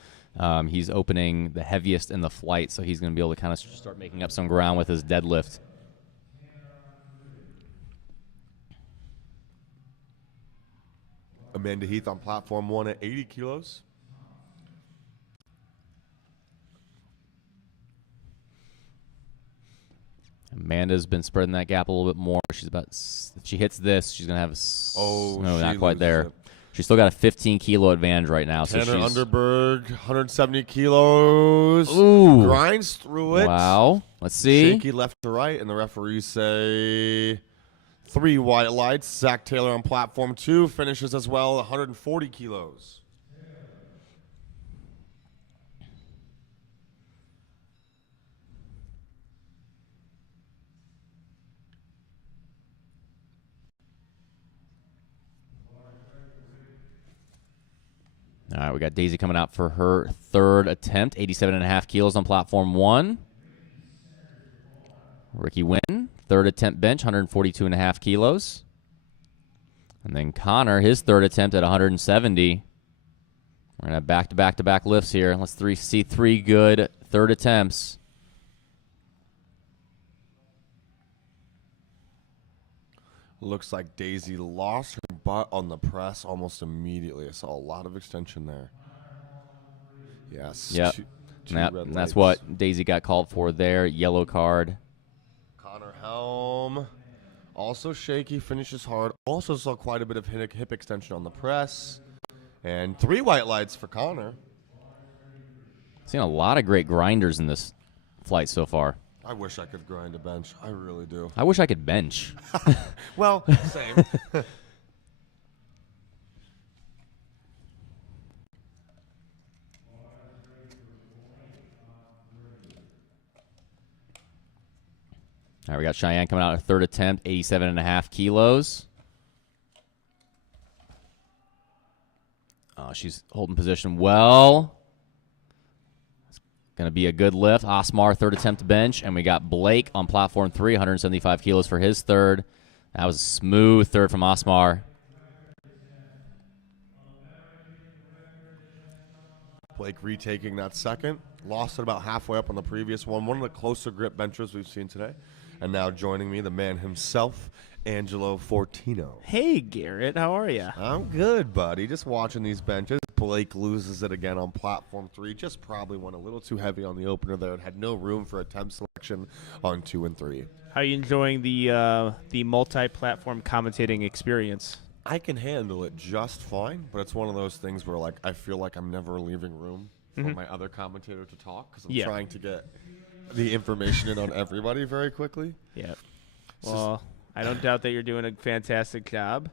He's opening the heaviest in the flight, so he's going to be able to kind of start making up some ground with his deadlift. Amanda Heath on platform 1 at 80 kilos. Amanda's been spreading that gap a little bit more. If she hits this, she's going to have not quite there. It. She's still got a 15-kilo advantage right now. Tanner so Underberg, 170 kilos. Ooh. Grinds through it. Wow. Let's see. Shaky left to right, and the referees say 3 white lights. Zach Taylor on platform 2 finishes as well, 140 kilos. All right, we got Daisy coming out for her third attempt, 87.5 kilos on platform 1. Ricky Wynn, third attempt bench, 142.5 kilos. And then Connor, his third attempt at 170. We're going to have back-to-back-to-back lifts here. Let's see 3 good third attempts. Looks like Daisy lost her butt on the press almost immediately. I saw a lot of extension there. Yes. Yep. Two Yep. red And that's lights. what Daisy got called for there. Yellow card. Connor Helm, also shaky, finishes hard. Also saw quite a bit of hip extension on the press. And 3 white lights for Connor. Seen a lot of great grinders in this flight so far. I wish I could grind a bench. I really do. I wish I could bench. Well, same. All right, we got Cheyenne coming out at third attempt, 87.5 kilos. Oh, she's holding position well. It's going to be a good lift. Osmar, third attempt bench. And we got Blake on platform 3, 175 kilos for his third. That was a smooth third from Osmar. Blake retaking that second. Lost it about halfway up on the previous one. One of the closer grip benchers we've seen today. And now joining me, the man himself, Angelo Fortino. Hey, Garrett, how are you? I'm good, buddy. Just watching these benches. Blake loses it again on platform 3. Just probably went a little too heavy on the opener there and had no room for attempt selection on 2 and 3. How are you enjoying the multi-platform commentating experience? I can handle it just fine, but it's one of those things where, like, I feel like I'm never leaving room for my other commentator to talk because I'm trying to get the information in on everybody very quickly. Yeah. Well, I don't doubt that you're doing a fantastic job.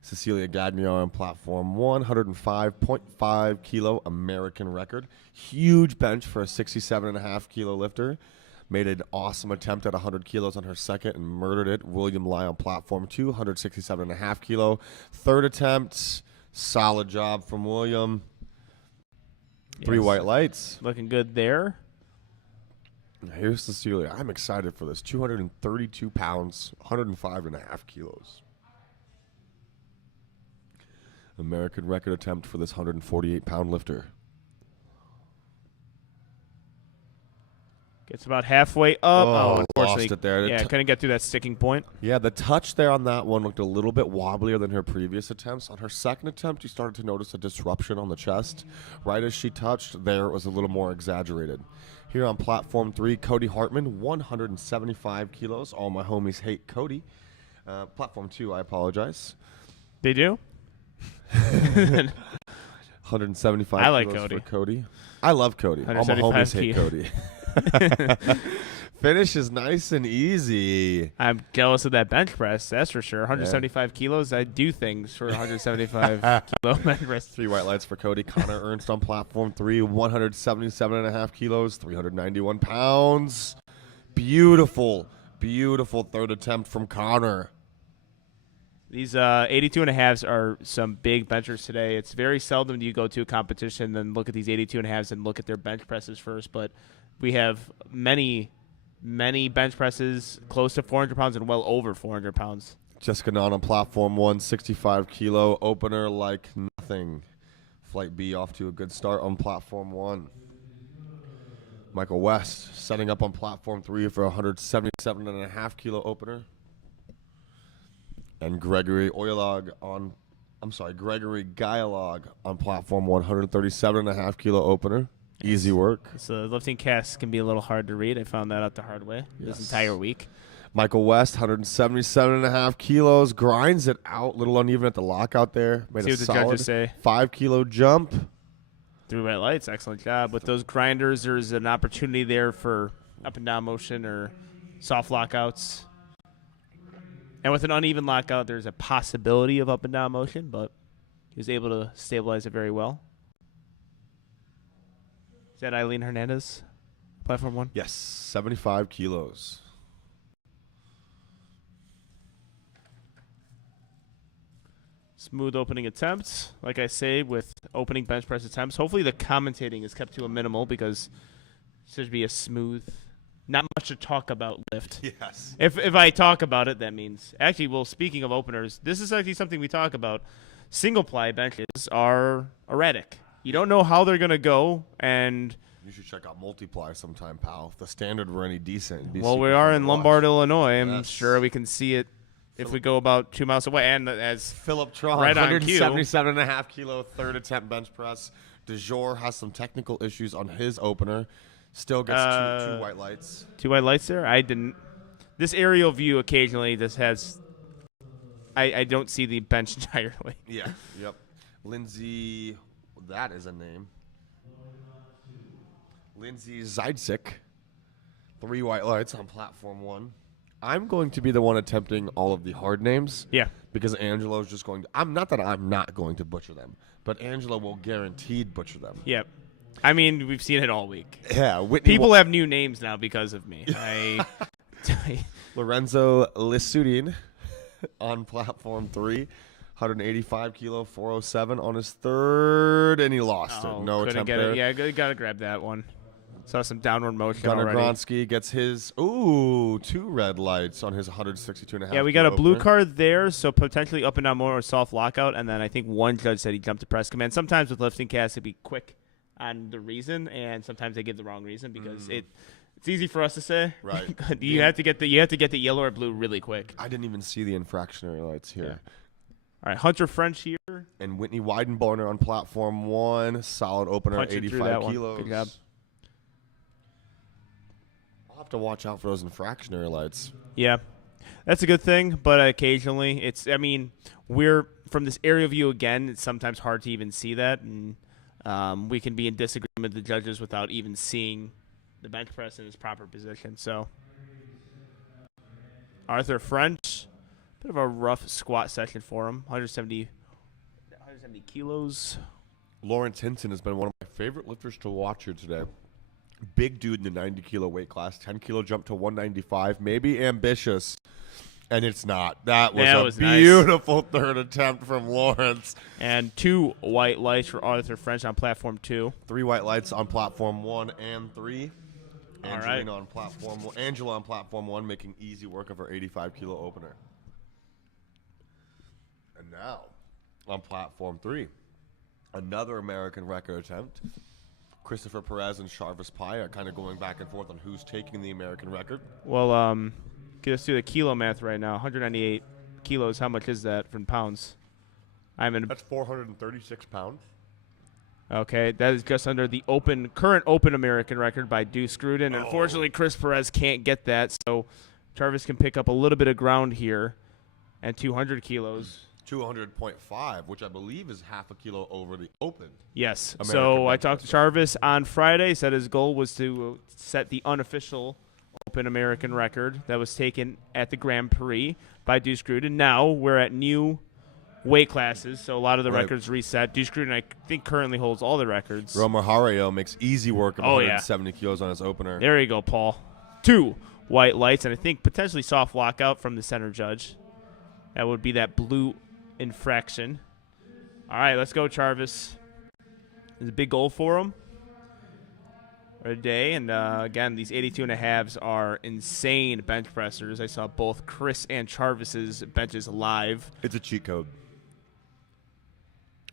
Cecilia Gagnon on platform 105.5 kilo American record. Huge bench for a 67.5 kilo lifter. Made an awesome attempt at 100 kilos on her second and murdered it. William Lai on platform 2, 167.5 kilo. Third attempt, solid job from William. 3 white lights. Looking good there. Here's Cecilia. I'm excited for this. 232 pounds, 105.5 kilos. American record attempt for this 148-pound lifter. Gets about halfway up. Oh, unfortunately. lost it there. Yeah, couldn't get through that sticking point. Yeah, the touch there on that one looked a little bit wobblier than her previous attempts. On her second attempt, you started to notice a disruption on the chest. Right as she touched, there it was a little more exaggerated. Here on platform 3, Cody Hartman, 175 kilos. All my homies hate Cody. Platform 2, I apologize. They do? 175 I like kilos Cody. for Cody. I love Cody. All my homies hate Cody. Finish is nice and easy. I'm jealous of that bench press, that's for sure. 175 kilos, I do things for 175 kilo bench press. 3 white lights for Cody. Connor Ernst on platform 3, 177.5 kilos, 391 pounds. Beautiful, beautiful third attempt from Connor. These 82 and a halves are some big benchers today. It's very seldom do you go to a competition and look at these 82 and a halves and look at their bench presses first, but we have many bench presses close to 400 pounds and well over 400 pounds. Jessica Nunn on platform 1, 65 kilo, opener like nothing. Flight B off to a good start on platform 1. Michael West setting up on platform 3 for a 177.5 kilo opener. And Gregory Guyalog on platform 137.5 kilo opener. Easy work. So lifting casts can be a little hard to read. I found that out the hard way this entire week. Michael West, 177.5 kilos, grinds it out. Little uneven at the lockout there. Made See a what the solid judges say. 5 kilo jump. 3 white lights, excellent job. With those grinders, there's an opportunity there for up and down motion or soft lockouts. And with an uneven lockout, there's a possibility of up and down motion, but he was able to stabilize it very well. Is that Eileen Hernandez, platform 1? Yes, 75 kilos. Smooth opening attempts, like I say, with opening bench press attempts. Hopefully the commentating is kept to a minimal because it should be a smooth, not much to talk about lift. Yes. If I talk about it, that means actually. Well, speaking of openers, this is actually something we talk about. Single ply benches are erratic. You don't know how they're gonna go, and You should check out multiply sometime, pal. If the standard were any decent, it'd be well, we super are fun in to watch. Lombard, Illinois. I'm Yes. sure we can see it if we go about 2 miles away. And as Philip Tran, Right on cue. 177.5 kilo, third attempt bench press. De Jure has some technical issues on his opener. Still gets two white lights. 2 white lights there, I didn't. This aerial view occasionally this has. I don't see the bench entirely. Yeah. Yep. Lindsay, that is a name. Lindsay Zeidzik, 3 white lights on platform 1. I'm going to be the one attempting all of the hard names. Yeah. Because Angelo's just going to. I'm not going to butcher them, but Angelo will guaranteed butcher them. Yep. I mean, we've seen it all week. Yeah. Whitney People have new names now because of me. Lorenzo Lisudin on platform 3. 185 kilo, 407 on his third, and he lost it. No couldn't attempt get there. it. Yeah, gotta grab that one. Saw some downward motion Gunnar already. Gronsky gets his 2 red lights on his 162.5. Yeah, we got a kilo blue opener. card there, so potentially up and down more or soft lockout. And then I think one judge said he jumped to press command. Sometimes with lifting casts, it'd be quick on the reason, and sometimes they give the wrong reason because it's easy for us to say. Right. you have to get the yellow or blue really quick. I didn't even see the infractionary lights here. All right, Hunter French here. And Whitney Weidenborner on platform 1. Solid opener, Punching through 85 that one. kilos. Good job. I'll have to watch out for those infractionary lights. Yeah, that's a good thing, but occasionally we're from this aerial view again, it's sometimes hard to even see that, and we can be in disagreement with the judges without even seeing the bench press in its proper position. So Arthur French, bit of a rough squat session for him, 170 kilos. Lawrence Hinton has been one of my favorite lifters to watch here today. Big dude in the 90 kilo weight class, 10 kilo jump to 195, maybe ambitious, and it's not. That was nice. Beautiful third attempt from Lawrence. And 2 white lights for Arthur French on platform 2. 3 white lights on platform 1 and 3. All Angelina right. on platform Angela on platform 1, making easy work of her 85 kilo opener. And now on platform 3, another American record attempt. Christopher Perez and Charvis Pai are kind of going back and forth on who's taking the American record. Well, let's do the kilo math right now. 198 kilos. How much is that from pounds? That's 436 pounds. Okay, that is just under the current open American record by Deuce Gruden. Unfortunately, Chris Perez can't get that, so Jarvis can pick up a little bit of ground here at 200 kilos. 200.5, which I believe is half a kilo over the open. Yes. American So I record. talked to Jarvis on Friday. Said his goal was to set the unofficial open American record that was taken at the Grand Prix by Deuce Gruden. Now we're at new weight classes, so a lot of the Right. records reset. Deuce Gruden, I think, currently holds all the records. Romer Hario makes easy work of Oh, yeah. 170 kilos on his opener. There you go, Paul. 2 white lights, and I think potentially soft lockout from the center judge. That would be that blue infraction. All right, let's go, Jarvis. There's a big goal for him for a day, and again, these 82.5s are insane bench pressers. I saw both Chris and Jarvis's benches live. It's a cheat code.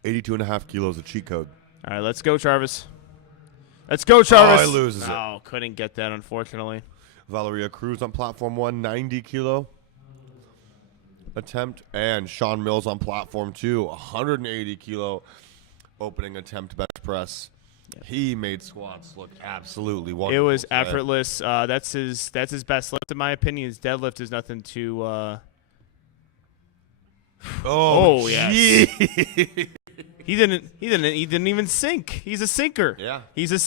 82.5 kilos, a cheat code. All right, let's go, Jarvis. Let's go, Jarvis. he loses it. Oh, couldn't get that, unfortunately. Valeria Cruz on platform 1, 90 kilo attempt. And Sean Mills on platform 2, 180 kilo opening attempt bench press. Yep. He made squats look absolutely wonderful. It was today. effortless. That's his best lift, in my opinion. His deadlift is nothing to. Oh, yes. gee. He didn't even sink. He's a sinker. Yeah. He's a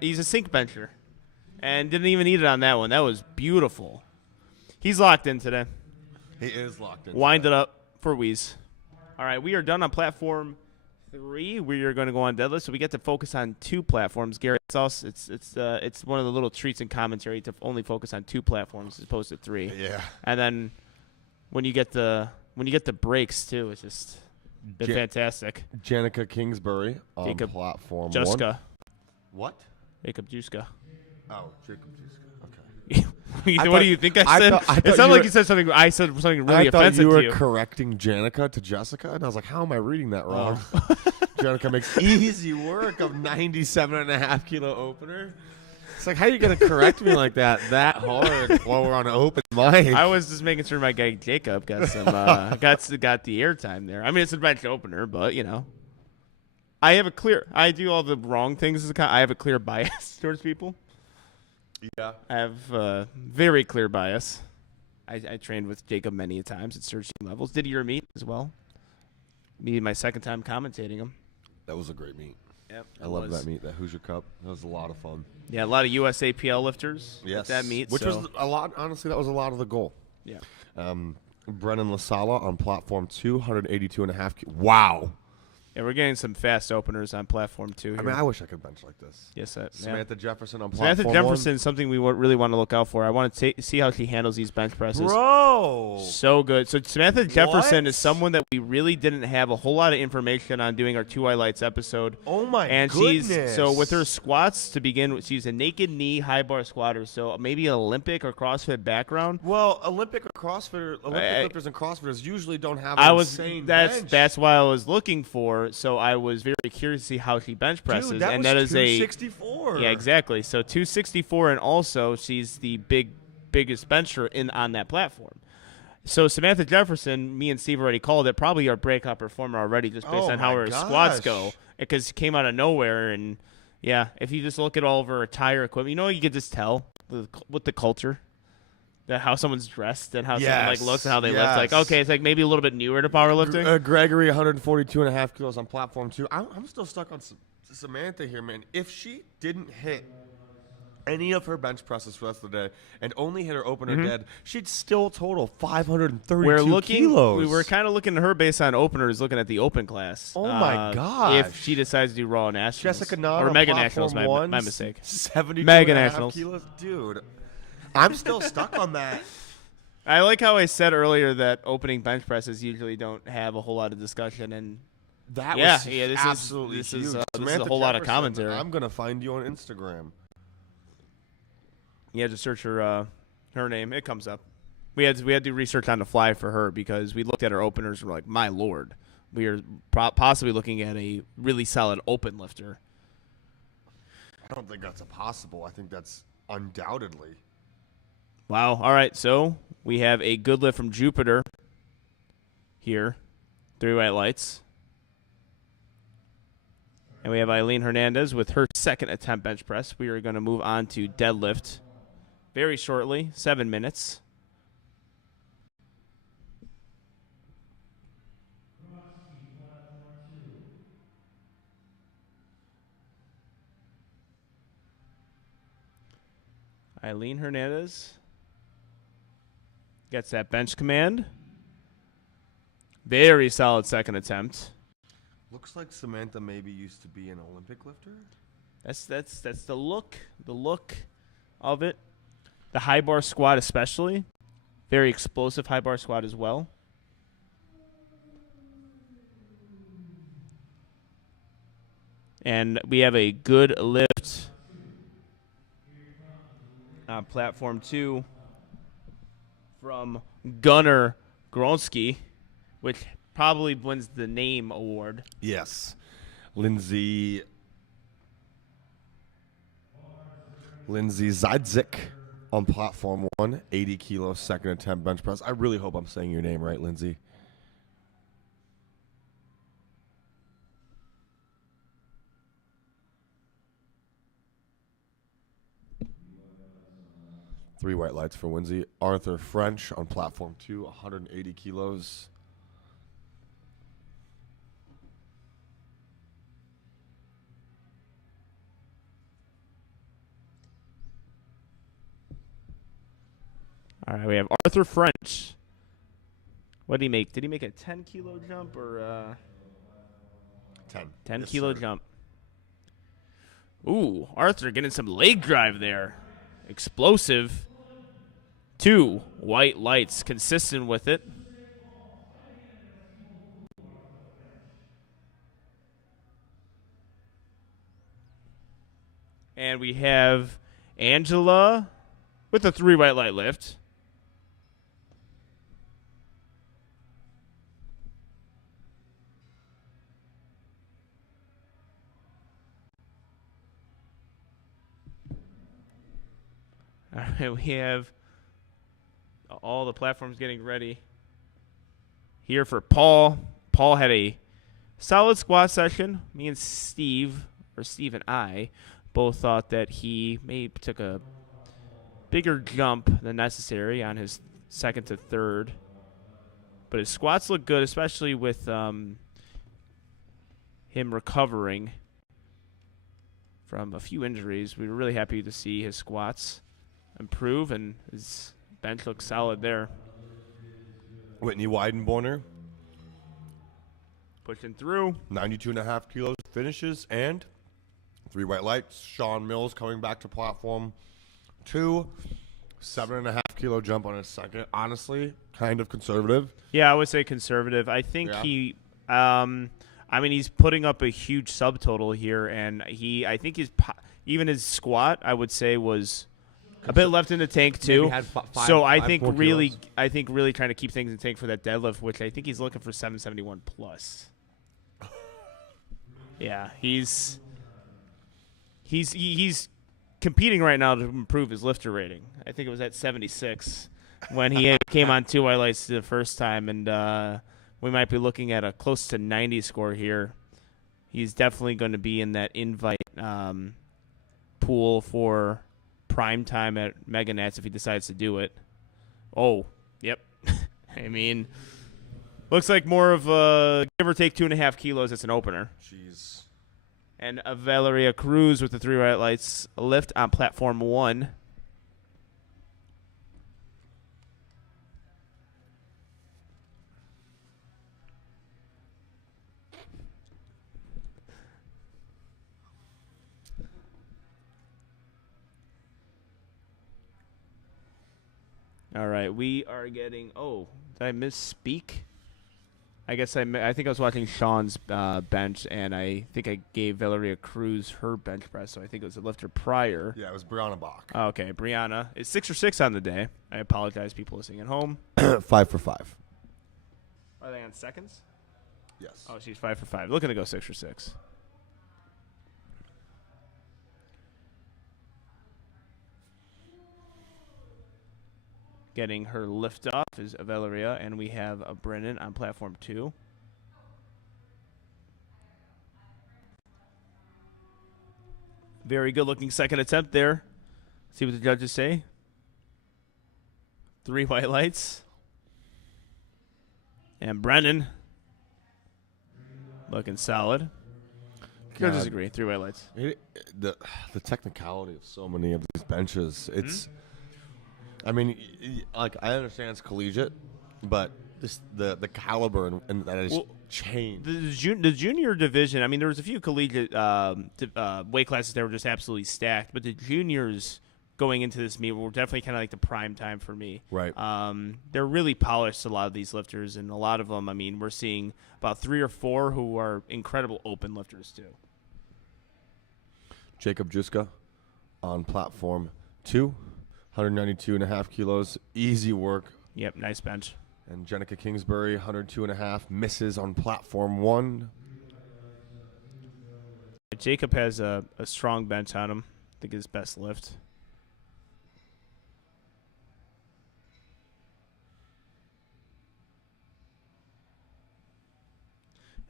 He's a sink bencher, and didn't even need it on that one. That was beautiful. He's locked in today. He is locked in. Wind it up for Wheeze. All right, we are done on platform 3. We are going to go on deadlift, so we get to focus on 2 platforms. Garrett, it's one of the little treats in commentary to only focus on 2 platforms as opposed to 3. Yeah. And then when you get the breaks too, it's just Been fantastic. Janica Kingsbury on Jacob platform 1. Juska. What? Jacob Juska. Oh, Jacob Juska. Okay. What do you think I said? It sounded like you said something. I said something really I thought offensive you were to you. correcting Janica to Jessica, and I was like, how am I reading that wrong? Janica makes easy work of 97.5 kilo opener. It's like, how are you going to correct me like that hard while we're on an open mic? I was just making sure my guy Jacob got some got the airtime there. I mean, it's a bench opener, but I do all the wrong things. I have a clear bias towards people. Yeah. I have a very clear bias. I trained with Jacob many a times at searching levels. Did your meet as well? Me, my second time commentating him. That was a great meet. Yep, I love that meet, that Hoosier Cup. That was a lot of fun. Yeah, a lot of USAPL lifters Yes. at that meet. Which so. was a lot, honestly, that was a lot of the goal. Yeah. Brennan Lasala on platform 2, 182.5. Wow. Yeah, we're getting some fast openers on platform 2 here. I mean, I wish I could bench like this. Yes, Samantha Jefferson on Samantha platform Jefferson is something we really want to look out for. I want to see how she handles these bench presses. 1. Bro. So good. So Samantha Jefferson What? is someone that we really didn't have a whole lot of information on doing our 2 highlights episode. Oh, my and goodness. So with her squats to begin with, she's a naked knee high bar squatter. So maybe an Olympic or CrossFit background. Well, Olympic lifters and CrossFitters usually don't have insane that's bench. that's what I was looking for. So I was very curious to see how she bench presses. Dude, that and was that is 264. Yeah, exactly. So 264, and also she's the biggest bencher on that platform. So Samantha Jefferson, me and Steve already called it, probably our breakout performer already, just based on how her squats go, because she came out of nowhere. And yeah, if you just look at all of her attire equipment, you could just tell with the culture. How someone's dressed and how someone looks and how they lift. Like, okay, it's like maybe a little bit newer to powerlifting. Gregory, 142.5 kilos on platform 2. I'm still stuck on Samantha here, man. If she didn't hit any of her bench presses for the rest of the day and only hit her opener dead, she'd still total 532 kilos. We were kind of looking at her based on openers, looking at the open class. Oh, my gosh. If she decides to do Raw Nationals. Jessica Nod or on Mega platform Nationals, 1, my mistake. 72.5 Mega Nationals. kilos. Dude, I'm still stuck on that. I like how I said earlier that opening bench presses usually don't have a whole lot of discussion, and That this absolutely is huge. a Samantha whole lot of Jefferson, commentary. I'm going to find you on Instagram. You had to search her name. It comes up. We had to do research on the fly for her because we looked at her openers and we're like, my lord, we are possibly looking at a really solid open lifter. I don't think that's possible. I think that's undoubtedly. Wow. All right. So we have a good lift from Jupiter here. 3 white lights. And we have Eileen Hernandez with her second attempt bench press. We are going to move on to deadlift very shortly, 7 minutes. Eileen Hernandez gets that bench command. Very solid second attempt. Looks like Samantha maybe used to be an Olympic lifter. That's the look of it. The high bar squat especially. Very explosive high bar squat as well. And we have a good lift on platform 2 from Gunnar Gronsky, which probably wins the name award. Yes. Lindsay Zydzik on platform 1, 80 kilo second attempt bench press. I really hope I'm saying your name right, Lindsay. Three white lights for Lindsay. Arthur French on platform 2, 180 kilos. All right, we have Arthur French. What did he make? Did he make a 10 kilo jump or 10 Yes, kilo sir. jump? Ooh, Arthur getting some leg drive there. Explosive. 2 white lights, consistent with it. And we have Angela with a 3 white light lift. All right, we have all the platforms getting ready here for Paul. Paul had a solid squat session. Me and Steve and I, both thought that he maybe took a bigger jump than necessary on his second to third. But his squats look good, especially with him recovering from a few injuries. We were really happy to see his squats improve, and his bench looks solid there. Whitney Weidenborner, Pushing through. 92.5 kilos finishes, and 3 white lights. Sean Mills coming back to platform 2. 7.5 kilo jump on his second. Honestly, kind of conservative. Yeah, I would say conservative. I think Yeah. he's putting up a huge subtotal here, and I think even his squat, I would say, was a bit left in the tank too. Maybe had So I five think more really, kilos. trying to keep things in tank for that deadlift, which I think he's looking for 771 plus. Yeah, he's competing right now to improve his lifter rating. I think it was at 76 when he came on 2 highlights the first time, and we might be looking at a close to 90 score here. He's definitely going to be in that invite pool for prime time at Mega Nats if he decides to do it. Oh, yep. I mean, looks like more of a give or take 2.5 kilos as an opener. Jeez. And Valeria Cruz with the 3 white lights lift on platform 1. All right, we are getting. Oh, did I misspeak? I guess I think I was watching Sean's bench, and I think I gave Valeria Cruz her bench press, so I think it was a lifter prior. Yeah, it was Brianna Bach. Okay, Brianna is 6 or 6 on the day. I apologize, people listening at home. 5 for 5. Are they on seconds? Yes. Oh, she's 5 for 5. Looking to go 6 for 6. Getting her lift off is Valeria, and we have a Brennan on platform 2. Very good looking second attempt there. See what the judges say. 3 white lights. And Brennan looking solid. Judges God. agree. 3 white lights. The technicality of so many of these benches, it's I mean, like, I understand it's collegiate, but the caliber and that has changed. The junior division, I mean, there was a few collegiate weight classes that were just absolutely stacked, but the juniors going into this meet were definitely kind of like the prime time for me. Right. They're really polished, a lot of these lifters, and a lot of them, I mean, we're seeing about 3 or 4 who are incredible open lifters too. Jacob Juska on platform 2. 192.5 kilos, easy work. Yep, nice bench. And Jenica Kingsbury, 102.5, misses on platform 1. Jacob has a strong bench on him. I think his best lift.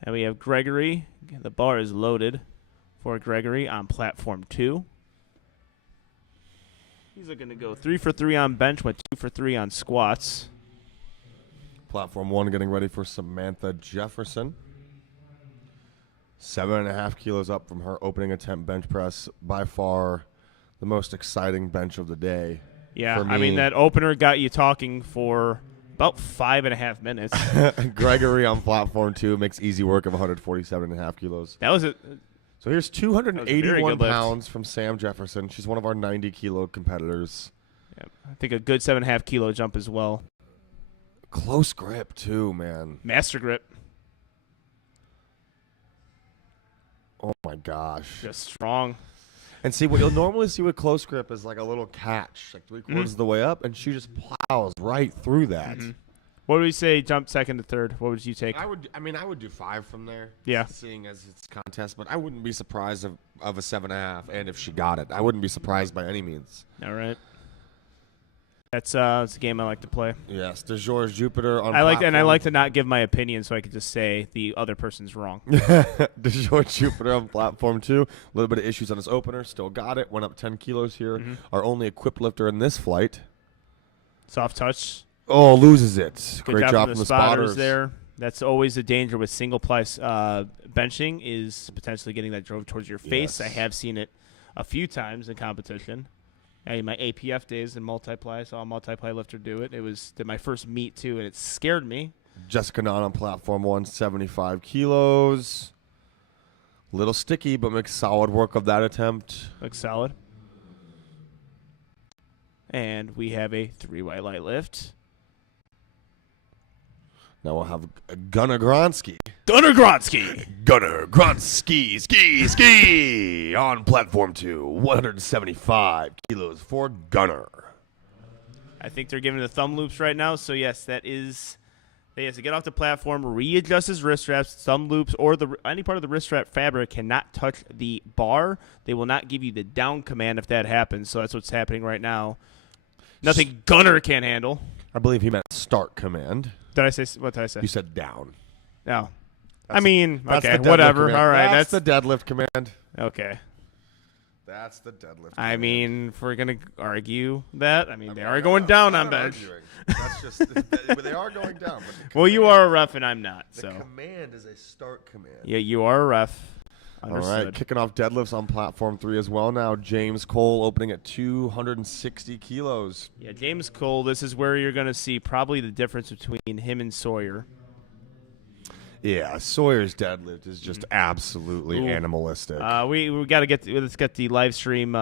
And we have Gregory. The bar is loaded for Gregory on platform 2. He's looking to go 3 for 3 on bench with 2 for 3 on squats. Platform 1 getting ready for Samantha Jefferson. 7.5 kilos up from her opening attempt bench press. By far the most exciting bench of the day. Yeah, for me. I mean, that opener got you talking for about 5.5 minutes. Gregory on platform 2 makes easy work of 147.5 kilos. That was a So here's That was a very 281 good lift. pounds from Sam Jefferson. She's one of our 90-kilo competitors. yeah, I think a good 7.5 kilo jump as well. Close grip, too, man. Master grip, Oh, my gosh. just strong. And see, what you'll normally see with close grip is like a little catch, like 3/4 of the way up, and she just plows right through that. What would we say? Jump second to third. What would you take? I would do 5 from there. Yeah. Seeing as it's contest, but I wouldn't be surprised of a 7.5. And if she got it, I wouldn't be surprised by any means. All right. That's a game I like to play. Yes, De Jour Jupiter on. I like to not give my opinion, so I could just say the other person's wrong. De Jour Jupiter on platform 2. A little bit of issues on his opener. Still got it. Went up 10 kilos here. Our only equipped lifter in this flight. Soft touch. Oh, loses it. Good Great job from from the spotters there. That's always the danger with single ply benching is potentially getting that drove towards your face. Yes. I have seen it a few times in competition. In my APF days in multiply, I saw a multiply lifter do it. It was my first meet too, and it scared me. Jessica Nunn on platform 1, 75 kilos. Little sticky, but makes solid work of that attempt. Looks solid. And we have a 3 white light lift. Now we'll have Gunnar Gronsky. Gunnar Gronsky. Gunnar Gronsky, ski, on platform 2, 175 kilos for Gunnar. I think they're giving the thumb loops right now. So, yes, that is – he has to get off the platform, readjust his wrist straps, thumb loops, or any part of the wrist strap fabric cannot touch the bar. They will not give you the down command if that happens. So that's what's happening right now. Nothing Gunnar can't handle. I believe he meant start command. Did I say – what did I say? You said down. No. Okay, deadlift whatever. command. All right. That's the deadlift command. Okay. That's the deadlift command. I mean, if we're going to argue that, they are going down on bench. That's just they are going down. But well, you are a ref and I'm not. the So command is a start command. yeah, you are a ref. Understood. All right, kicking off deadlifts on platform 3 as well now. James Cole opening at 260 kilos. Yeah, James Cole, this is where you're going to see probably the difference between him and Sawyer. Yeah, Sawyer's deadlift is just absolutely animalistic. We got to let's get the live stream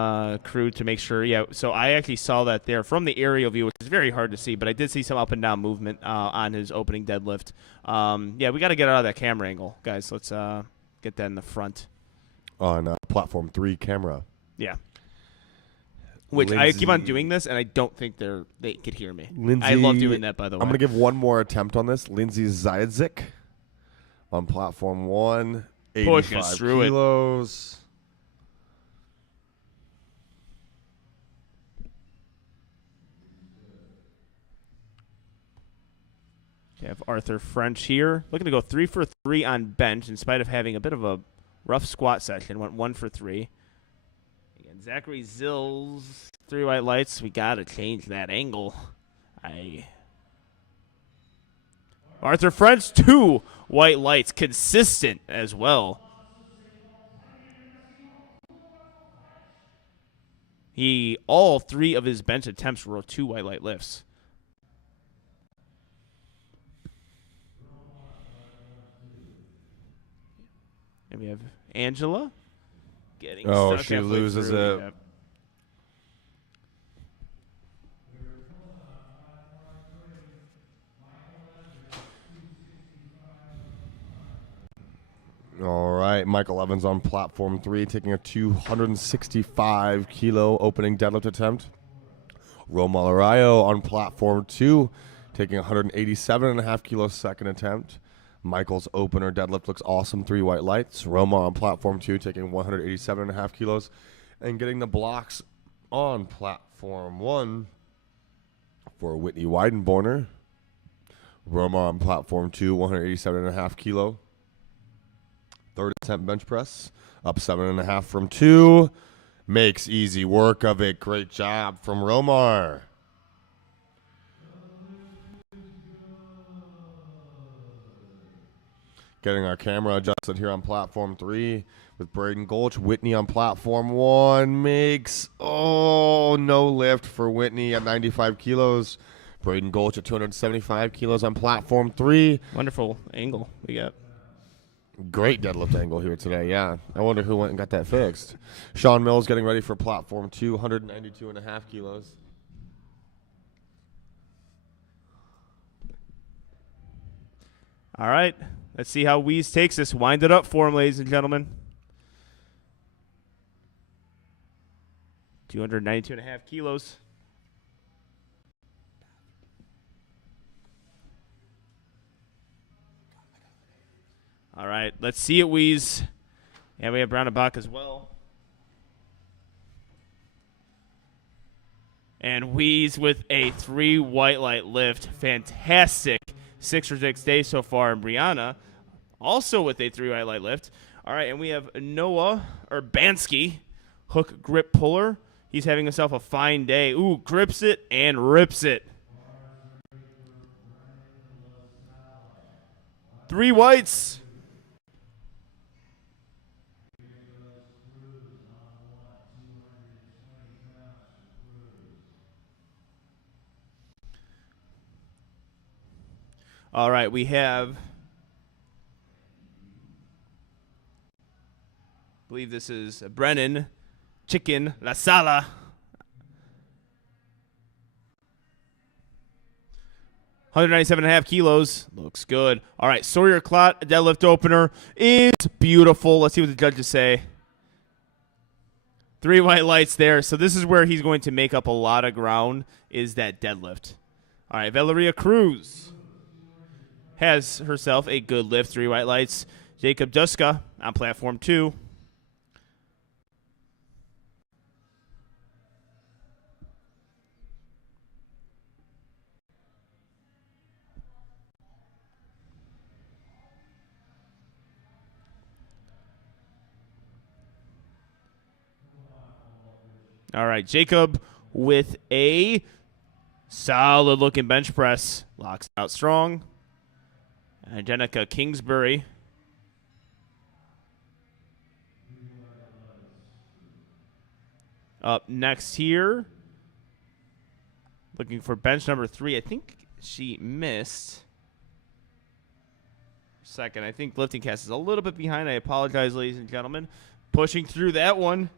crew to make sure. Yeah, so I actually saw that there from the aerial view, which is very hard to see, but I did see some up and down movement on his opening deadlift. Yeah, we got to get out of that camera angle, guys. Let's get that in the front. On platform 3 camera. Yeah. Which I keep on doing this, and I don't think they could hear me. I love doing that, by the way. I'm going to give one more attempt on this. Lindsay Zajdzik on platform 1, 85 kilos. You have Arthur French here. Looking to go 3 for 3 on bench in spite of having a bit of a rough squat session. Went 1 for 3. Again, Zachary Zills, 3 white lights. We got to change that angle. Arthur French, 2 white lights. Consistent as well. All 3 of his bench attempts were 2 white light lifts. And we have Angela getting stuck she halfway loses through. it. Yep. All right, Michael Evans on platform 3, taking a 265 kilo opening deadlift attempt. Roma Arayo on platform 2, taking 187.5 kilo second attempt. Michael's opener deadlift looks awesome, 3 white lights. Roma on platform 2, taking 187.5 kilos. And getting the blocks on platform 1 for Whitney Weidenborner. Roma on platform 2, 187.5 kilo. Third attempt bench press, up 7.5 from 2. Makes easy work of it. Great job from Romar. Getting our camera adjusted here on platform 3 with Braden Gulch. Whitney on platform 1 makes, no lift for Whitney at 95 kilos. Braden Gulch at 275 kilos on platform 3. Wonderful angle we got. Great deadlift angle here today, yeah. I wonder who went and got that fixed. Sean Mills getting ready for platform 2, 192.5 kilos. All right. Let's see how Weeze takes this. Wind it up for him, ladies and gentlemen. 292.5 kilos. All right, let's see it, Wheeze. And we have Brown and Bach as well. And Wheeze with a 3 white light lift. Fantastic 6 for 6 days so far. And Brianna also with a 3 white light lift. All right, and we have Noah Urbanski, hook grip puller. He's having himself a fine day. Ooh, grips it and rips it. 3 whites. All right, we have, I believe this is Brennan Chicken La Sala. $197.5 kilos. Looks good. All right, Sawyer Clot deadlift opener is beautiful. Let's see what the judges say. 3 white lights there. So this is where he's going to make up a lot of ground, is that deadlift. All right, Valeria Cruz has herself a good lift, 3 white lights. Jacob Juska on platform 2. All right, Jacob with a solid-looking bench press. Locks out strong. And Jenica Kingsbury. Up next here. Looking for bench number 3. I think she missed. Second. I think lifting cast is a little bit behind. I apologize, ladies and gentlemen. Pushing through that one.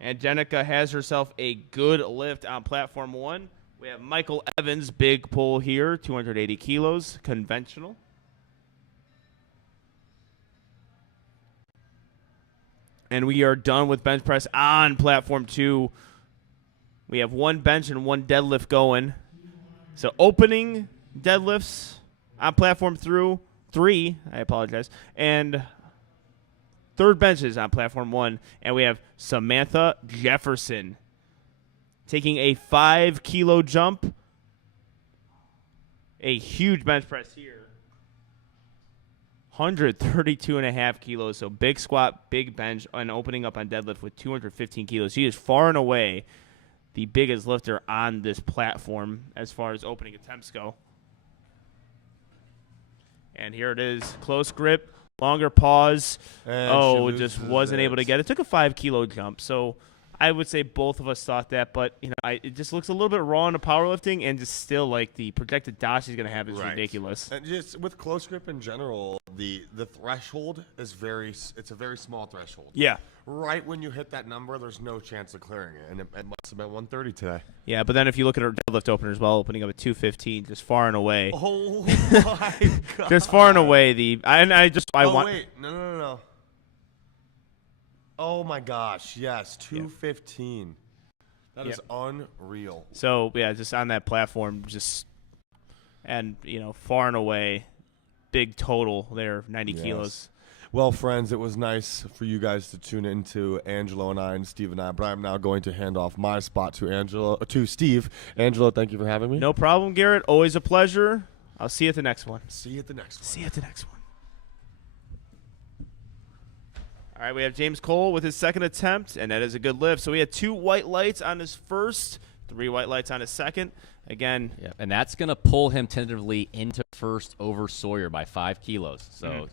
And Jenica has herself a good lift on platform 1. We have Michael Evans, big pull here, 280 kilos, conventional. And we are done with bench press on platform 2. We have 1 bench and 1 deadlift going. So opening deadlifts on platform 3, I apologize, and third benches on platform 1. And we have Samantha Jefferson taking a 5 kilo jump. A huge bench press here. 132.5 kilos. So big squat, big bench, and opening up on deadlift with 215 kilos. She is far and away the biggest lifter on this platform as far as opening attempts go. And here it is. Close grip, longer pause. And just wasn't able to get it. Took a 5 kilo jump. So I would say both of us thought that, but it just looks a little bit raw into powerlifting, and just still like the projected dash he's going to have is ridiculous. And just with close grip in general, the threshold is it's a very small threshold. Yeah. Right when you hit that number, there's no chance of clearing it, and it must have been 130 today. Yeah, but then if you look at our deadlift opener as well, opening up at 215, just far and away. Oh my god! Just far and away No. Oh my gosh! Yes, 215. That is unreal. So yeah, just on that platform, far and away, big total there, 90 kilos. Well, friends, it was nice for you guys to tune into Angelo and I and Steve and I, but I'm now going to hand off my spot to Steve. Angelo, thank you for having me. No problem, Garrett. Always a pleasure. I'll see you at the next one. See you at the next one. See you at the next one. All right, we have James Cole with his second attempt, and that is a good lift. So we had 2 white lights on his first, 3 white lights on his second. Again. Yeah, and that's going to pull him tentatively into first over Sawyer by 5 kilos. So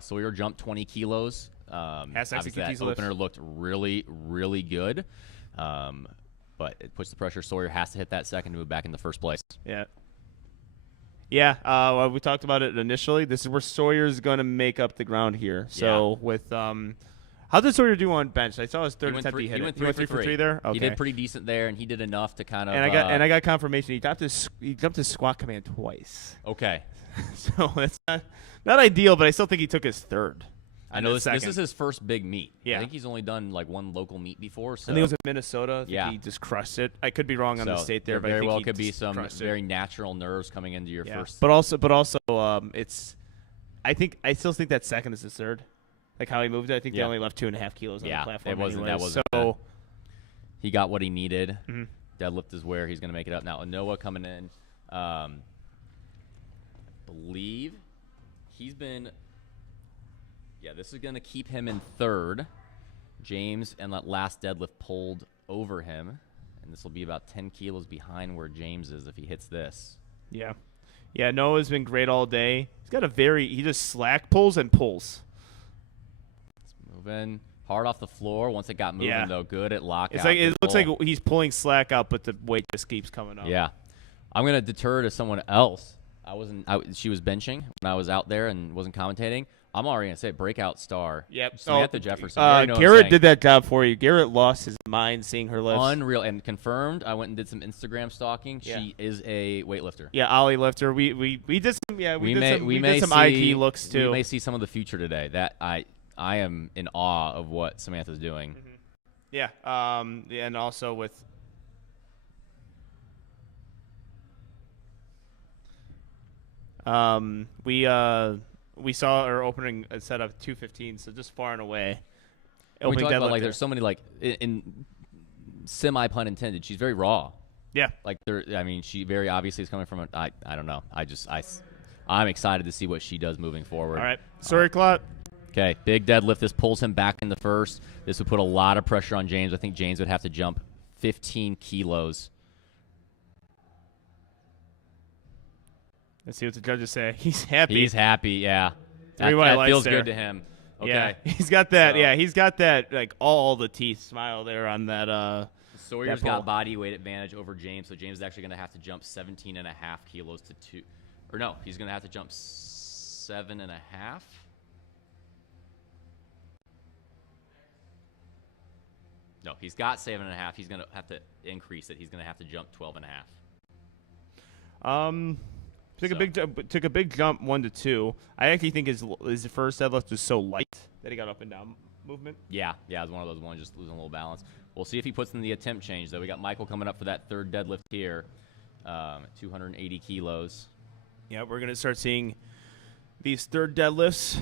Sawyer jumped 20 kilos. Obviously that opener looked really, really good. But it puts the pressure. Sawyer has to hit that second to move back into first place. Yeah. Yeah, we talked about it initially. This is where Sawyer's going to make up the ground here. So with how did Sawyer do on bench? I saw his third attempt. He went 3 for 3 there. Okay. He did pretty decent there, and he did enough to kind of. And I got confirmation. He jumped his squat command twice. Okay. So it's not ideal, but I still think he took his third. I know this is his first big meet. Yeah. I think he's only done like one local meet before. So I think it was in Minnesota. I think Yeah. he just crushed it. I could be wrong on the state there, but very I think well he could be just some crushed it. very natural nerves coming into your first. But also, it's. I still think that second is his third. Like how he moved it. I think they only left 2.5 kilos on the platform. That wasn't so bad. He got what he needed. Mhm. Deadlift is where he's going to make it up. Now, Noah coming in, believe he's been, this is going to keep him in third. James and that last deadlift pulled over him, and this will be about 10 kilos behind where James is if he hits this. Yeah. Yeah, Noah's been great all day. He's got he just slack pulls and pulls. It's moving hard off the floor. Once it got moving, though, good at lockout. It's like it looks like he's pulling slack up, but the weight just keeps coming up. Yeah. I'm going to deter to someone else. She was benching when I was out there and wasn't commentating. I'm already going to say breakout star. Yep. Samantha Jefferson. You already know what I'm Garrett saying. did that job for you. Garrett lost his mind seeing her lifts. Unreal and confirmed. I went and did some Instagram stalking. Yeah. She is a weightlifter. Yeah, Ollie lifter. We did some. Yeah, we did some see, IG looks too. We may see some of the future today. That I am in awe of what Samantha's doing. Mm-hmm. Yeah. And also with. We saw her opening a set of 215, so just far and away. We talked about there's so many in semi pun intended. She's very raw. Yeah. She very obviously is coming from I don't know. I'm excited to see what she does moving forward. All right. Sorry, Clot. Okay, big deadlift. This pulls him back in the first. This would put a lot of pressure on James. I think James would have to jump 15 kilos. Let's see what the judges say. He's happy. He's happy, yeah. Three That white feels lights there. good to him. Okay. Yeah, he's got that. Yeah, he's got that like all the teeth smile there on that. Sawyer's that pull. got body weight advantage over James, so James is actually going to have to jump 17.5 kilos to 2. Or no, he's going to have to jump 7.5. No, he's got 7.5. He's going to have to increase it. He's going to have to jump 12.5. Took a big jump 1 to 2. I actually think his first deadlift was so light that he got up and down movement. Yeah, it was one of those ones just losing a little balance. We'll see if he puts in the attempt change, though. We got Michael coming up for that third deadlift here, 280 kilos. Yeah, we're gonna start seeing these third deadlifts.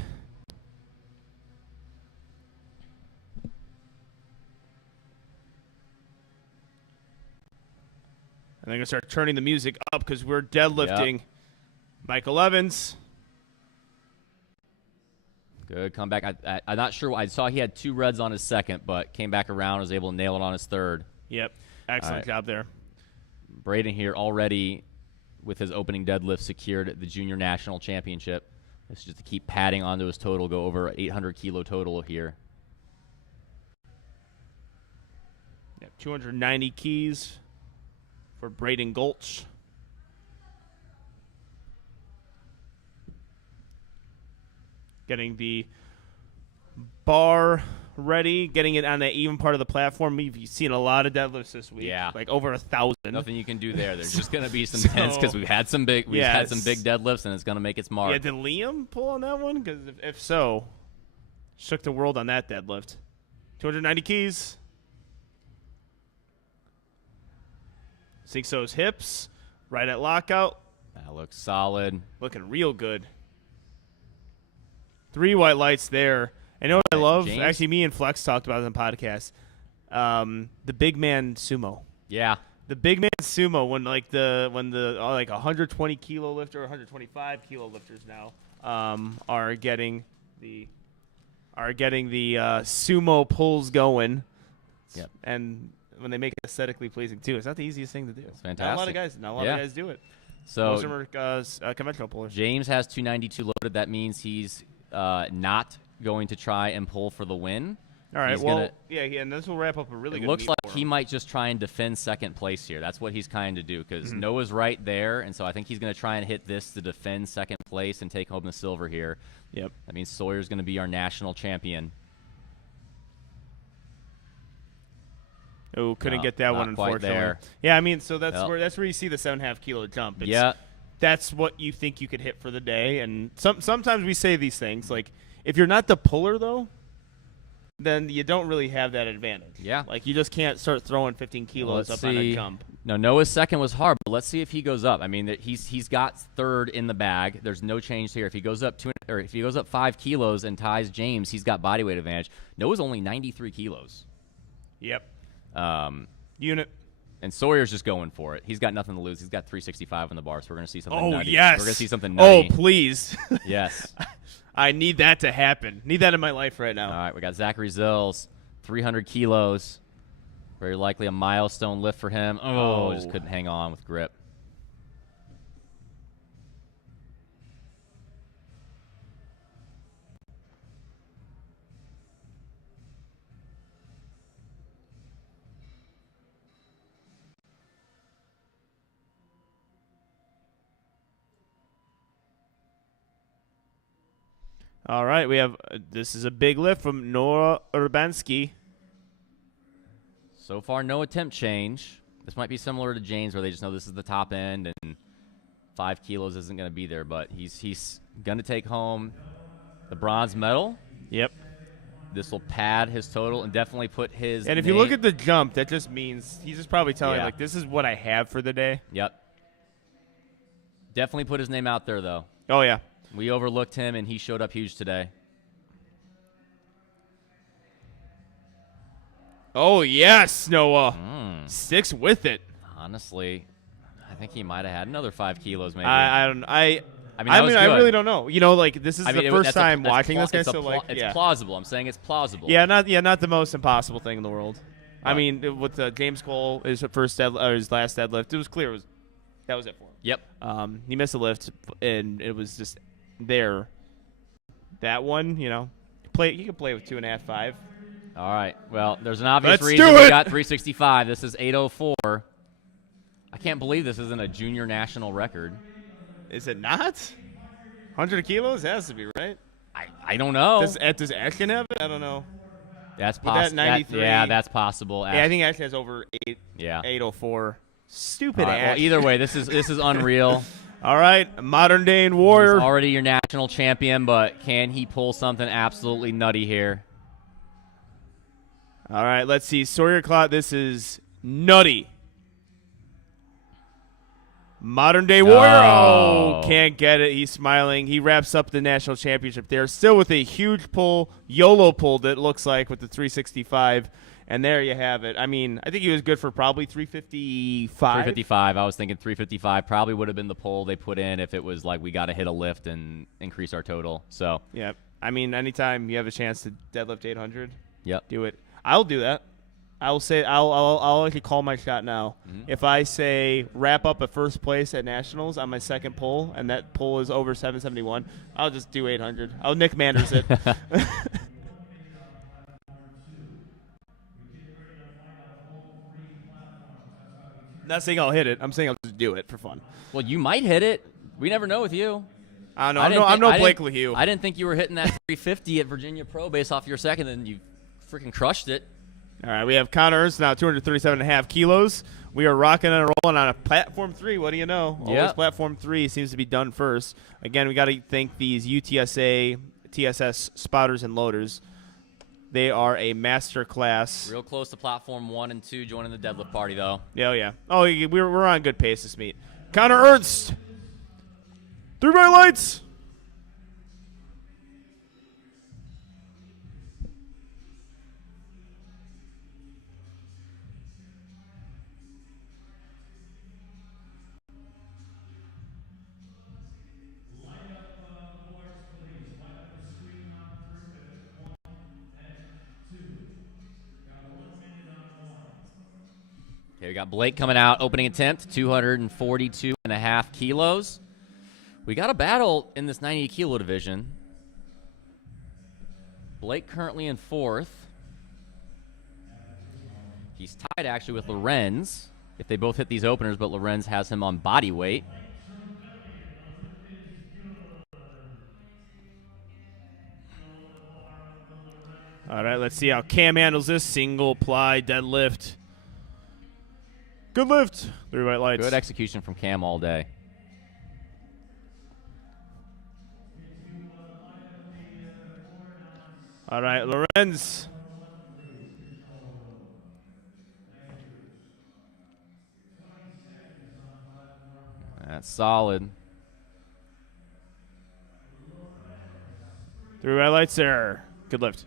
And they're going to start turning the music up because we're deadlifting Michael Evans. Good comeback. I'm not sure. I saw he had 2 reds on his second, but came back around, was able to nail it on his third. Yep. Excellent job there. Braden here already with his opening deadlift secured at the Junior National Championship. This is just to keep padding onto his total, go over 800 kilo total here. Yep. 290 keys for Braden Gulch. Getting the bar ready, getting it on the even part of the platform. We've seen a lot of deadlifts this week. Yeah. Like over 1,000. Nothing you can do there. There's just going to be some tens because we've had some big deadlifts, and it's going to make its mark. Yeah, did Liam pull on that one? Because if so, shook the world on that deadlift. 290 keys. Sink those hips, right at lockout. That looks solid. Looking real good. 3 white lights there. And you know what I love? James? Actually, me and Flex talked about it on the podcast. The big man sumo. Yeah. The big man sumo when the 120 kilo lifter, 125 kilo lifters now are getting the sumo pulls going. Yep. And when they make it aesthetically pleasing too, it's not the easiest thing to do. It's fantastic. Not a lot of guys do it. So most of them are conventional pullers. James has 292 loaded. That means he's not going to try and pull for the win. All right. He's and this will wrap up a really good It looks meet like for he him. might just try and defend second place here. That's what he's trying to do because Noah's right there, and so I think he's going to try and hit this to defend second place and take home the silver here. Yep. That means Sawyer's going to be our national champion. Oh, couldn't No, get that not one, quite unfortunately. there. Yeah, I mean, so that's Yep. where you see the 7.5 kilo jump. It's, Yeah. That's what you think you could hit for the day, and sometimes we say these things like If you're not the puller, though, then you don't really have that advantage. Yeah. Like, you just can't start throwing 15 kilos up on a jump. No, Noah's second was hard, but let's see if he goes up. I mean, he's got third in the bag. There's no change here. If he goes up 5 kilos and ties James, he's got body weight advantage. Noah's only 93 kilos. Yep. Unit. And Sawyer's just going for it. He's got nothing to lose. He's got 365 on the bar, so we're going to see something nutty. Yes. We're going to see something nutty. Oh, please. Yes. I need that to happen. Need that in my life right now. All right, we got Zachary Zills, 300 kilos. Very likely a milestone lift for him. Oh, just couldn't hang on with grip. All right, we have this is a big lift from Nora Urbanski. So far, no attempt change. This might be similar to James, where they just know this is the top end and 5 kilos isn't going to be there. But he's going to take home the bronze medal. Yep. This will pad his total and definitely put his And if you look at the jump, that just means he's just probably telling Yeah. like, this is what I have for the day. Yep. Definitely put his name out there, though. Oh, yeah. We overlooked him, and he showed up huge today. Oh, yes, Noah. Sticks with it. Honestly, I think he might have had another 5 kilos, maybe. I don't. I that mean, was I good. really don't know. You know, like this is the first that's time that's watching this guy. it's So like, it's yeah, plausible. I'm saying it's plausible. not the most impossible thing in the world. I Right. mean, with James Cole, his last deadlift, it was clear that was it for him. Yep. He missed a lift, and it was just there. That one, you know, you can play with 2.5, 5. All right. Well, there's an obvious Let's reason do we it! got 365. This is 804. I can't believe this isn't a junior national record. Is it not? 100 kilos? It has to be, right? I don't know. Does Ashton have it? I don't know. That's With that possible. 93 Yeah, that's possible. Yeah, I think Ashton has over 804. Stupid All right, well, Ash. either way, this is unreal. All right, modern day warrior. He's already your national champion, but can he pull something absolutely nutty here? All right, let's see. Sawyer Clot, this is nutty. Modern day warrior. No. Oh, can't get it. He's smiling. He wraps up the national championship there, still with a huge pull, YOLO pull that looks like with the 365. And there you have it. I mean, I think he was good for probably 355. 355. I was thinking 355 probably would have been the pull they put in if it was like we got to hit a lift and increase our total. So, Yeah. I mean, anytime you have a chance to deadlift 800, yep. do it. I'll do that. I'll say I'll actually call my shot now. If I say wrap up at first place at nationals on my second pull, and that pull is over 771, I'll just do 800. I'll Nick Manders it. Not saying I'll hit it. I'm saying I'll just do it for fun. Well, you might hit it. We never know with you. I don't know. I'm no Blake LaHue. I didn't think you were hitting that 350 at Virginia Pro based off your second, and you freaking crushed it. All right, we have Connor Ernst now, 237.5 kilos. We are rocking and rolling on a platform 3. What do you know? Yep. Always platform 3 seems to be done first. Again, we got to thank these UTSA, TSS spotters and loaders. They are a master class. Real close to platform 1 and 2, joining the deadlift party, though. Yeah, oh, yeah. Oh, we're on good pace this meet. Connor Ernst. 3 bright lights. Okay, we got Blake coming out, opening attempt, 242.5 kilos. We got a battle in this 90 kilo division. Blake currently in 4th. He's tied actually with Lorenz if they both hit these openers, but Lorenz has him on body weight. All right, let's see how Cam handles this single ply deadlift. Good lift. 3 white lights. Good execution from Cam all day. All right, Lorenz. That's solid. 3 red lights there. Good lift.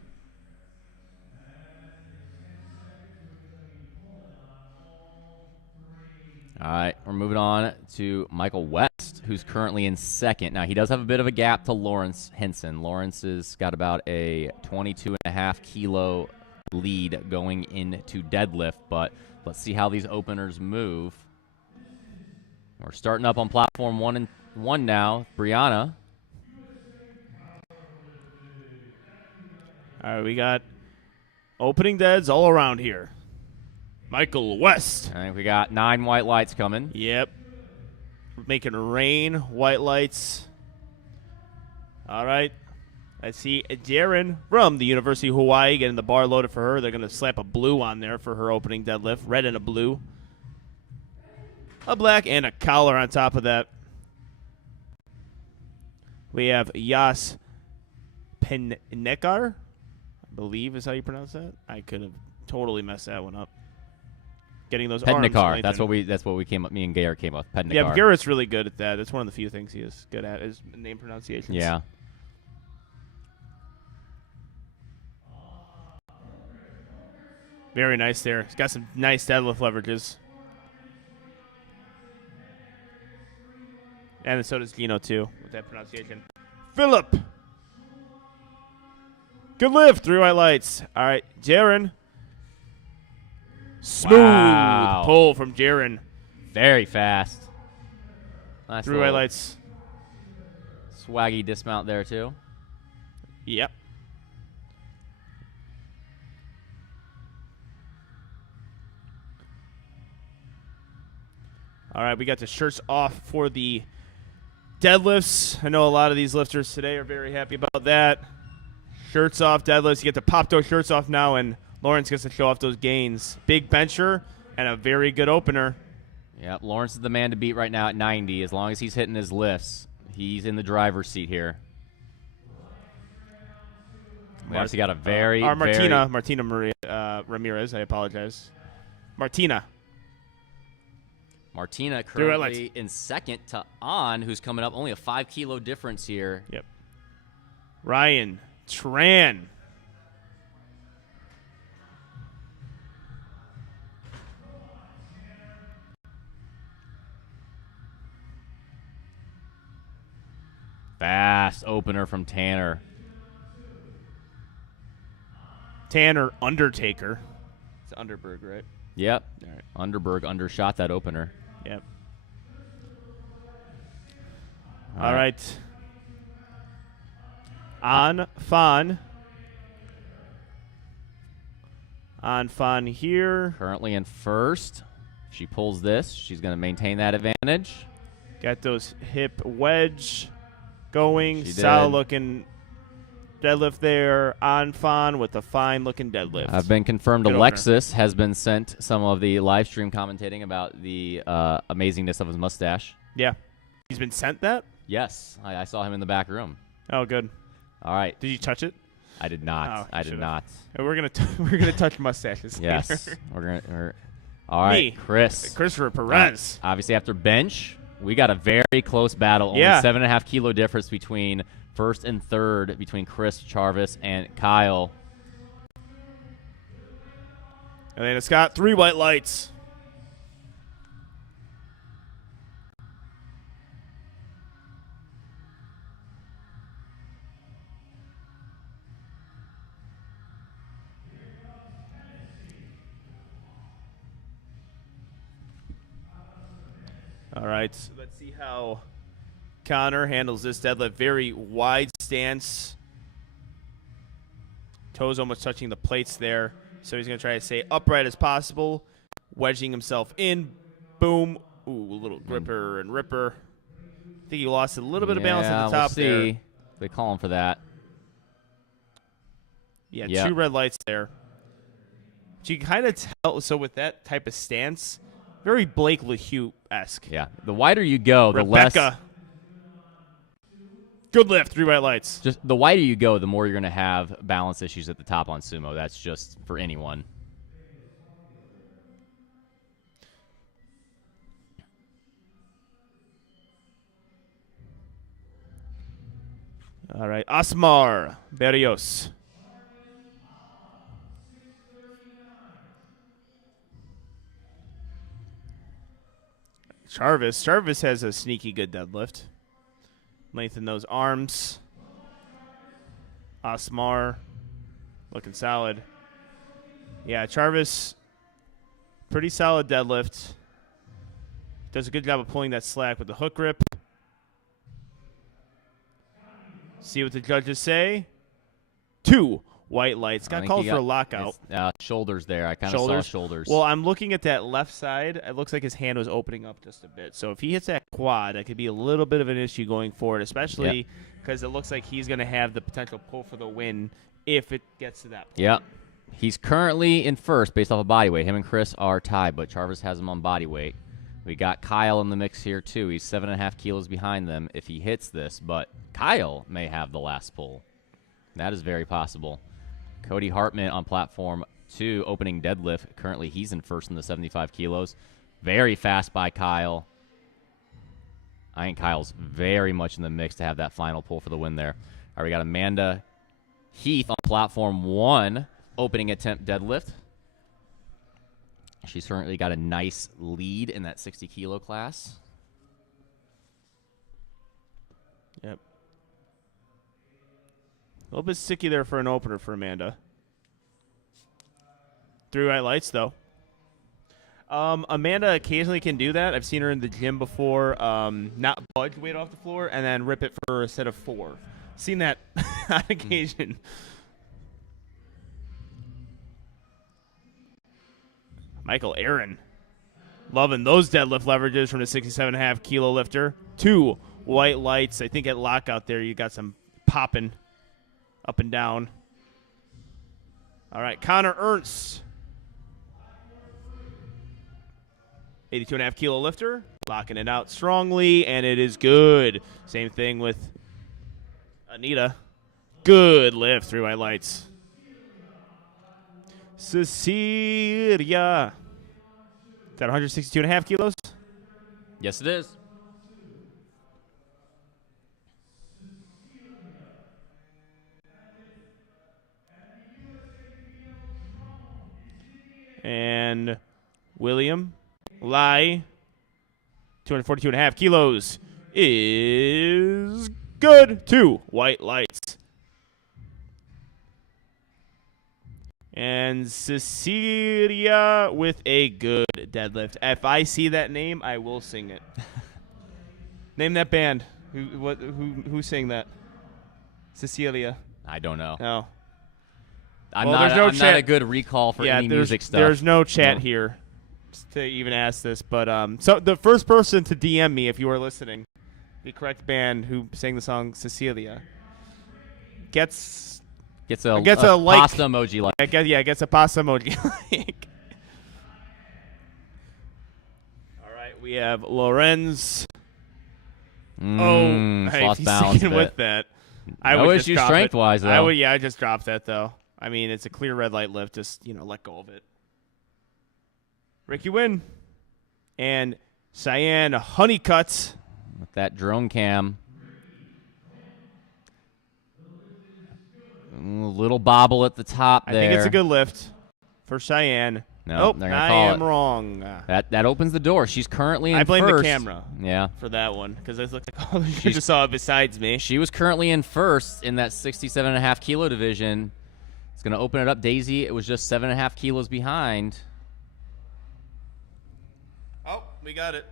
All right, we're moving on to Michael West, who's currently in second. Now, he does have a bit of a gap to Lawrence Henson. Lawrence has got about a 22.5 kilo lead going into deadlift, but let's see how these openers move. We're starting up on platform 1 now. Brianna. All right, we got opening deads all around here. Michael West. All right, we got 9 white lights coming. Yep. Making rain, white lights. All right. I see Darren from the University of Hawaii getting the bar loaded for her. They're going to slap a blue on there for her opening deadlift. Red and a blue. A black and a collar on top of that. We have Yas Penekar, I believe is how you pronounce that. I could have totally messed that one up. Getting those arms. Pednikar. That's what we came up. Me and Garrett came up. Pednikar. Yeah, but Garrett's really good at that. That's one of the few things he is good at is name pronunciations. Yeah. Very nice there. He's got some nice deadlift leverages. And so does Gino, too, with that pronunciation. Philip. Good lift. 3 white lights. All right, Jaren. Smooth Wow. pull from Jaren. Very fast. Nice 3 white little lights. swaggy dismount there, too. Yep. All right, we got the shirts off for the deadlifts. I know a lot of these lifters today are very happy about that. Shirts off, deadlifts. You get to pop those shirts off now, and Lawrence gets to show off those gains. Big bencher and a very good opener. Yep, Lawrence is the man to beat right now at 90. As long as he's hitting his lifts, he's in the driver's seat here. We actually got a Martina Ramirez. I apologize. Martina currently in second to On, who's coming up. Only a 5 kilo difference here. Yep. Ryan Tran. Fast opener from Tanner. Tanner Undertaker. It's Underberg, right? Yep. All right. Underberg undershot that opener. Yep. All right. On Fan here. Currently in first. If she pulls this, she's going to maintain that advantage. Got those hip wedge going. She Solid did. looking deadlift there. On Fan with a fine looking deadlift. I've been confirmed. Good Alexis has been sent some of the live stream commentating about the amazingness of his mustache. Yeah. He's been sent that? Yes, I saw him in the back room. Oh, good. All right. Did you touch it? I did not. Oh, I did should've. not. We're gonna touch mustaches. Yes. later. All right, Me. Chris. Christopher Perez. Obviously, after bench, we got a very close battle. Yeah. Only 7.5 kilo difference between first and third between Chris Charvis and Kyle. And then it's got 3 white lights. All right, so let's see how Connor handles this deadlift. Very wide stance. Toes almost touching the plates there. So he's going to try to stay upright as possible. Wedging himself in. Boom. Ooh, a little gripper and ripper. I think he lost a little bit of balance at the top we'll see. there. They call him for that. Yeah, Yep. 2 red lights there. But you can kind of tell, so with that type of stance, very Blake LeHue-esque. Yeah. The wider you go, the less. Rebecca. Good lift, 3 white lights. Just the wider you go, the more you're going to have balance issues at the top on sumo. That's just for anyone. All right, Asmar Berrios. Jarvis has a sneaky good deadlift. Lengthen those arms. Asmar looking solid. Yeah, Jarvis, pretty solid deadlift. Does a good job of pulling that slack with the hook grip. See what the judges say. 2 white lights. Got called for a lockout. Shoulders there. I kind of saw shoulders. Well, I'm looking at that left side. It looks like his hand was opening up just a bit. So if he hits that quad, that could be a little bit of an issue going forward, especially because it looks like he's going to have the potential pull for the win if it gets to that point. Yep. He's currently in first based off of body weight. Him and Chris are tied, but Jarvis has him on body weight. We got Kyle in the mix here, too. He's 7.5 kilos behind them if he hits this, but Kyle may have the last pull. That is very possible. Cody Hartman on platform 2, opening deadlift. Currently, he's in first in the 75 kilos. Very fast by Kyle. I think Kyle's very much in the mix to have that final pull for the win there. All right, we got Amanda Heath on platform 1, opening attempt deadlift. She's currently got a nice lead in that 60-kilo class. Yep. A little bit sticky there for an opener for Amanda. 3 white lights, though. Amanda occasionally can do that. I've seen her in the gym before, not budge weight off the floor and then rip it for a set of 4. Seen that on occasion. Michael Aaron. Loving those deadlift leverages from the 67.5 kilo lifter. 2 white lights. I think at lockout there you got some popping up and down. All right, Connor Ernst. 82.5 kilo lifter. Locking it out strongly, and it is good. Same thing with Anita. Good lift, 3 white lights. Cecilia. Is that 162.5 kilos? Yes, it is. And William Lai, 242.5 kilos, is good. 2 white lights. And Cecilia with a good deadlift. If I see that name, I will sing it. Name that band. Who sang that? Cecilia. I don't know. No. I'm, Well, not, there's no I'm not chat. a good recall for any music stuff. There's no chat here to even ask this. But so the first person to DM me, if you are listening, the correct band who sang the song Cecilia, gets a like. pasta emoji like. Gets a pasta emoji like. All right, we have Lorenz. Lost he's balance sticking a with bit. that. No issue strength-wise, though. I just dropped that, though. I mean, it's a clear red light lift. Just, let go of it. Ricky Wynn and Cyan Honeycutt. With that drone cam. A little bobble at the top there. I think it's a good lift for Cheyenne. Nope, they're gonna call I it. am wrong. That opens the door. She's currently in first. I blame the camera. Yeah. For that one, because it looked like all the shit just saw it besides me. She was currently in first in that 67.5 kilo division. It's going to open it up. Daisy, it was just 7.5 kilos behind. Oh, we got it.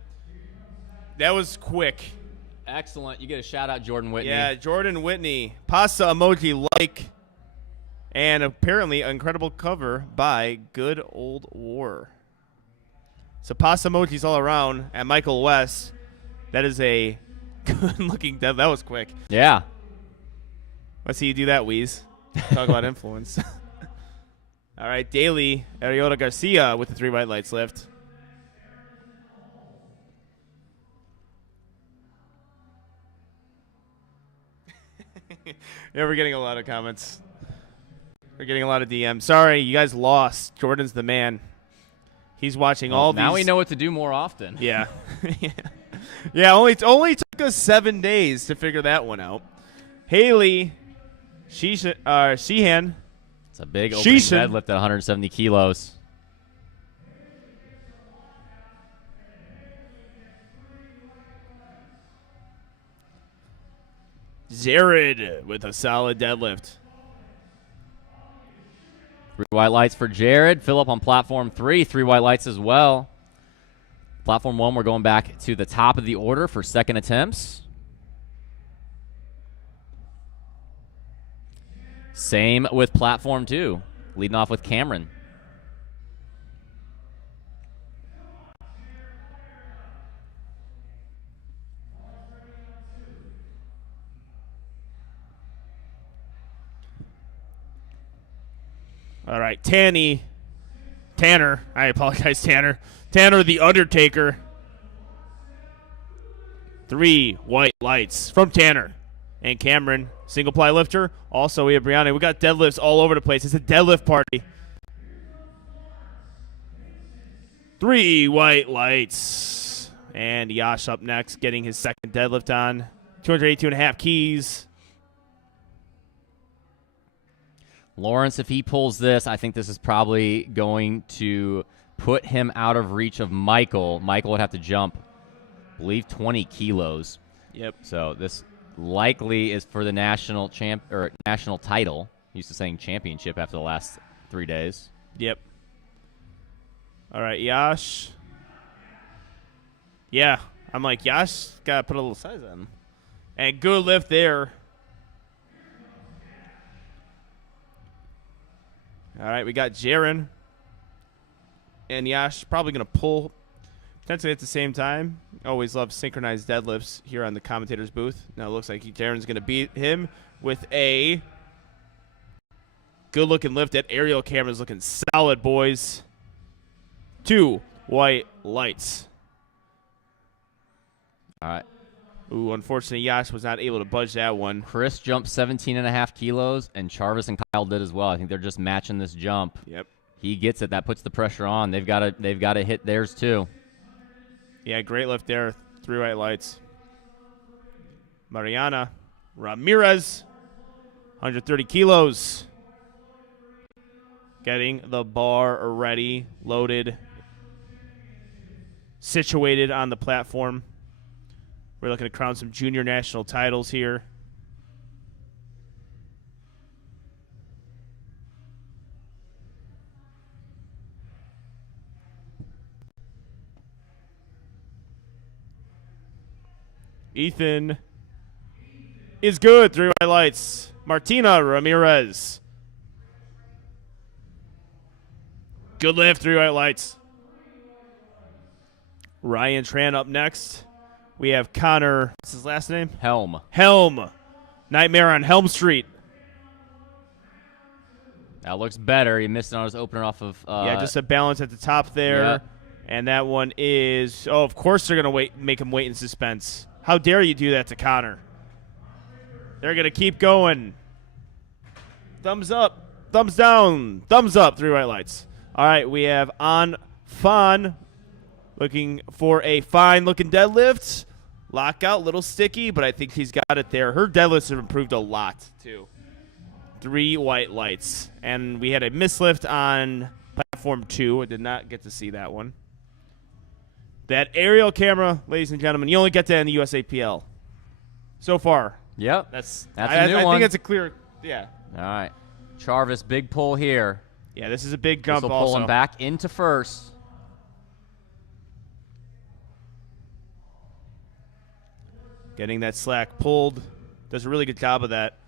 That was quick. Excellent. You get a shout out, Jordan Whitney. Yeah, Jordan Whitney. Pasta emoji like. And apparently incredible cover by Good Old War. So pasta emojis all around at Michael West. That is a good-looking dev. That was quick. Yeah. Let's see you do that, Wheeze. Talk about influence. All right, Daly Ariota Garcia with the 3 white lights lift. Yeah, we're getting a lot of comments. We're getting a lot of DMs. Sorry, you guys lost. Jordan's the man. He's watching all these. Now we know what to do more often. Yeah. Yeah, only took us 7 days to figure that one out. Haley Sheehan. It's a big opening Sheehan. deadlift at 170 kilos. Jared with a solid deadlift. 3 white lights for Jared. Philip on platform 3. 3 white lights as well. Platform 1, we're going back to the top of the order for second attempts. Same with platform 2. Leading off with Cameron. All right, Tanner. I apologize, Tanner. Tanner the Undertaker. 3 white lights from Tanner. And Cameron, single ply lifter. Also, we have Brianna. We got deadlifts all over the place. It's a deadlift party. 3 white lights. And Yash up next, getting his second deadlift on. 282.5 keys. Lawrence, if he pulls this, I think this is probably going to put him out of reach of Michael. Michael would have to jump, I believe, 20 kilos. Yep. So this likely is for the national title. Used to saying championship after the last 3 days. Yep. All right, Yash. Yeah, I'm like, Yash got to put a little size on him. And good lift there. All right, we got Jaren. And Yash probably going to pull potentially at the same time. Always love synchronized deadlifts here on the commentator's booth. Now it looks like Jaren's going to beat him with a good-looking lift. That aerial camera's looking solid, boys. 2 white lights. All right. Ooh, unfortunately, Yash was not able to budge that one. Chris jumped 17.5 kilos, and Charvis and Kyle did as well. I think they're just matching this jump. Yep. He gets it. That puts the pressure on. They've got to hit theirs too. Yeah, great lift there. 3 white lights. Martina Ramirez, 130 kilos. Getting the bar ready, loaded, situated on the platform. We're looking to crown some junior national titles here. Ethan is good. 3 white lights. Martina Ramirez. Good lift. 3 white lights. Ryan Tran up next. We have Connor. What's his last name? Helm. Nightmare on Helm Street. That looks better. He missed it on his opener off of. Yeah, just a balance at the top there. Yep. And that one is. Oh, of course they're going to make him wait in suspense. How dare you do that to Connor? They're going to keep going. Thumbs up. Thumbs down. Thumbs up. 3 white lights. All right, we have on Fawn. Looking for a fine-looking deadlift. Lockout, little sticky, but I think he's got it there. Her deadlifts have improved a lot, too. 3 white lights. And we had a mislift on platform 2. I did not get to see that one. That aerial camera, ladies and gentlemen, you only get that in the USAPL. So far. Yep. That's a new I one. think it's a clear, yeah. All right. Charvis, big pull here. Yeah, this is a big This jump will also. pull him back into first. Getting that slack pulled. Does a really good job of that.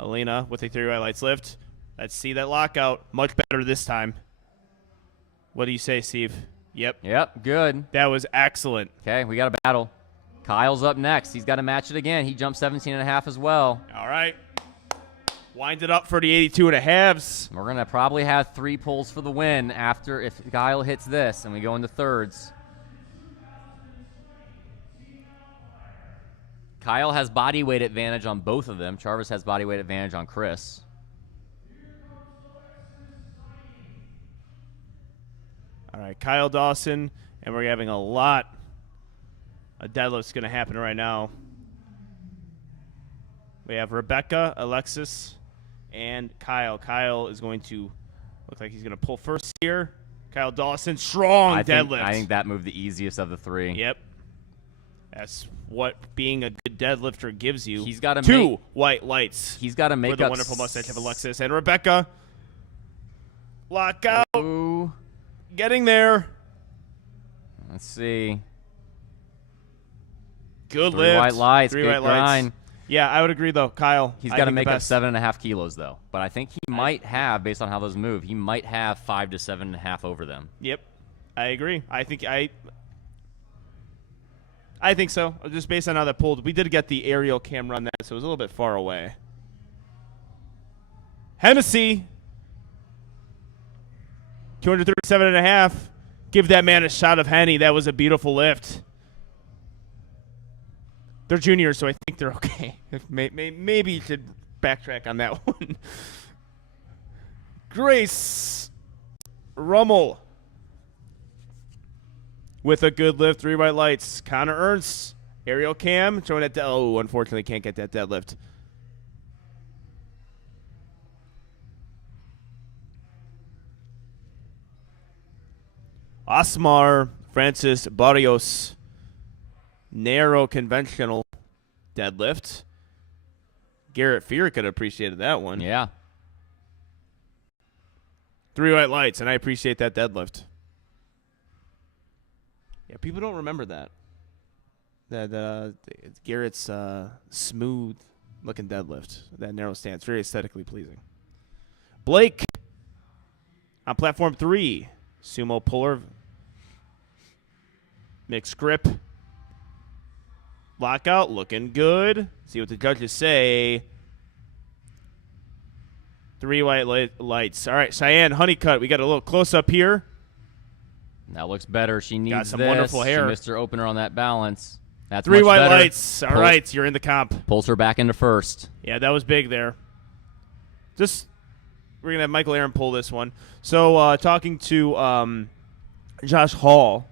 Elena with a 3 white lights lift. Let's see that lockout. Much better this time. What do you say, Steve? Yep, good. That was excellent. Okay, we got a battle. Kyle's up next. He's got to match it again. He jumped 17.5 as well. All right. Wind it up for the 82 and a halves. We're going to probably have 3 pulls for the win after if Kyle hits this and we go into thirds. Kyle has body weight advantage on both of them. Charvis has body weight advantage on Chris. All right, Kyle Dawson, and we're having a lot of deadlifts going to happen right now. We have Rebecca, Alexis, and Kyle. Kyle is going to look like he's going to pull first here. Kyle Dawson, strong deadlift. I think that moved the easiest of the three. Yep. That's what being a good deadlifter gives you. He's got to two white lights. He's got to make for the up wonderful mustache of Alexis and Rebecca. Lockout. Ooh. Getting there. Let's see. Good Three lift. white lights. Three good white grind. lights. Yeah, I would agree though, Kyle. He's got to make up 7.5 kilos though. But I think he might have, based on how those move, he might have 5 to 7.5 over them. Yep, I agree. I think so. Just based on how that pulled, we did get the aerial camera on that, so it was a little bit far away. Hennessy, 237.5. Give that man a shot of Henny. That was a beautiful lift. They're juniors, so I think they're okay. Maybe you should backtrack on that one. Grace Rummel with a good lift, 3 white lights. Connor Ernst, aerial cam, showing that. Oh, unfortunately, can't get that deadlift. Osmar Francis Barrios, narrow conventional deadlift. Garrett Fear could have appreciated that one. Yeah. 3 white lights, and I appreciate that deadlift. Yeah, people don't remember that. Garrett's smooth-looking deadlift, that narrow stance, very aesthetically pleasing. Blake on platform 3, sumo puller, mixed grip, lockout, looking good. See what the judges say. 3 white lights. All right, Cheyenne Honeycutt, we got a little close-up here. That looks better. She needs Got some this. wonderful hair. She missed her opener on that balance. That's 3 much white better. lights. All right, you're in the comp. Pulls her back into first. Yeah, that was big there. We're going to have Michael Aaron pull this one. So talking to Josh Hall,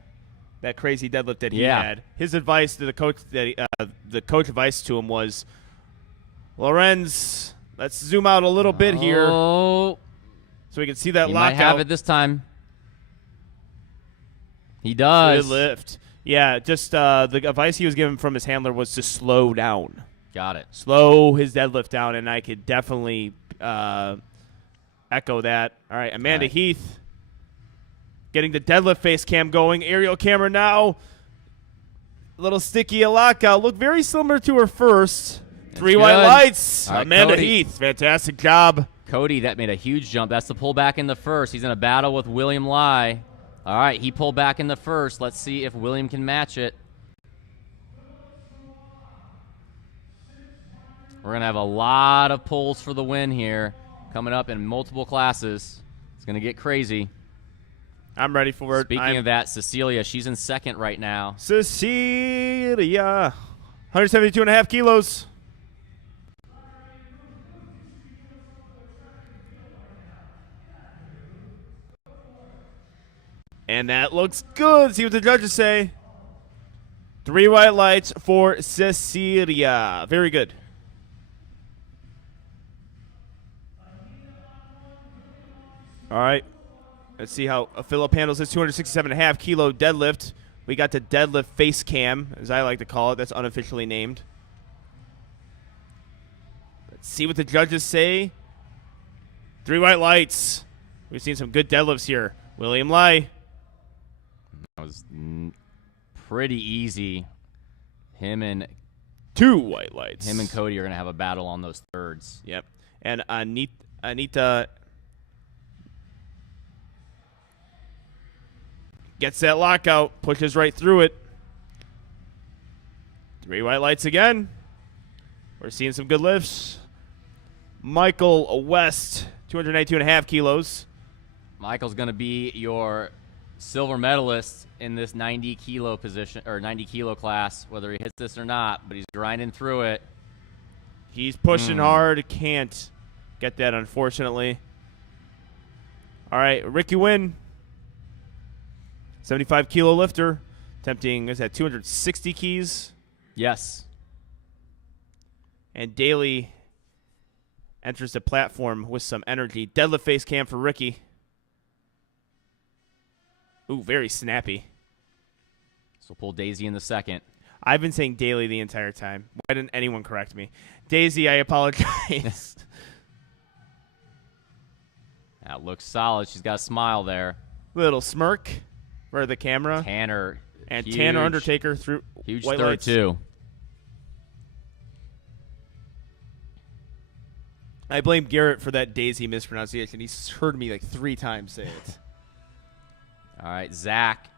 that crazy deadlift that he had, his advice to the coach, the coach advice to him was, Lorenz, let's zoom out a little bit here Oh. so we can see that He lockout. might have it this time. He does. Good lift. Yeah, just the advice he was given from his handler was to slow down. Got it. Slow his deadlift down, and I could definitely echo that. All right, Amanda Heath getting the deadlift face cam going. Aerial camera now. A little sticky, a lockout. Look very similar to her first. 3 white good. lights. All right, Amanda Cody. Heath, fantastic job. Cody, that made a huge jump. That's the pullback in the first. He's in a battle with William Lai. All right, he pulled back in the first. Let's see if William can match it. We're going to have a lot of pulls for the win here coming up in multiple classes. It's going to get crazy. I'm ready for it. Speaking of that, Cecilia, she's in second right now. Cecilia, 172.5 kilos. And that looks good. See what the judges say. 3 white lights for Cecilia. Very good. All right. Let's see how Philip handles his 267.5 kilo deadlift. We got the deadlift face cam, as I like to call it. That's unofficially named. Let's see what the judges say. 3 white lights. We've seen some good deadlifts here. William Lai. That was pretty easy. Him and 2 white lights. Him and Cody are going to have a battle on those thirds. Yep. And Anita gets that lockout, pushes right through it. 3 white lights again. We're seeing some good lifts. Michael West, 292.5 kilos. Michael's going to be your silver medalist in this 90 kilo position or 90 kilo class, whether he hits this or not, but he's grinding through it. He's pushing hard. Can't get that, unfortunately. All right, Ricky Wynn, 75 kilo lifter, attempting, is that 260 keys? Yes. And Daly enters the platform with some energy. Deadlift face cam for Ricky. Ooh, very snappy. So pull Daisy in the second. I've been saying Daly the entire time. Why didn't anyone correct me? Daisy, I apologize. That looks solid. She's got a smile there. Little smirk for the camera. Tanner. And huge, Tanner Undertaker through huge white third lights. too. I blame Garrett for that Daisy mispronunciation. He's heard me like 3 times say it. All right, Zach.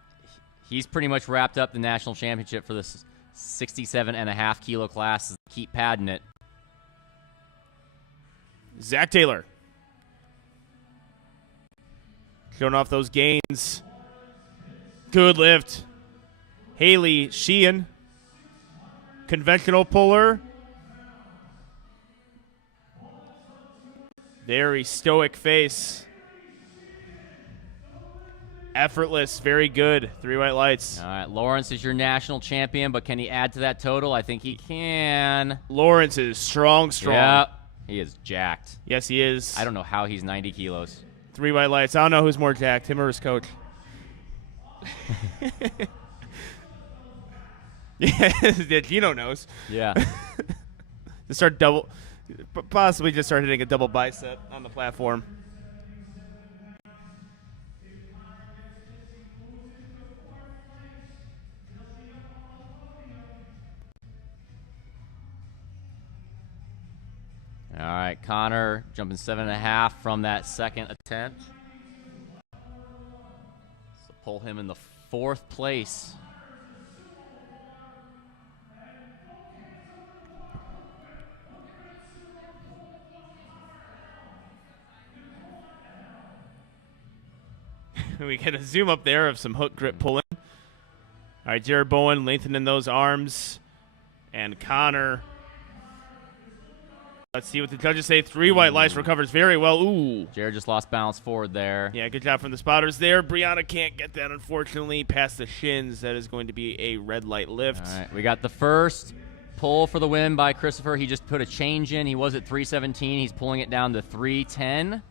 He's pretty much wrapped up the national championship for this 67.5 kilo class. Keep padding it. Zach Taylor. Showing off those gains. Good lift. Haley Sheehan. Conventional puller. Very stoic face. Effortless, very good. 3 white lights. All right, Lawrence is your national champion, but can he add to that total? I think he can. Lawrence is strong. Yeah, he is jacked. Yes, he is. I don't know how he's 90 kilos. 3 white lights. I don't know who's more jacked, him or his coach. Yeah, Gino knows. Yeah. Just possibly just start hitting a double bicep on the platform. All right, Connor jumping 7.5 from that second attempt. So pull him in the 4th place. We get a zoom up there of some hook grip pulling. All right, Jared Bowen lengthening those arms. And Connor. Let's see what the judges say. 3 white lights, recovers very well. Ooh. Jared just lost balance forward there. Yeah, good job from the spotters there. Brianna can't get that, unfortunately, past the shins. That is going to be a red light lift. All right, we got the first pull for the win by Christopher. He just put a change in. He was at 317. He's pulling it down to 310.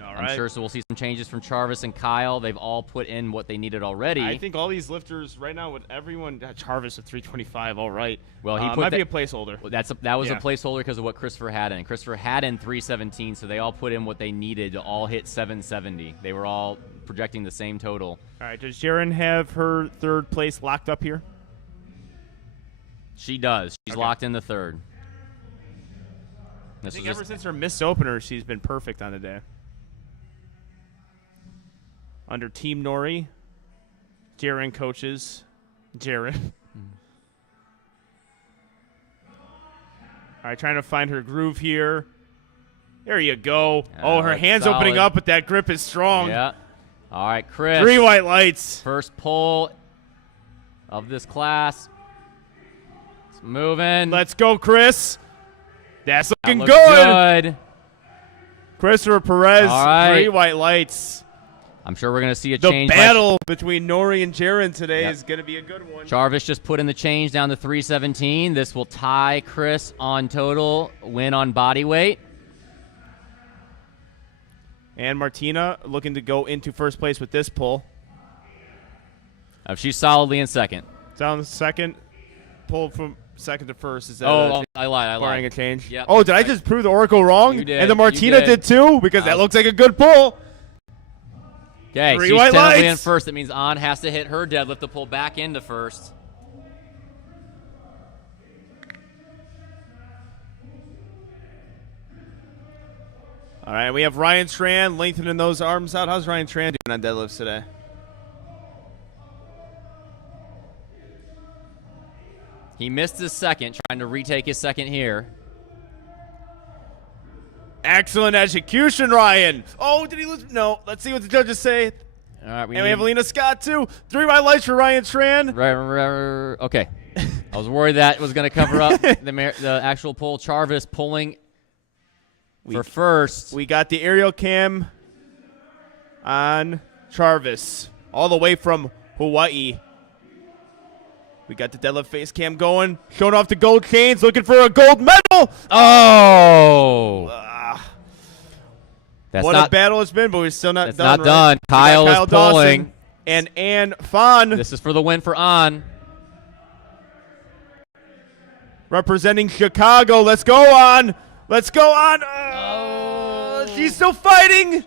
All right. I'm sure so we'll see some changes from Charvis and Kyle. They've all put in what they needed already. I think all these lifters right now with everyone, Charvis at 325, all right. Well, he put might be a placeholder. That was a placeholder because of what Christopher had in. Christopher had in 317, so they all put in what they needed to all hit 770. They were all projecting the same total. All right, does Jaren have her 3rd place locked up here? She does. She's locked in the 3rd. I think ever since her missed opener, she's been perfect on the day. Under Team Nori, Jaren coaches Jaren. All right, trying to find her groove here. There you go. Oh, her hand's solid. opening up, but that grip is strong. Yeah. All right, Chris. 3 white lights. First pull of this class. It's moving. Let's go, Chris. That's looking looks good. Christopher Perez, All right. 3 white lights. I'm sure we're going to see a The change. battle between Nori and Jaren today is going to be a good one. Jarvis just put in the change down to 317. This will tie Chris on total, win on body weight. And Martina looking to go into 1st place with this pull. She's solidly in 2nd. Down 2nd. Pull from 2nd to 1st. Is that I lied. barring a change? Yep. Oh, did I just prove the Oracle wrong? You did. And the Martina You did too? Because that looks like a good pull. Okay, 3 she's white technically in lights. 1st. That means On has to hit her deadlift to pull back into 1st. All right, we have Ryan Tran lengthening those arms out. How's Ryan Tran doing on deadlifts today? He missed his 2nd, trying to retake his 2nd here. Excellent execution, Ryan. Oh, did he lose? No. Let's see what the judges say. All right, And we have Alina Scott, too. 3 white lights for Ryan Tran. Okay. I was worried that was going to cover up the actual pull. Charvis pulling for first. We got the aerial cam on Charvis, all the way from Hawaii. We got the deadlift face cam going, showing off the gold chains, looking for a gold medal. Oh! That's What not a battle it's been, but we're still not That's done. not done. We got Kyle is Dawson pulling. and Ann Fawn This is for the win for On. representing Chicago. Let's go on. Let's go on. She's still fighting.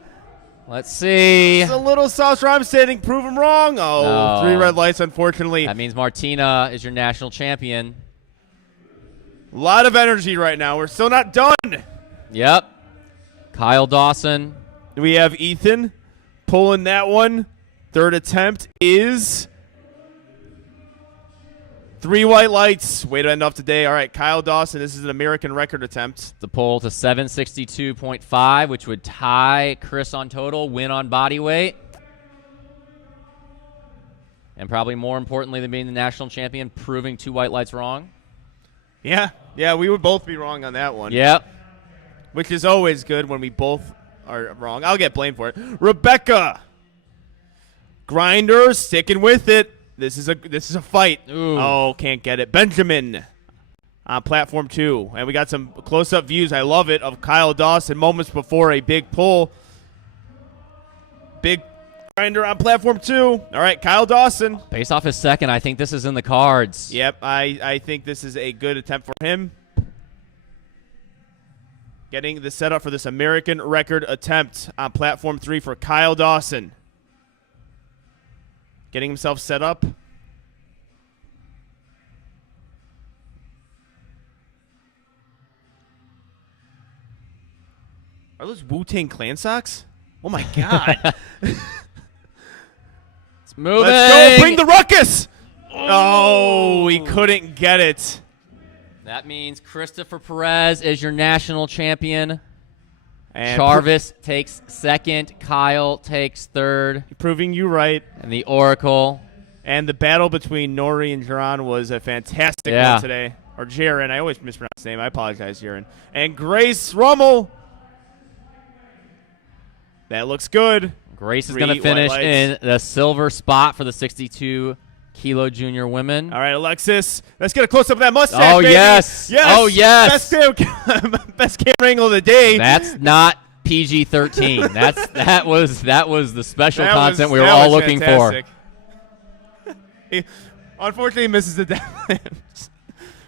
Let's see. It's a little sauce I'm sitting. Prove him wrong. No. 3 red lights, unfortunately. That means Martina is your national champion. A lot of energy right now. We're still not done. Yep. Kyle Dawson. We have Ethan pulling that one. 3rd attempt is 3 white lights. Way to end off today. All right, Kyle Dawson. This is an American record attempt. The pull to 762.5, which would tie Chris on total, win on body weight. And probably more importantly than being the national champion, proving 2 white lights wrong. Yeah, we would both be wrong on that one. Yep. Which is always good when we both are wrong. I'll get blamed for it. Rebecca Grinder sticking with it. This is a fight. Ooh. Oh, can't get it. Benjamin on platform 2. And we got some close-up views. I love it, of Kyle Dawson moments before a big pull. Big Grinder on platform 2. All right, Kyle Dawson. Based off his second, I think this is in the cards. Yep, I think this is a good attempt for him. Getting the setup for this American record attempt on platform 3 for Kyle Dawson. Getting himself set up. Are those Wu-Tang Clan socks? Oh my God. It's moving. Let's go. Bring the ruckus. Oh, we couldn't get it. That means Christopher Perez is your national champion. And Charvis takes second. Kyle takes third. proving you right. And the Oracle. And the battle between Nori and Jaron was a fantastic Yeah. one today. Or Jaron. I always mispronounce his name. I apologize, Jaron. And Grace Rummel. That looks good. Grace is 3 going to finish white in lights. the silver spot for the 62-kilo junior women. All right, Alexis. Let's get a close-up of that mustache, Oh, baby. yes. Yes. Oh, yes. Best camera angle of the day. That's not PG-13. that was the special content we were that all was looking fantastic. He unfortunately misses the deadlift.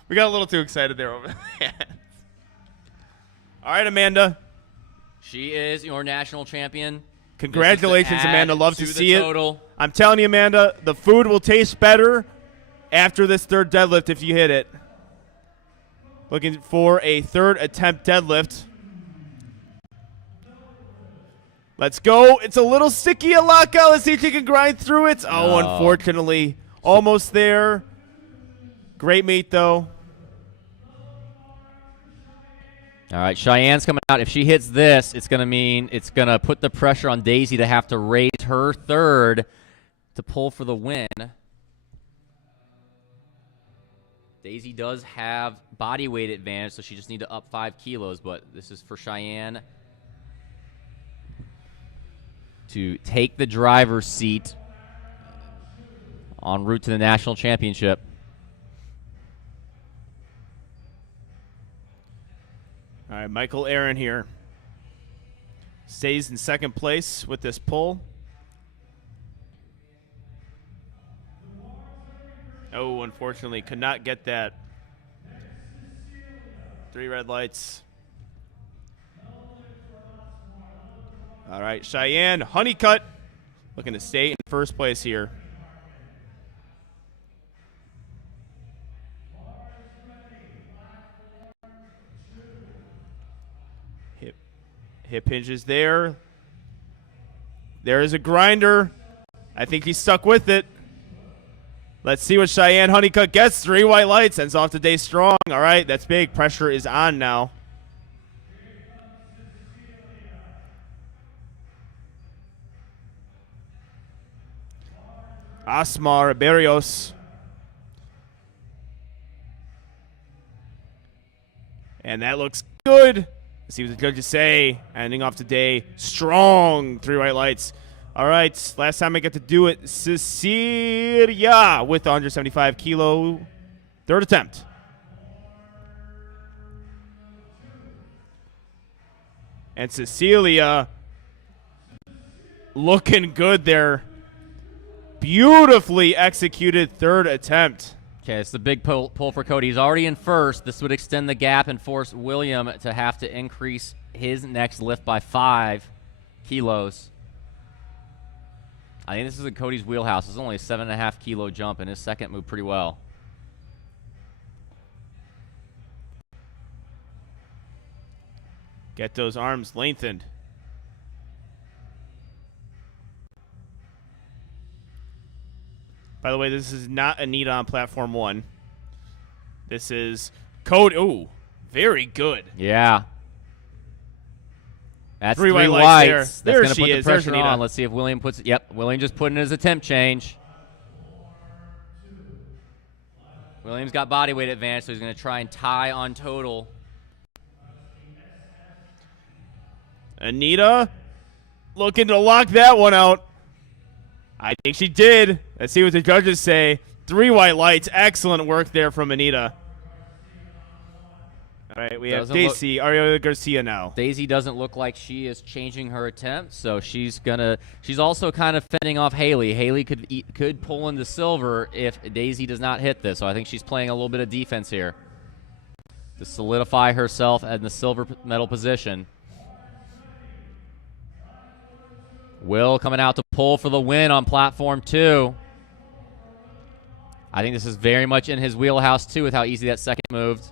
We got a little too excited there over there. All right, Amanda. for. She is your national champion. Congratulations, This is to Amanda. add Love to the see it. total. I'm telling you, Amanda, the food will taste better after this 3rd deadlift if you hit it. Looking for a 3rd attempt deadlift. Let's go. It's a little sticky, Alaka. Let's see if you can grind through it. Oh, No. unfortunately. Almost there. Great meet, though. All right, Cheyenne's coming out. If she hits this, it's going to mean it's going to put the pressure on Daisy to have to raise her 3rd to pull for the win. Daisy does have body weight advantage, so she just need to up 5 kilos, but this is for Cheyenne to take the driver's seat en route to the national championship. All right, Michael Aaron here. Stays in 2nd place with this pull. Oh, unfortunately, could not get that. 3 red lights. All right, Cheyenne Honeycutt looking to stay in 1st place here. Hip hinges there. There is a grinder. I think he's stuck with it. Let's see what Cheyenne Honeycutt gets. 3 white lights. Ends off the day strong. All right, that's big. Pressure is on now. Asmar Berrios. And that looks good. Let's see what the judges say. Ending off today, strong 3 white lights. All right, last time I got to do it, Cecilia with the 175 kilo, 3rd attempt. And Cecilia looking good there. Beautifully executed 3rd attempt. Okay, it's the big pull for Cody. He's already in first. This would extend the gap and force William to have to increase his next lift by 5 kilos. I think this is in Cody's wheelhouse. It's only a 7.5 kilo jump, and his second moved pretty well. Get those arms lengthened. By the way, this is not Anita on platform 1. This is Cody. Ooh, very good. Yeah. That's 3 white lights whites. there. That's There going to she put the is. There's pressure Anita. on. Let's see if William puts it. Yep, William just put in his attempt change. William's got body weight advantage, so he's going to try and tie on total. Anita looking to lock that one out. I think she did. Let's see what the judges say. 3 white lights. Excellent work there from Anita. All right, we have Daisy Ariola Garcia now. Daisy doesn't look like she is changing her attempt, so she's also kind of fending off Haley. Haley could pull into silver if Daisy does not hit this, so I think she's playing a little bit of defense here to solidify herself in the silver medal position. Will coming out to pull for the win on platform 2. I think this is very much in his wheelhouse, too, with how easy that second moved.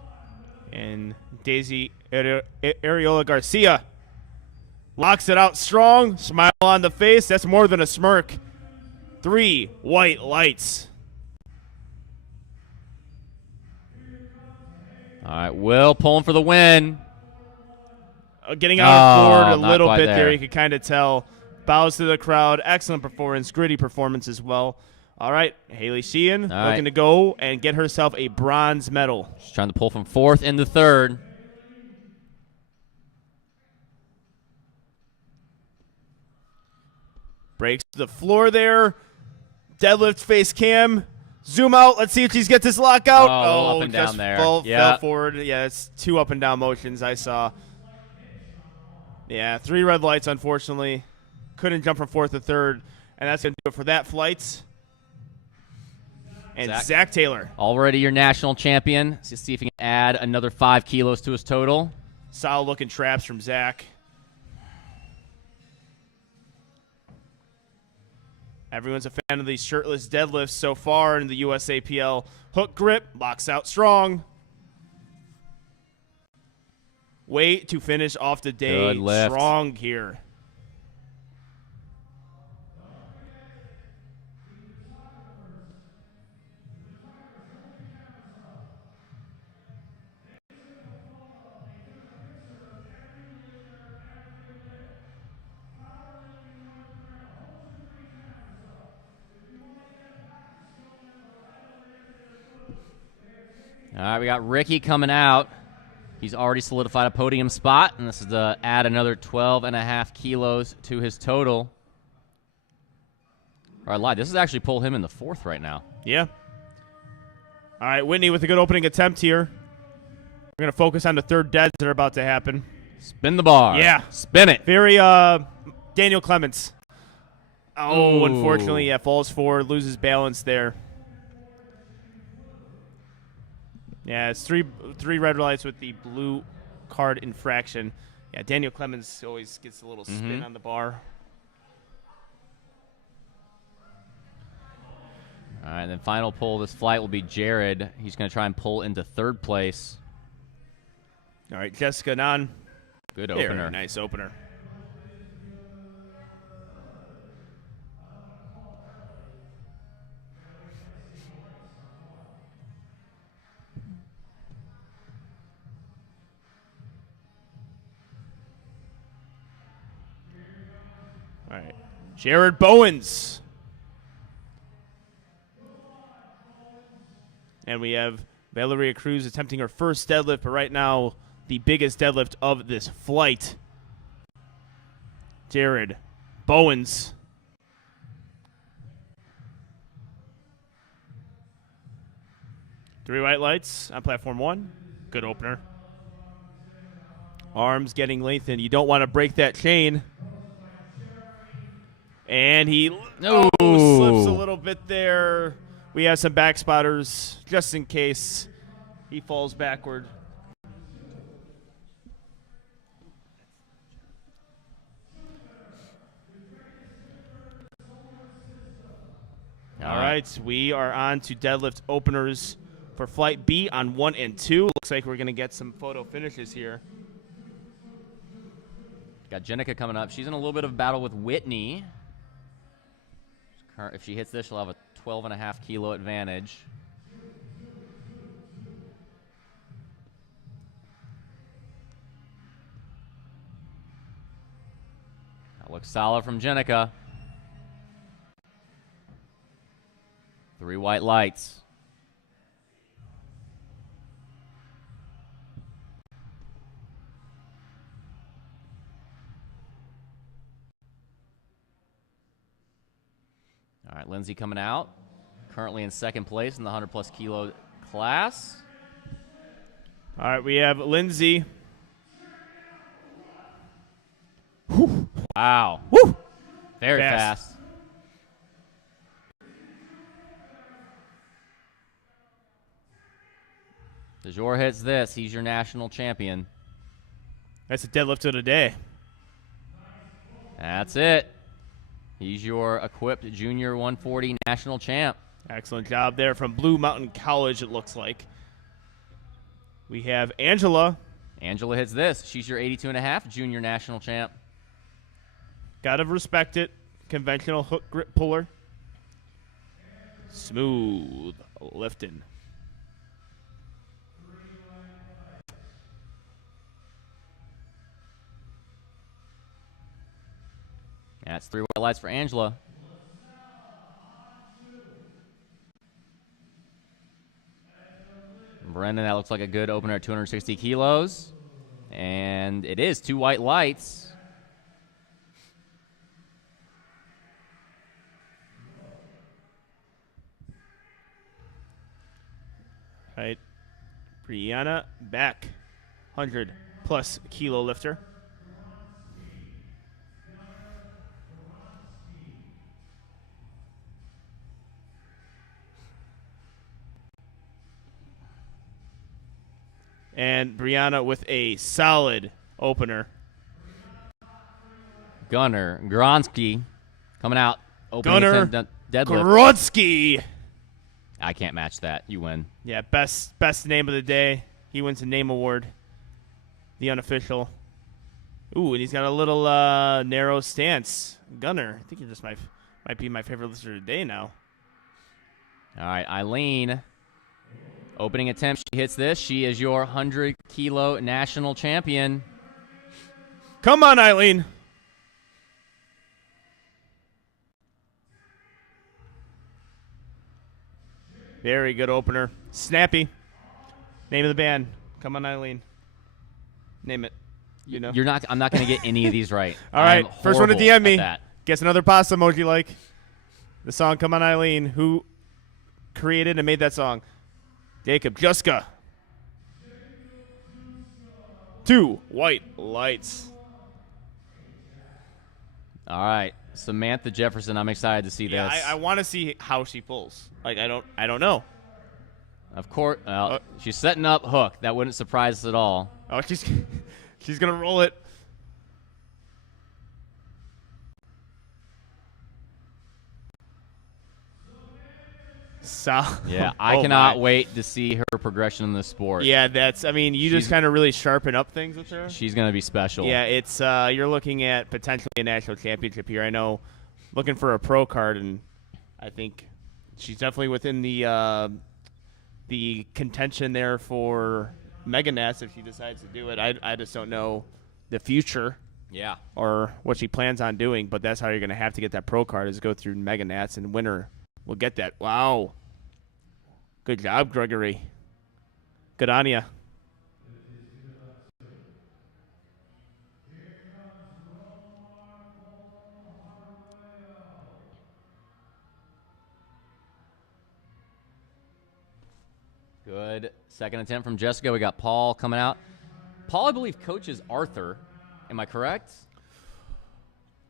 And Daisy Ariola Garcia locks it out strong. Smile on the face. That's more than a smirk. 3 white lights. All right, Will pulling for the win. Getting out of board a not little quite bit there. there. You could kind of tell. Bows to the crowd. Excellent performance. Gritty performance as well. All right, Haley Sheehan looking to go and get herself a bronze medal. She's trying to pull from 4th into 3rd. Breaks the floor there. Deadlift face cam. Zoom out. Let's see if she gets this lockout. Oh, up and down just there. Fell forward. Yeah, it's 2 up and down motions I saw. Yeah, 3 red lights, unfortunately. Couldn't jump from 4th to 3rd. And that's going to do it for that flight. And Zach Taylor. Already your national champion. Let's just see if he can add another 5 kilos to his total. Solid looking traps from Zach. Everyone's a fan of these shirtless deadlifts so far in the USAPL. Hook grip, locks out strong. Way to finish off the day Good lift. strong here. All right, we got Ricky coming out. He's already solidified a podium spot, and this is to add another 12.5 kilos to his total. All right, live. This is actually pull him in the 4th right now. Yeah. All right, Whitney with a good opening attempt here. We're going to focus on the 3rd deads that are about to happen. Spin the bar. Yeah. Spin it. Very Daniel Clements. Oh, Ooh. Unfortunately, yeah, falls forward, loses balance there. Yeah, it's three red lights with the blue card infraction. Yeah, Daniel Clemens always gets a little spin on the bar. All right, and then final pull of this flight will be Jared. He's going to try and pull into 3rd place. All right, Jessica Nan. Good Very opener. nice opener. All right, Jared Bowens. And we have Valeria Cruz attempting her first deadlift, but right now the biggest deadlift of this flight. Jared Bowens. Three white lights on platform 1. Good opener. Arms getting lengthened. You don't want to break that chain. And he slips a little bit there. We have some back spotters just in case he falls backward. All right, we are on to deadlift openers for Flight B on 1 and 2. Looks like we're going to get some photo finishes here. Got Jenica coming up. She's in a little bit of a battle with Whitney. If she hits this, she'll have a 12.5 kilo advantage. That looks solid from Jenica. 3 white lights. All right, Lindsay coming out. Currently in second place in the 100-plus kilo class. All right, we have Lindsay. Wow. Woo! Very fast. DeJour hits this. He's your national champion. That's a deadlift of the day. That's it. He's your equipped junior 140 national champ. Excellent job there from Blue Mountain College, it looks like. We have Angela. Angela hits this. She's your 82.5 junior national champ. Gotta respect it. Conventional hook grip puller. Smooth lifting. That's 3 white lights for Angela. Brendan, that looks like a good opener at 260 kilos. And it is 2 white lights. Right. Brianna back. 100-plus kilo lifter. And Brianna with a solid opener. Gunner Gronsky coming out. Gunner deadlift. Gronsky. I can't match that. You win. Yeah, best name of the day. He wins the name award. The unofficial. Ooh, and he's got a little narrow stance. Gunner. I think he just might be my favorite lifter today now. All right, Eileen. Opening attempt, she hits this. She is your 100-kilo national champion. Come on, Eileen. Very good opener. Snappy. Name of the band. Come on, Eileen. Name it. You know. I'm not going to get any of these right. All right, first one to DM me. That. Guess another pasta emoji like. The song Come on, Eileen. Who created and made that song? Jacob Juska. 2 white lights. All right, Samantha Jefferson. I'm excited to see this. Yeah, I want to see how she pulls. Like I don't know. Of course, she's setting up hook. That wouldn't surprise us at all. Oh, she's gonna roll it. Yeah, I cannot wait to see her progression in the sport. Yeah, you just kind of really sharpen up things with her. She's going to be special. Yeah, it's you're looking at potentially a national championship here. I know, looking for a pro card, and I think she's definitely within the contention there for Mega Nats if she decides to do it. I just don't know the future. Yeah. Or what she plans on doing, but that's how you're going to have to get that pro card is go through Mega Nats, and winner will get that. Wow. Good job, Gregory. Good on ya. Good second attempt from Jessica. We got Paul coming out. Paul, I believe, coaches Arthur. Am I correct?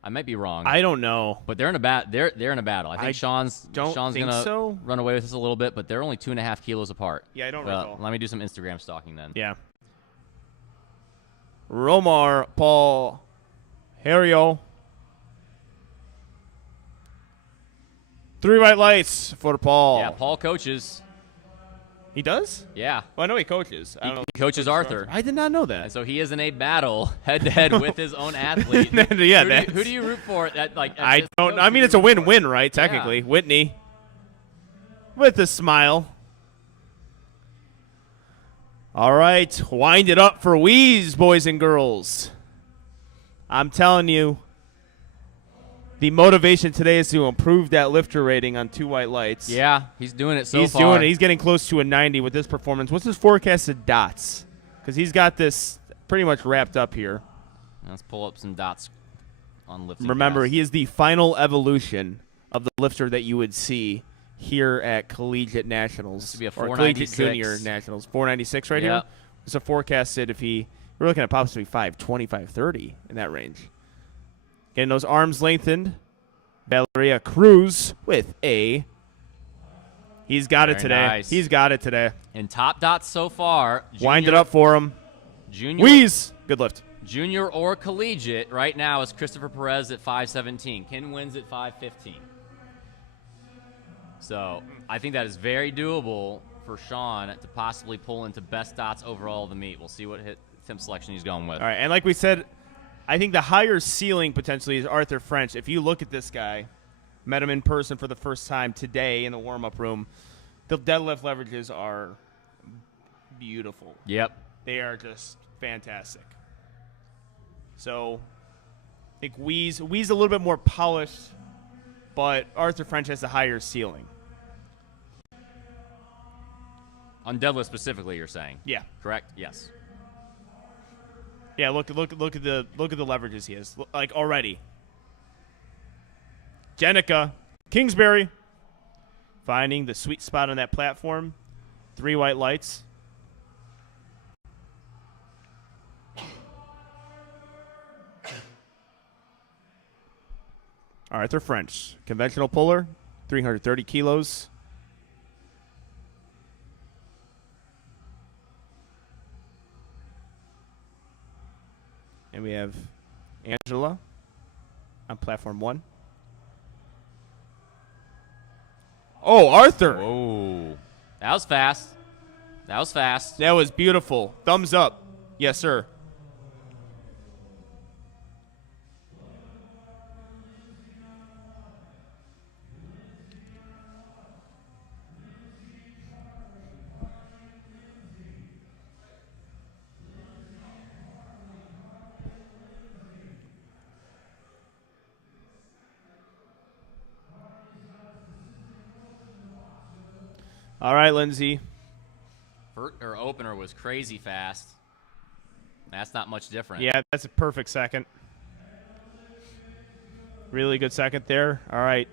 I might be wrong. I don't know. But they're in a they're in a battle. I think Sean's gonna so. run away with this a little bit, but they're only 2.5 kilos apart. Yeah, I don't recall. Let me do some Instagram stalking then. Yeah. Romar Paul Hario. 3 white lights for Paul. Yeah, Paul coaches. He does? Yeah. Well, I know he coaches. I don't know. He coaches Arthur. I did not know that. And so he is in a battle head-to-head with his own athlete. Yeah, who do you root for? I don't. I mean, it's a win-win, right? Technically, yeah. Whitney with a smile. All right, wind it up for Wheeze, boys and girls. I'm telling you, the motivation today is to improve that lifter rating on 2 white lights. Yeah, he's doing it so far. He's doing it. He's getting close to a 90 with this performance. What's his forecasted dots? Because he's got this pretty much wrapped up here. Let's pull up some dots on lifting. Remember, cast. he is the final evolution of the lifter that you would see here at Collegiate Nationals. This would be a or Collegiate 496. Junior Nationals. 496 right here. It's a forecasted if we're looking at possibly 520, 530 in that range. Getting those arms lengthened. Valeria Cruz with a. He's got it today. Nice. He's got it today. And top dots so far. Wind it up for him. Junior. Wheeze. Good lift. Junior or collegiate right now is Christopher Perez at 517. Ken wins at 515. So I think that is very doable for Sean to possibly pull into best dots overall of the meet. We'll see what attempt selection he's going with. All right, and like we said, I think the higher ceiling potentially is Arthur French. If you look at this guy, met him in person for the first time today in the warm-up room, the deadlift leverages are beautiful. Yep. They are just fantastic. So I think Wheeze a little bit more polished, but Arthur French has a higher ceiling. On deadlift specifically, you're saying? Yeah. Correct? Yes. Yeah, look at the leverages he has. Like already. Jenica Kingsbury finding the sweet spot on that platform. 3 white lights. Arthur French, conventional puller, 330 kilos. And we have Angela on platform 1. Oh, Arthur. Whoa. That was fast. That was fast. That was beautiful. Thumbs up. Yes, sir. All right, Lindsay. Her opener was crazy fast. That's not much different. Yeah, that's a perfect second. Really good second there. All right.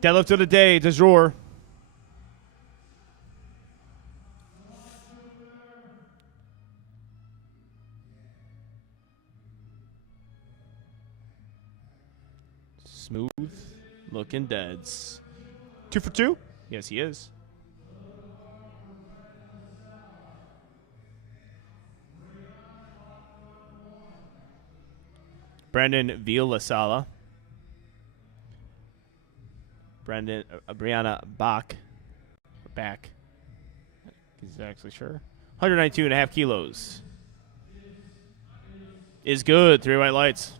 Deadlift of the day, du jour. Smooth looking deads. 2 for 2? Yes, he is. Brendan Villasala. Brianna Bach. Back. He's actually sure. 192.5 kilos. Is good. 3 white lights.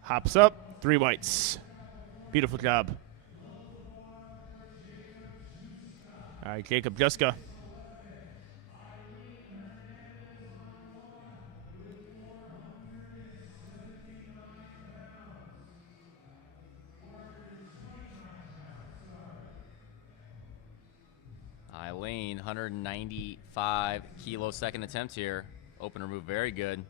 Hops up, 3 whites. Beautiful job. All right, Jacob Juska. Eileen, 195 kilo second attempt here. Opener move, very good.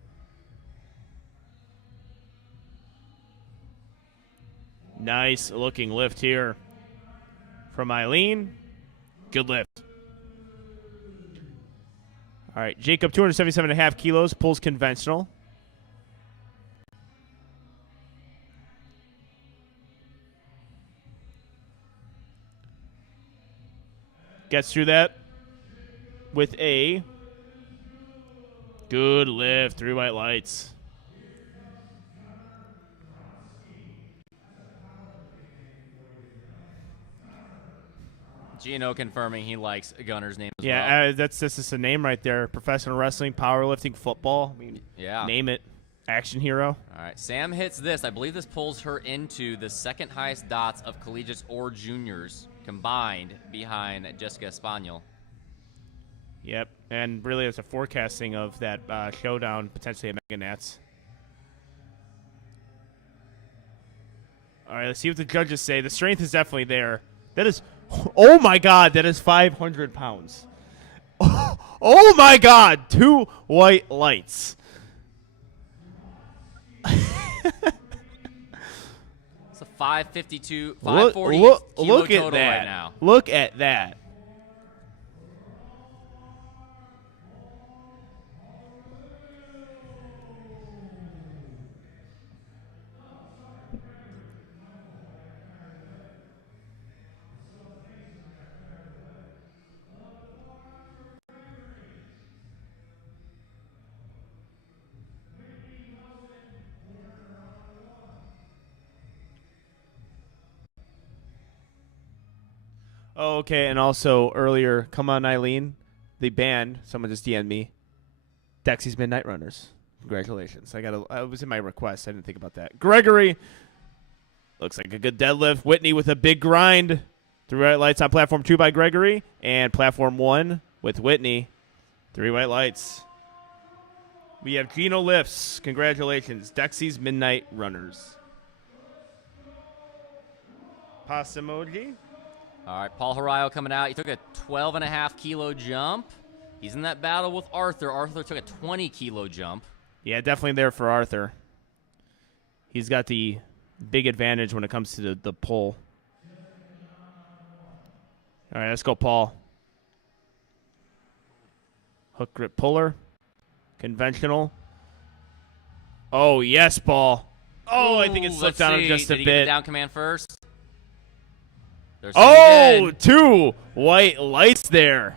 Nice looking lift here from Eileen. Good lift. All right, Jacob, 277.5 kilos, pulls conventional. Gets through that with a good lift, 3 white lights. Gino confirming he likes Gunner's name as well. Yeah, that's just a name right there. Professional wrestling, powerlifting, football. I mean, Yeah. name it. Action hero. All right, Sam hits this. I believe this pulls her into the second highest dots of collegiates or juniors combined behind Jessica Espanol. Yep, and really it's a forecasting of that showdown potentially at Mega Nats. All right, let's see what the judges say. The strength is definitely there. That is, oh my God, that is 500 pounds. Oh my God, 2 white lights. It's a 552, 540 look kilo at total that. right now. Look at that. Oh, okay, and also earlier, come on, Eileen, the band. Someone just DM'd me. Dexy's Midnight Runners. Congratulations. I was in my request. I didn't think about that. Gregory looks like a good deadlift. Whitney with a big grind. 3 white lights on platform 2 by Gregory, and platform 1 with Whitney. 3 white lights. We have Gino lifts. Congratulations, Dexy's Midnight Runners. Pass emoji. All right, Paul Harayo coming out. He took a 12.5 kilo jump. He's in that battle with Arthur. Arthur took a 20 kilo jump. Yeah, definitely there for Arthur. He's got the big advantage when it comes to the pull. All right, let's go, Paul. Hook grip puller. Conventional. Oh, yes, Paul. Oh, I think it slipped down just a Did he bit. get the down command first? There's Oh, 2 white lights there.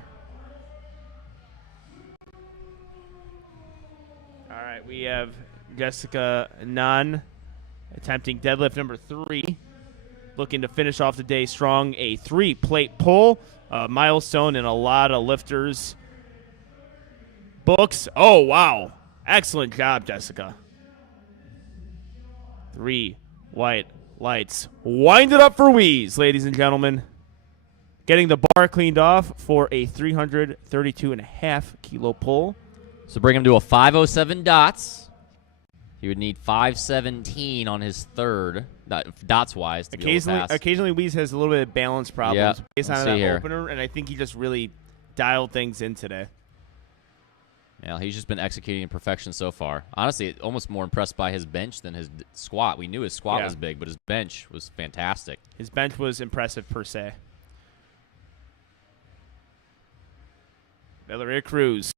All right, we have Jessica Nunn attempting deadlift number 3. Looking to finish off the day strong. A 3-plate pull. A milestone in a lot of lifters' books. Oh, wow. Excellent job, Jessica. 3 white lights. Wind it up for Wheeze, ladies and gentlemen. Getting the bar cleaned off for a 332.5 kilo pull. So bring him to a 507 dots. He would need 517 on his third, dots-wise, to be able to pass. Occasionally, Wheeze has a little bit of balance problems based on that here. opener, and I think he just really dialed things in today. Yeah, he's just been executing in perfection so far. Honestly, almost more impressed by his bench than his squat. We knew his squat was big, but his bench was fantastic. His bench was impressive per se. Valeria Cruz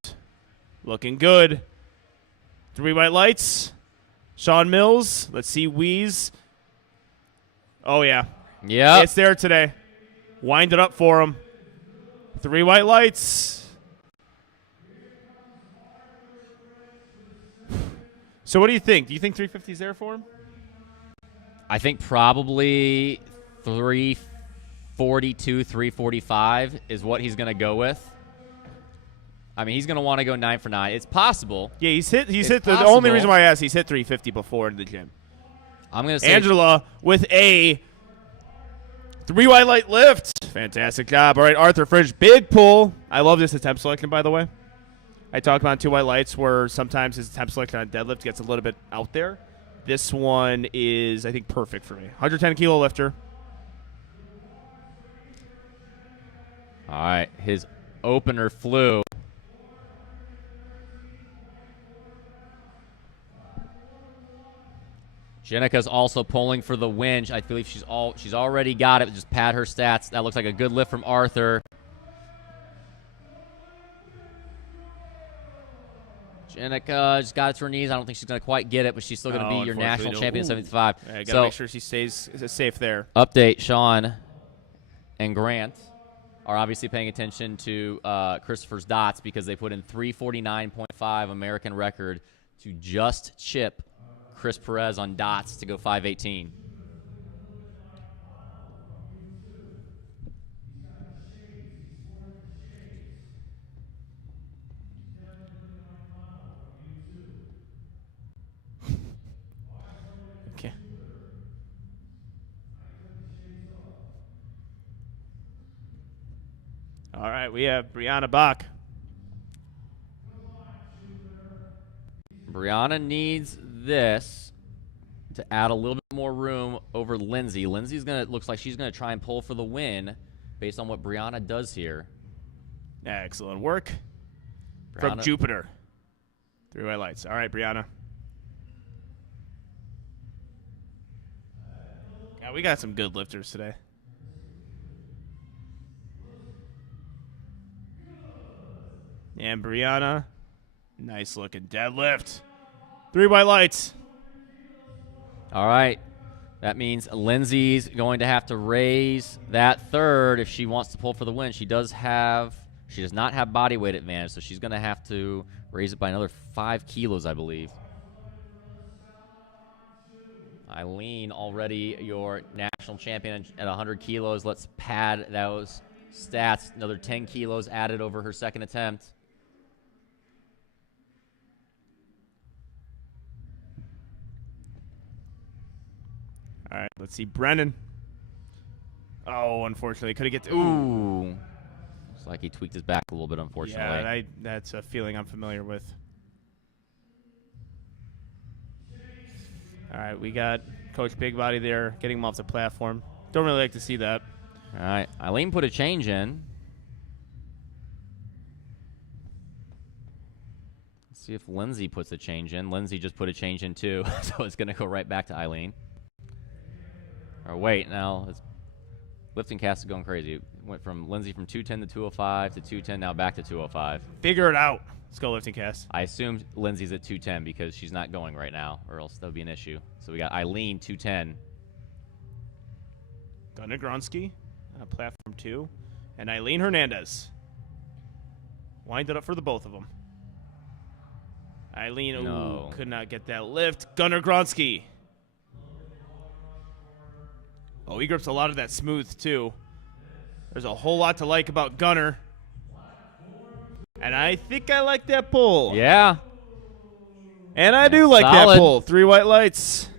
looking good. 3 white lights. Sean Mills. Let's see Wheeze. Oh, yeah. Yeah. It's there today. Wind it up for him. 3 white lights. So what do you think? Do you think 350 is there for him? I think probably 342, 345 is what he's going to go with. I mean, he's going to want to go 9 for 9. It's possible. Yeah, he's hit. The only reason why I asked, he's hit 350 before in the gym. I'm going to say Angela with a 3 white light lift Fantastic job. All right, Arthur Fridge, big pull. I love this attempt selection, by the way. I talked about 2 white lights where sometimes his attempt selection on deadlift gets a little bit out there. This one is, I think, perfect for me. 110-kilo lifter. All right, his opener flew. Jenica's also pulling for the win. I believe she's already got it. Just pad her stats. That looks like a good lift from Arthur. Jenica just got it to her knees. I don't think she's going to quite get it, but she's still going to be your national champion at 75. Yeah, I got to make sure she stays safe there. Update, Sean and Grant are obviously paying attention to Christopher's dots because they put in 349.5 American record to just chip Chris Perez on dots to go 518. Okay. All right, we have Brianna Bach. Brianna needs this to add a little bit more room over Lindsay. Looks like she's gonna try and pull for the win based on what Brianna does here. Excellent work from Brianna. Jupiter. 3 white lights. All right, Brianna. Yeah, we got some good lifters today. And Brianna, nice looking deadlift. 3 white lights. All right. That means Lindsay's going to have to raise that third if she wants to pull for the win. She does not have body weight advantage, so she's going to have to raise it by another 5 kilos, I believe. Eileen, already your national champion at 100 kilos. Let's pad those stats. Another 10 kilos added over her second attempt. All right, let's see Brennan. Oh, unfortunately, couldn't get to. Ooh. Looks like he tweaked his back a little bit, unfortunately. Yeah, that's a feeling I'm familiar with. All right, we got Coach Big Body there, getting him off the platform. Don't really like to see that. All right, Eileen put a change in. Let's see if Lindsay puts a change in. Lindsay just put a change in too, so it's going to go right back to Eileen. Or wait, now it's lifting cast is going crazy. It went from Lindsay from 210 to 205 to 210, now back to 205. Figure it out. Let's go lifting cast. I assume Lindsay's at 210 because she's not going right now, or else that would be an issue. So we got Eileen 210. Gunnar Gronsky, platform 2, and Eileen Hernandez. Wind it up for the both of them. Eileen, No. could not get that lift. Gunnar Gronsky. Oh, he grips a lot of that smooth, too. There's a whole lot to like about Gunnar. And I think I like that pull. Yeah. And I do like Solid. that pull. 3 white lights.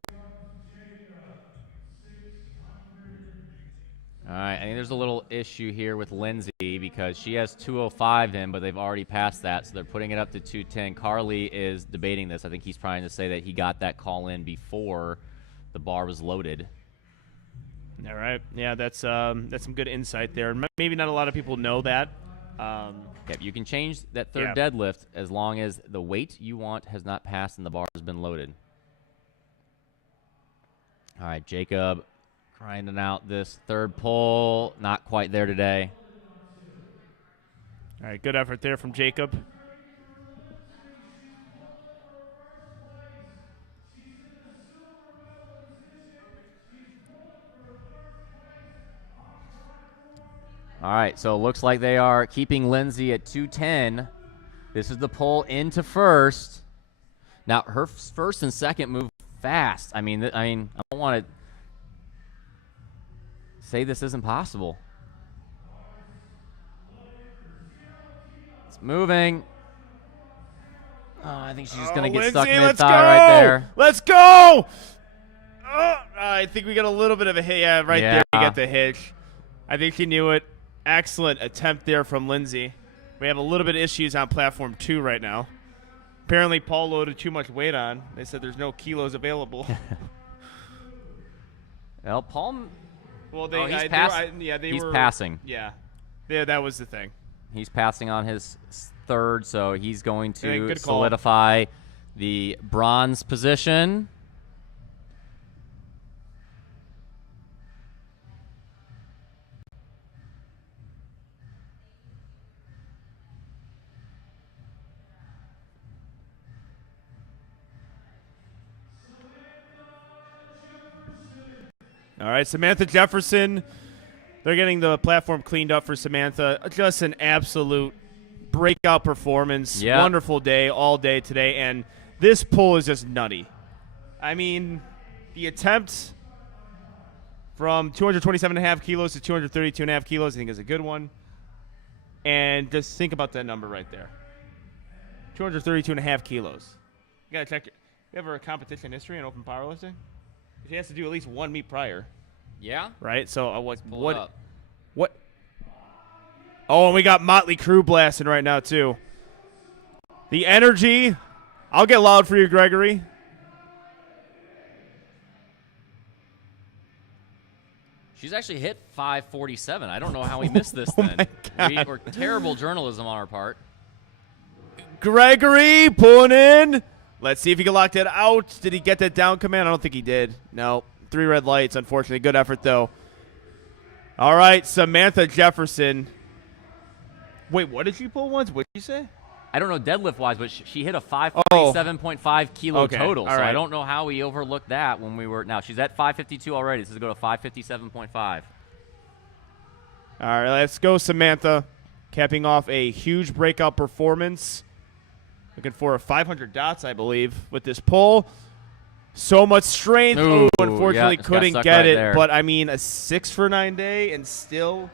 All right, I think there's a little issue here with Lindsay because she has 205 in, but they've already passed that, so they're putting it up to 210. Carly is debating this. I think he's trying to say that he got that call in before the bar was loaded. All right. Yeah, that's some good insight there. Maybe not a lot of people know that. Yep, you can change that third Yeah. deadlift as long as the weight you want has not passed and the bar has been loaded. All right, Jacob grinding out this third pull. Not quite there today. All right, good effort there from Jacob. All right, so it looks like they are keeping Lindsay at 210. This is the pull into first. Now, her first and second move fast. I mean, I don't want to say this isn't possible. It's moving. Oh, I think she's just going to get stuck mid-thigh right there. Let's go! Oh, I think we got a little bit of a hit. Yeah, right there we got the hitch. I think she knew it. Excellent attempt there from Lindsay. We have a little bit of issues on platform 2 right now. Apparently, Paul loaded too much weight on. They said there's no kilos available. Well, Paul. Well, he's passing. Yeah, that was the thing. He's passing on his third, so he's going to good call. solidify the bronze position. All right, Samantha Jefferson. They're getting the platform cleaned up for Samantha. Just an absolute breakout performance. Yeah. Wonderful day, all day today. And this pull is just nutty. I mean, the attempt from 227.5 kilos to 232.5 kilos, I think is a good one. And just think about that number right there. 232.5 kilos. You got to check. You have a competition history in open powerlifting? She has to do at least one meet prior. Yeah. Right? So Pull it up. what? Oh, and we got Motley Crue blasting right now too. The energy. I'll get loud for you, Gregory. She's actually hit 547. I don't know how we missed this Oh then. my God. Or terrible journalism on our part. Gregory pulling in. Let's see if he can lock that out. Did he get that down command? I don't think he did. No. 3 red lights, unfortunately. Good effort, though. All right, Samantha Jefferson. Wait, what did she pull once? What did you say? I don't know deadlift-wise, but she hit a 547.5 kilo Okay, total. all So right. I don't know how we overlooked that when we were – now, she's at 552 already. This is going to go to 557.5. All right, let's go, Samantha. Capping off a huge breakout performance. Looking for a 500 dots, I believe, with this pull. So much strength. Ooh, Unfortunately, yeah, just got couldn't stuck get right it. there. But, I mean, a 6 for 9 day and still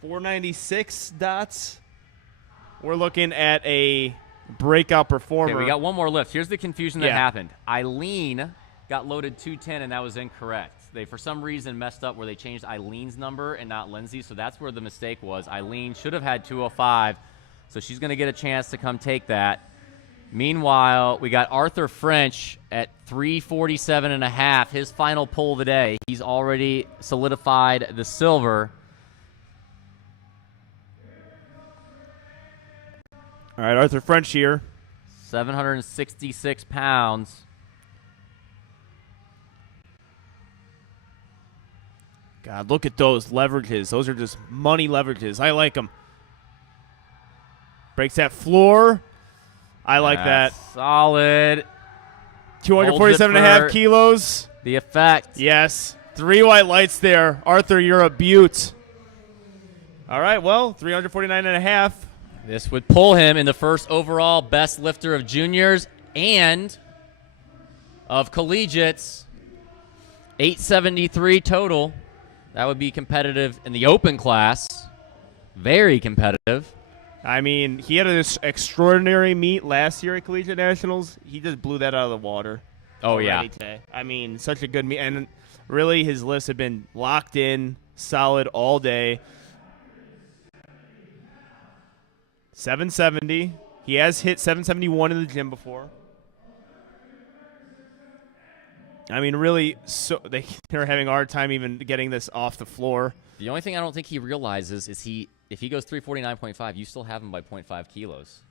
496 dots. We're looking at a breakout performer. Okay, we got one more lift. Here's the confusion that Yeah. happened. Eileen got loaded 210, and that was incorrect. They, for some reason, messed up where they changed Eileen's number and not Lindsay's, so that's where the mistake was. Eileen should have had 205, so she's going to get a chance to come take that. Meanwhile, we got Arthur French at 347.5, his final pull of the day. He's already solidified the silver. All right, Arthur French here. 766 pounds. God, look at those leverages. Those are just money leverages. I like them. Breaks that floor. I like that. Solid. 247.5 kilos. The effect. Yes. 3 white lights there. Arthur, you're a beaut. All right, well, 349.5. This would pull him in the first overall best lifter of juniors and of collegiates. 873 total. That would be competitive in the open class. Very competitive. I mean, he had this extraordinary meet last year at Collegiate Nationals. He just blew that out of the water. Oh, yeah. Today. I mean, such a good meet. And really, his lifts have been locked in, solid all day. 770. He has hit 771 in the gym before. I mean, really, so they're having a hard time even getting this off the floor. The only thing I don't think he realizes is if he goes 349.5, you still have him by 0.5 kilos.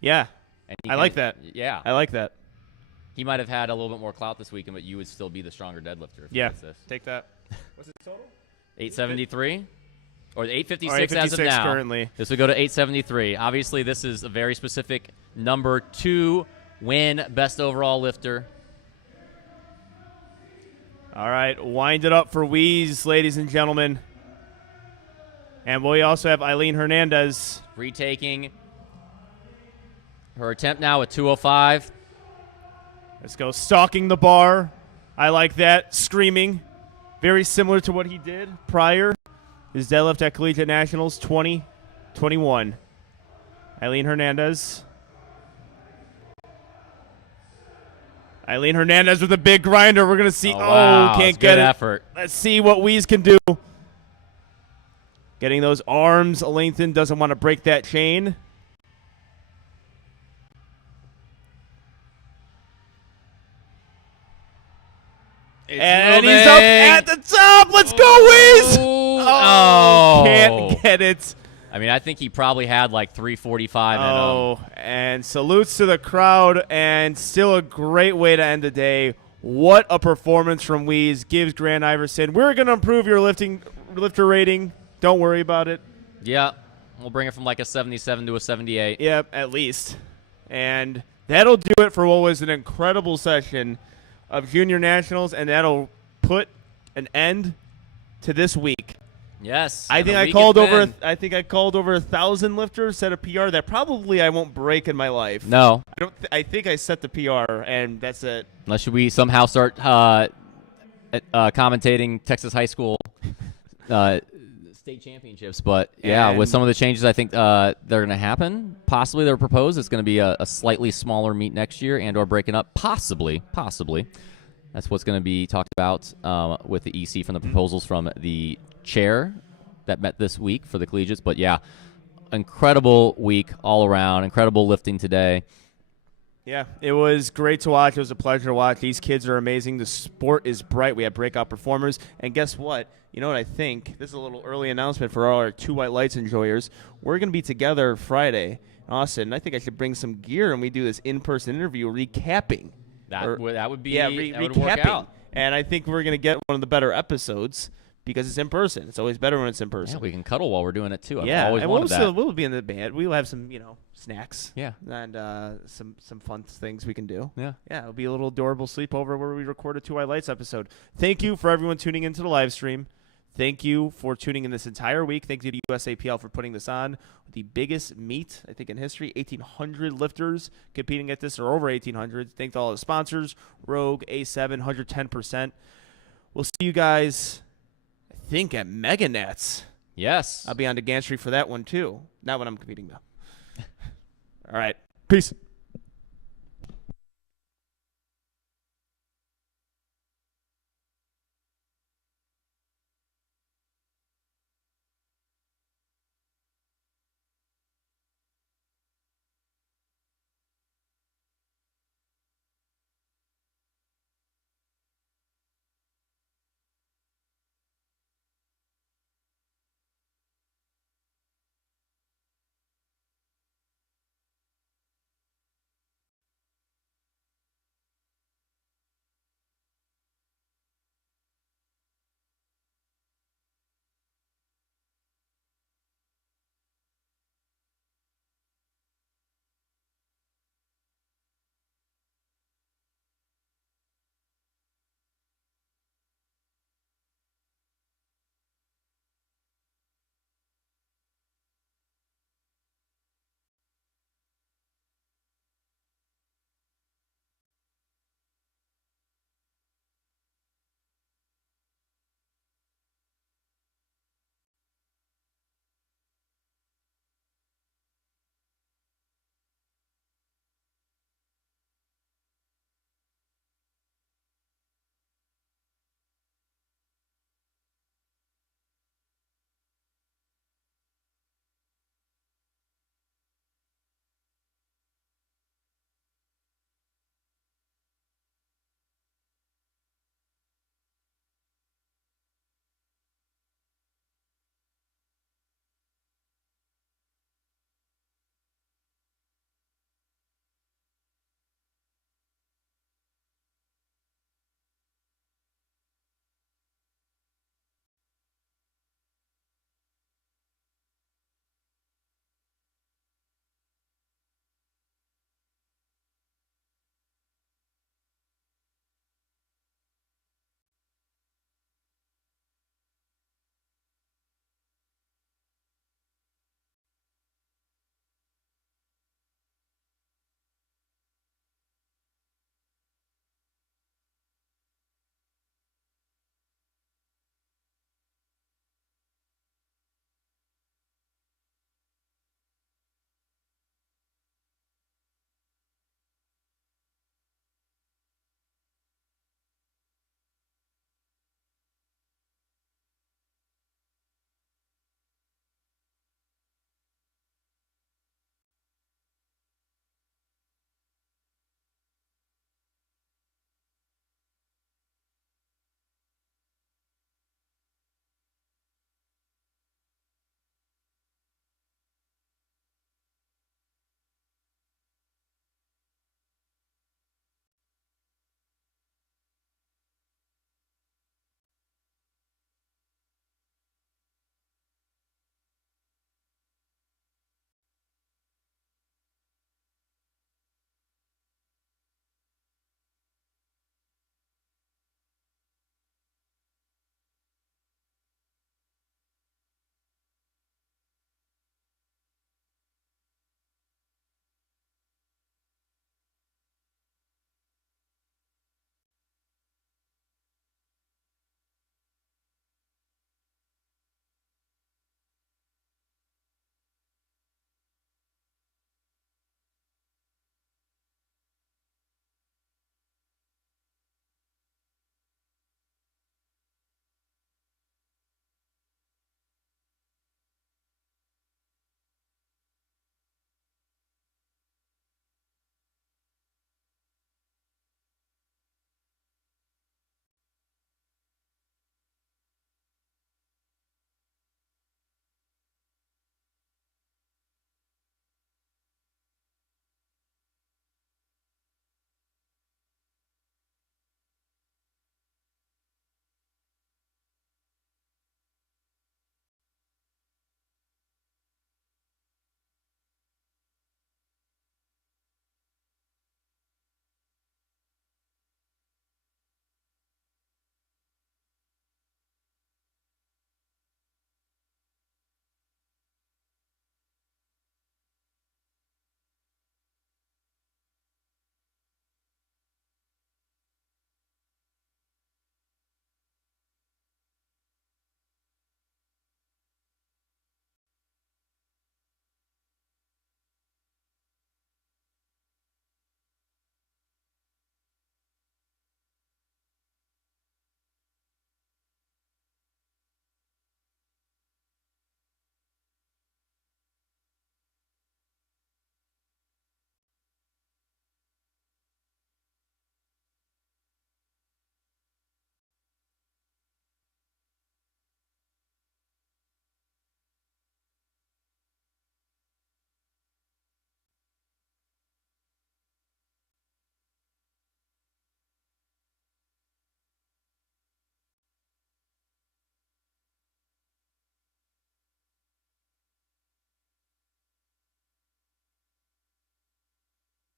Yeah. And I like that. Yeah. I like that. He might have had a little bit more clout this weekend, but you would still be the stronger deadlifter if he Yeah. gets this. Take that. What's his total? 873? Or 856 Or 856 as of now. currently. This would go to 873. Obviously, this is a very specific number to win best overall lifter. All right, wind it up for Wheeze, ladies and gentlemen. And we also have Eileen Hernandez. Retaking her attempt now with 205. Let's go stalking the bar. I like that. Screaming. Very similar to what he did prior. His deadlift at Collegiate Nationals, 20-21. Eileen Hernandez. Eileen Hernandez with a big grinder. We're going to see. Wow. Can't It's get good it. effort. Let's see what Wheeze can do. Getting those arms lengthened, doesn't want to break that chain. And he's up at the top. Let's go, Weez! Oh, can't get it. I mean, I think he probably had like 345 in him. Oh, and salutes to the crowd, and still a great way to end the day. What a performance from Weez. Gives Grant Iverson. We're going to improve your lifter rating. Don't worry about it. Yeah, we'll bring it from like a 77 to a 78. Yep, at least. And that'll do it for what was an incredible session of Junior Nationals, and that'll put an end to this week. Yes. I think I called over 1,000 lifters, set a PR that probably I won't break in my life. No. I think I set the PR, and that's it. Unless we somehow start commentating Texas high school state championships. But, yeah, with some of the changes I think they're going to happen, possibly they're proposed. It's going to be a slightly smaller meet next year and or breaking up, possibly. That's what's going to be talked about with the EC from the proposals from the chair that met this week for the collegiates. But, yeah, incredible week all around, incredible lifting today. Yeah, it was great to watch. It was a pleasure to watch. These kids are amazing. The sport is bright. We have breakout performers. And guess what? You know what I think? This is a little early announcement for all our Two White Lights enjoyers. We're going to be together Friday in Austin. I think I should bring some gear, and we do this in-person interview recapping. That would be recapping. Work out. And I think we're going to get one of the better episodes because it's in person. It's always better when it's in person. Yeah, we can cuddle while we're doing it, too. Yeah, I've always and wanted that. We'll be in the band. We'll have some, snacks. Yeah. And some fun things we can do. Yeah. Yeah, it'll be a little adorable sleepover where we record a Two White Lights episode. Thank you for everyone tuning into the live stream. Thank you for tuning in this entire week. Thank you to USAPL for putting this on. The biggest meet, I think, in history. 1,800 lifters competing at this, or over 1,800. Thank to all the sponsors. Rogue, A7, 110%. We'll see you guys, I think, at Mega Nats. Yes. I'll be on to Gantry for that one, too. Not when I'm competing, though. All right. Peace.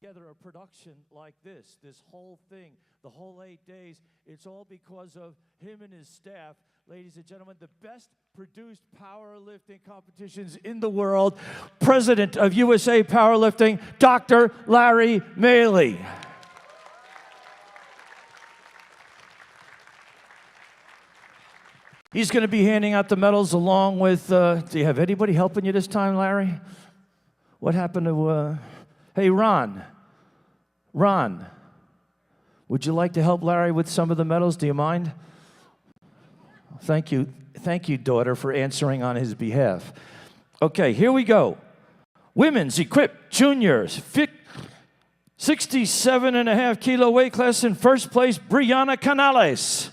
together a production like this whole thing, the whole 8 days, it's all because of him and his staff. Ladies and gentlemen, the best produced powerlifting competitions in the world, President of USA Powerlifting, Dr. Larry Maley. He's going to be handing out the medals along with, do you have anybody helping you this time, Larry? What happened to, hey, Ron, would you like to help Larry with some of the medals? Do you mind? Thank you, daughter, for answering on his behalf. Okay, here we go. Women's equipped juniors, 67.5 kilo weight class in first place, Brianna Canales.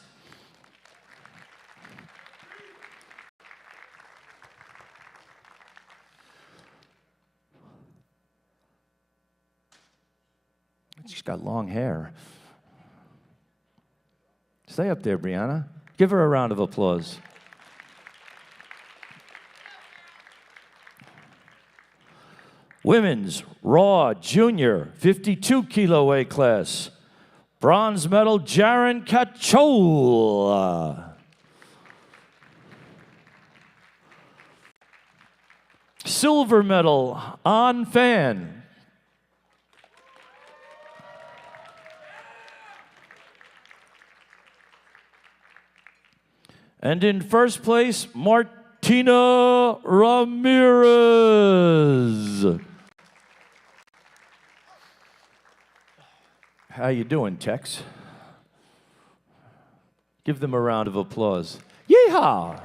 She's got long hair. Stay up there, Brianna. Give her a round of applause. Women's Raw Junior 52 kilo weight class. Bronze medal, Jaren Cachola. Silver medal, An Fan. And in first place, Martina Ramirez. How you doing, Tex? Give them a round of applause. Yeehaw!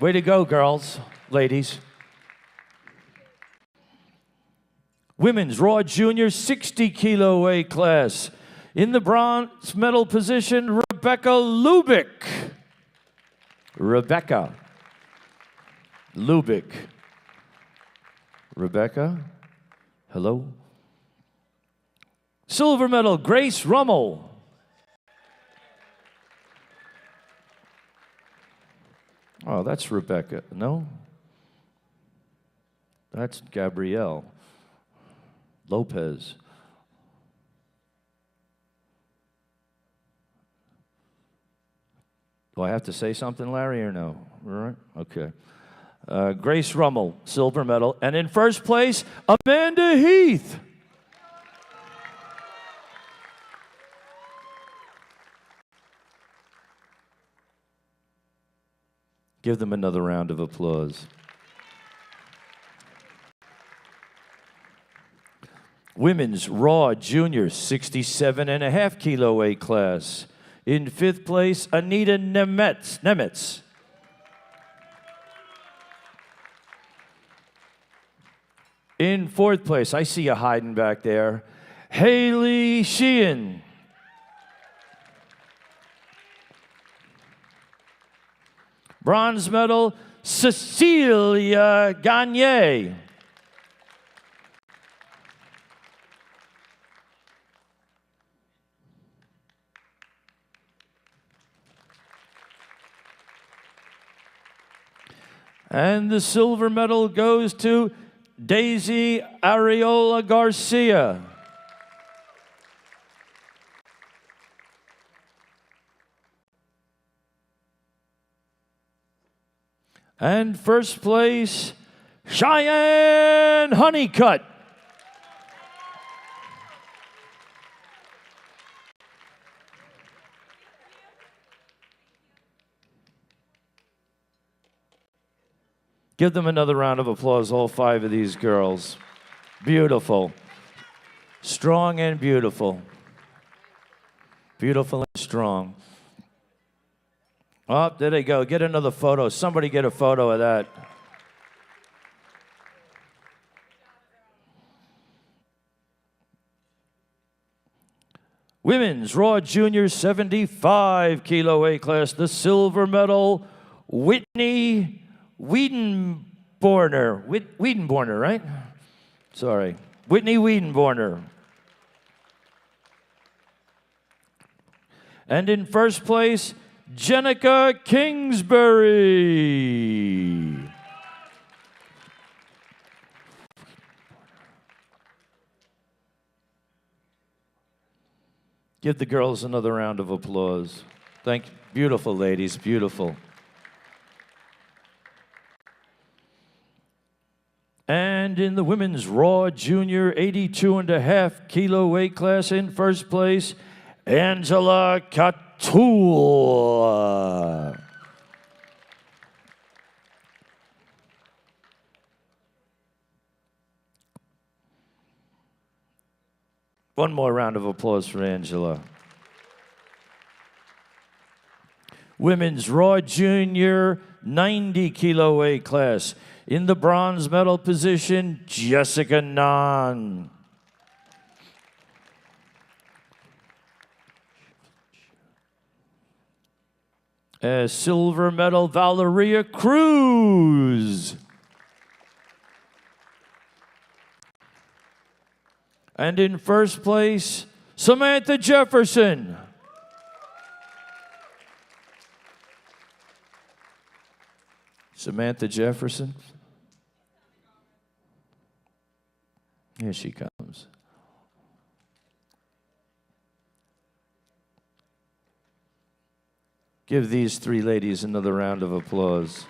Way to go, girls, ladies. Women's Raw Junior 60 kilo weight class. In the bronze medal position, Rebecca Lubick. Rebecca Lubick. Rebecca, hello. Silver medal, Grace Rummel. Oh, that's Rebecca. No? That's Gabrielle Lopez. Do I have to say something, Larry, or no? All right? Okay. Grace Rummel, silver medal. And in first place, Amanda Heath. Give them another round of applause. Women's Raw Junior 67.5 kilo weight class. In fifth place, Anita Nemetz. In fourth place, I see you hiding back there, Haley Sheehan. Bronze medal, Cecilia Gagne. And the silver medal goes to Daisy Areola Garcia. And first place, Cheyenne Honeycutt. Give them another round of applause, all five of these girls. Beautiful. Strong and beautiful. Beautiful and strong. Oh, there they go. Get another photo. Somebody get a photo of that. Women's Raw Junior 75 kilo weight class. The silver medal, Whitney Wiedenborner. Wiedenborner, right? Sorry. Whitney Wiedenborner. And in first place, Jenica Kingsbury. Give the girls another round of applause. Beautiful ladies, beautiful. And in the women's Raw Junior 82.5 kilo weight class, in first place, Angela Catul. One more round of applause for Angela. Women's Raw Junior 90 kilo weight class. In the bronze medal position, Jessica Nan. Silver medal, Valeria Cruz. And in first place, Samantha Jefferson. Samantha Jefferson. Here she comes. Give these three ladies another round of applause.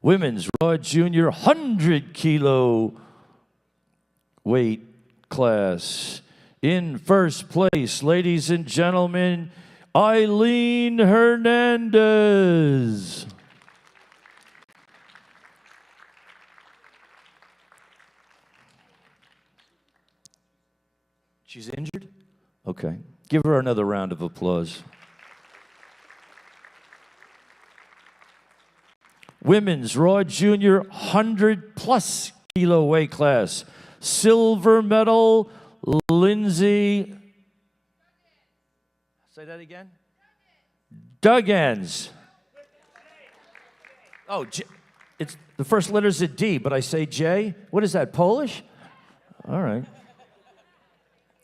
Women's Raw Junior 100 kilo weight class. In first place, ladies and gentlemen, Eileen Hernandez. She's injured? Okay. Give her another round of applause. Women's Raw Junior 100+ kilo weight class. Silver medal, Lindsay. Say that again? Duggins. Oh, it's the first letter's a D, but I say J. What is that, Polish? All right.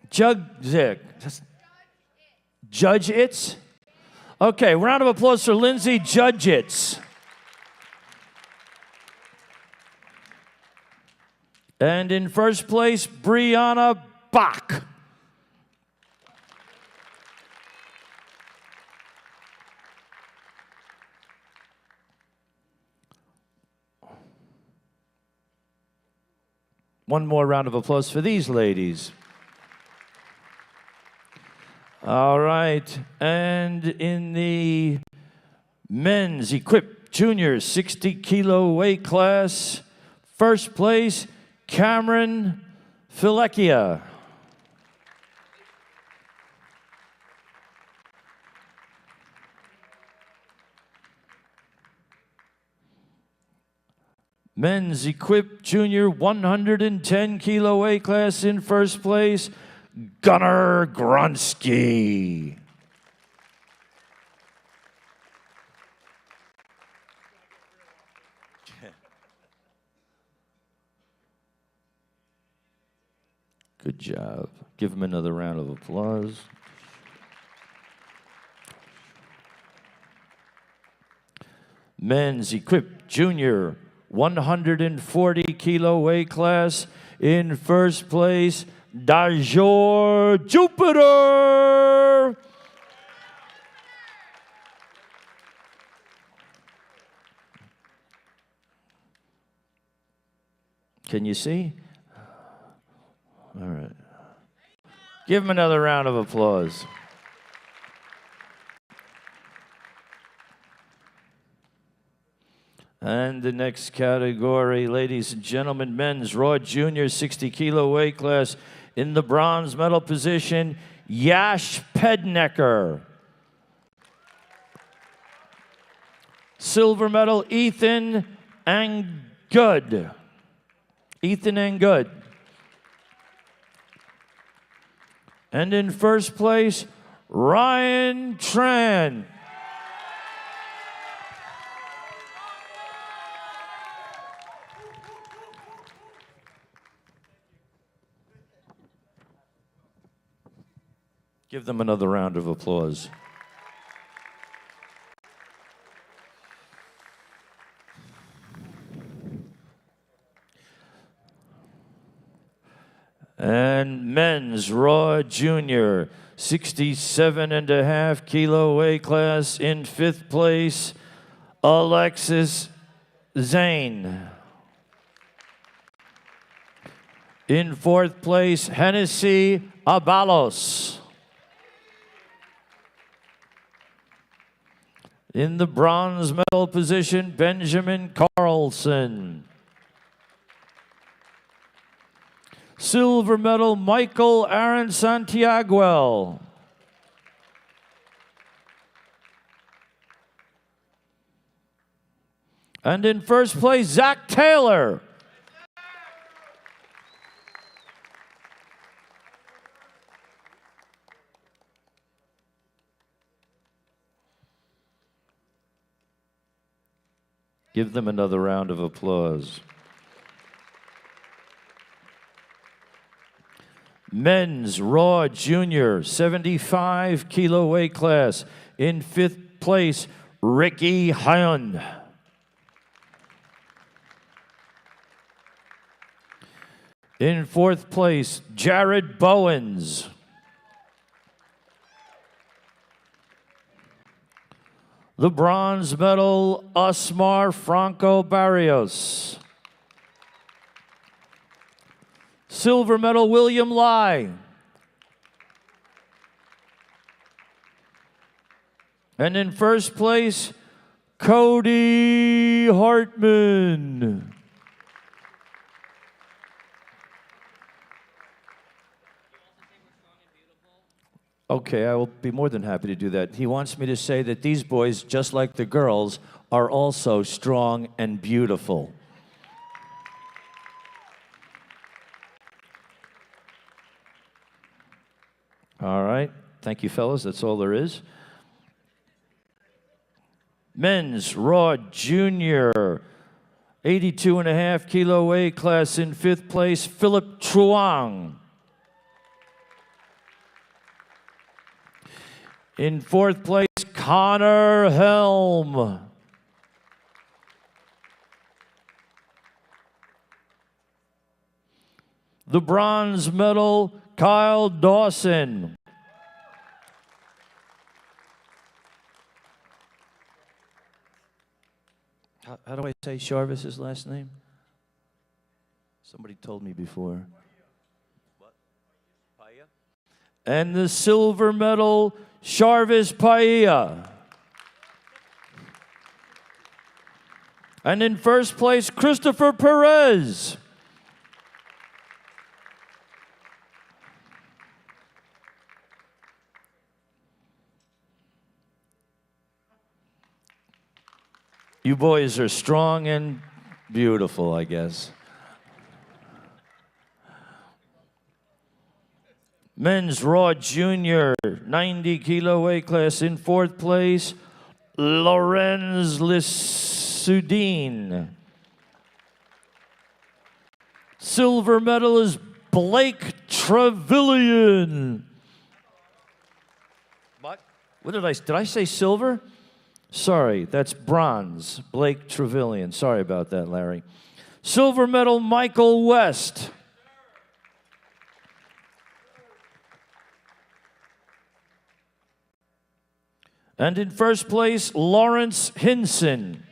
Judge It's? Okay, round of applause for Lindsay Judge It's. And in first place, Brianna Bach. One more round of applause for these ladies. All right, and in the men's equipped junior 60 kilo weight class, first place, Cameron Filecchia. Men's equipped junior 110 kilo weight class, in first place, Gunnar Gronsky. Good job. Give him another round of applause. Men's equipped junior 140 kilo weight class, in first place, Dajor Jupiter. Can you see? All right. Give him another round of applause. And the next category, ladies and gentlemen, men's Raw Junior 60 kilo weight class. In the bronze medal position, Yash Pednecker. Silver medal, Ethan Angud. Ethan Angud. And in first place, Ryan Tran. Give them another round of applause. And men's raw junior, 67.5 kilo weight class. In 5th place, Alexis Zane. In 4th place, Hennessy Abalos. In the bronze medal position, Benjamin Carlson. Silver medal, Michael Aaron Santiago. And in 1st place, Zach Taylor. Give them another round of applause. Men's raw junior, 75 kilo weight class. In 5th place, Ricky Hyun. In 4th place, Jared Bowens. The bronze medal, Osmar Franco Barrios. Silver medal, William Lai. And in 1st place, Cody Hartman. Okay, I will be more than happy to do that. He wants me to say that these boys, just like the girls, are also strong and beautiful. All right. Thank you, fellas. That's all there is. Men's raw junior, 82.5 kilo weight class. In 5th place, Philip Truong. In 4th place, Connor Helm. The bronze medal, Kyle Dawson. How do I say Sharvis's last name? Somebody told me before. What? Paella? And the silver medal, Sharvis Paella. And in 1st place, Christopher Perez. You boys are strong and beautiful, I guess. Men's raw junior, 90 kilo weight class. In 4th place, Lorenz Lissoudin. Silver medal is Blake Trevillian. What did I say silver? Sorry, that's bronze. Blake Trevillian. Sorry about that, Larry. Silver medal, Michael West. And in 1st place, Lawrence Hinson.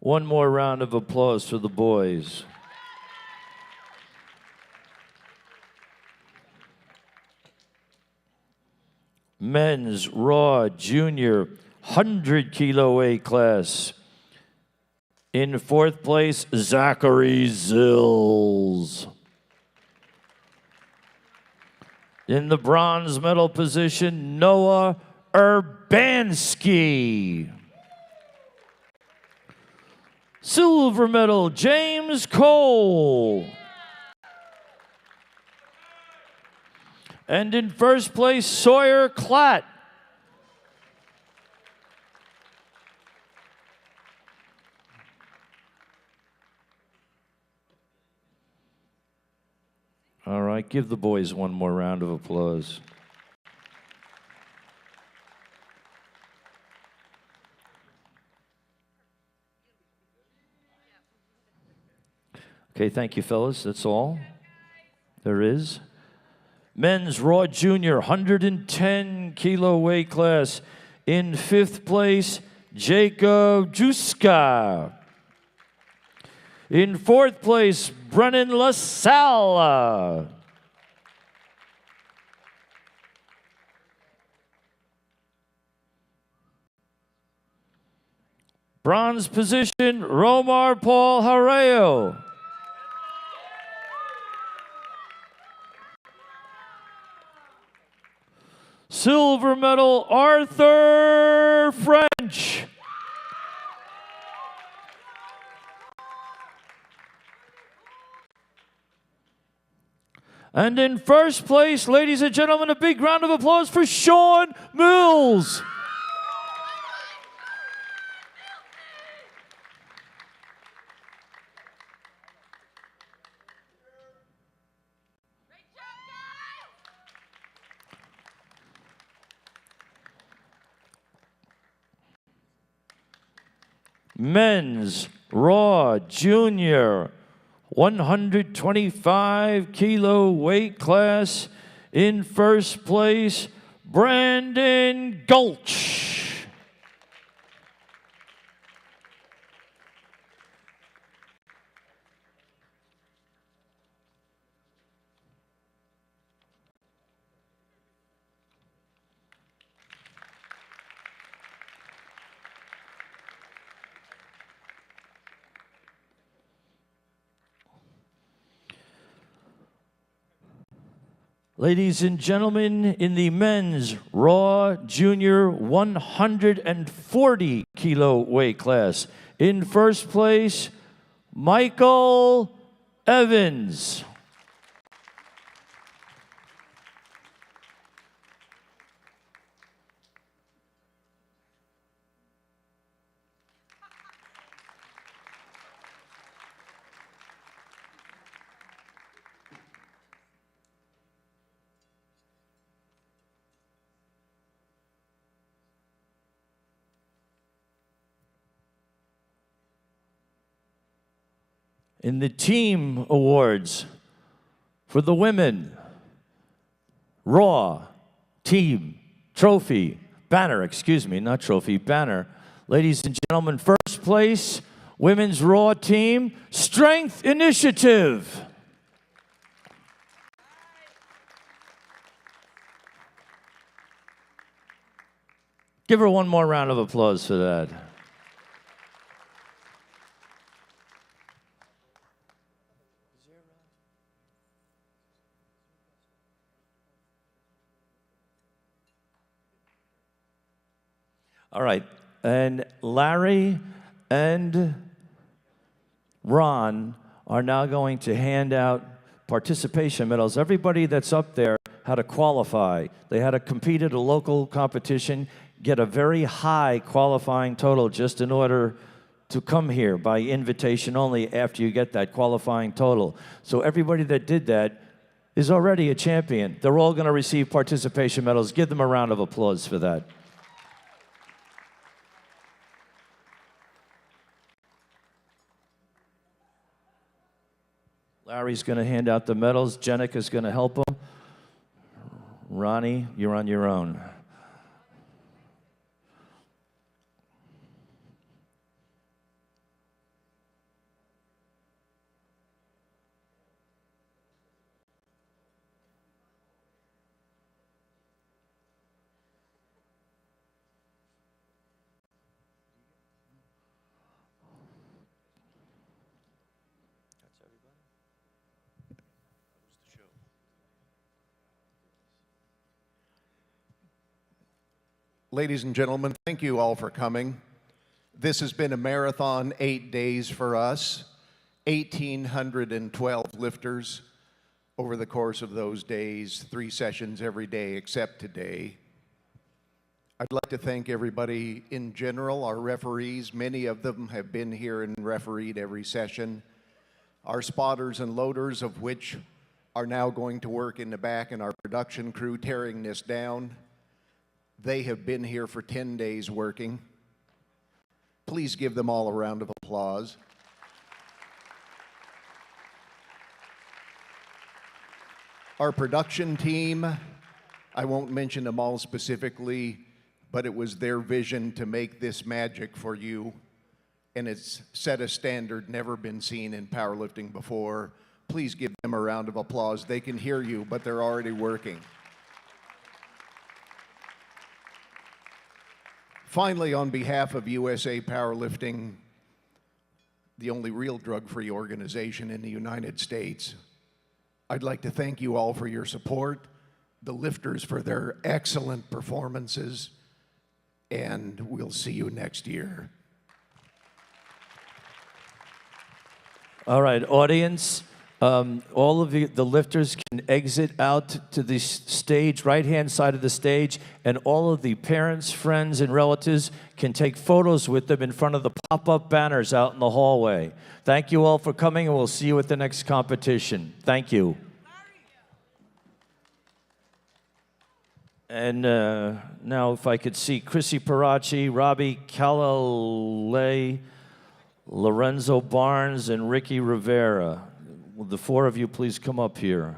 One more round of applause for the boys. Men's raw junior 100 kilo weight class. In 4th place, Zachary Zills. In the bronze medal position, Noah Urbanski. Silver medal, James Cole. And in 1st place, Sawyer Klatt. All right, give the boys one more round of applause. Okay, thank you, fellas. That's all there is. Men's Raw Junior 110 kilo weight class. In 5th place, Jacob Juska. In 4th place, Brennan LaSalle. Bronze position, Romar Paul Hareo. Silver medal, Arthur French. And in 1st place, ladies and gentlemen, a big round of applause for Sean Mills. Men's Raw Junior 125 kilo weight class. In 1st place, Brandon Gulch. Ladies and gentlemen, in the men's Raw Junior 140 kilo weight class, in 1st place, Michael Evans. In the team awards for the women, Raw Team Trophy, Banner, excuse me, not trophy, banner. Ladies and gentlemen, 1st place, Women's Raw Team, Strength Initiative. Give her one more round of applause for that. All right, and Larry and Ron are now going to hand out participation medals. Everybody that's up there had to qualify. They had to compete at a local competition, get a very high qualifying total just in order to come here by invitation only after you get that qualifying total. So everybody that did that is already a champion. They're all going to receive participation medals. Give them a round of applause for that. Larry's going to hand out the medals. Jenica's going to help him. Ronnie, you're on your own. Ladies and gentlemen, thank you all for coming. This has been a marathon 8 days for us, 1,812 lifters over the course of those days, 3 sessions every day except today. I'd like to thank everybody in general, our referees. Many of them have been here and refereed every session. Our spotters and loaders, of which are now going to work in the back, and our production crew tearing this down. They have been here for 10 days working. Please give them all a round of applause. Our production team, I won't mention them all specifically, but it was their vision to make this magic for you, and it's set a standard never been seen in powerlifting before. Please give them a round of applause. They can hear you, but they're already working. Finally, on behalf of USA Powerlifting, the only real drug-free organization in the United States, I'd like to thank you all for your support, the lifters for their excellent performances, and we'll see you next year. All right, audience, all of the lifters can exit out to the stage, right-hand side of the stage, and all of the parents, friends, and relatives can take photos with them in front of the pop-up banners out in the hallway. Thank you all for coming, and we'll see you at the next competition. Thank you. And now if I could see Chrissy Paracci, Robbie Calalay, Lorenzo Barnes, and Ricky Rivera. Will the four of you please come up here?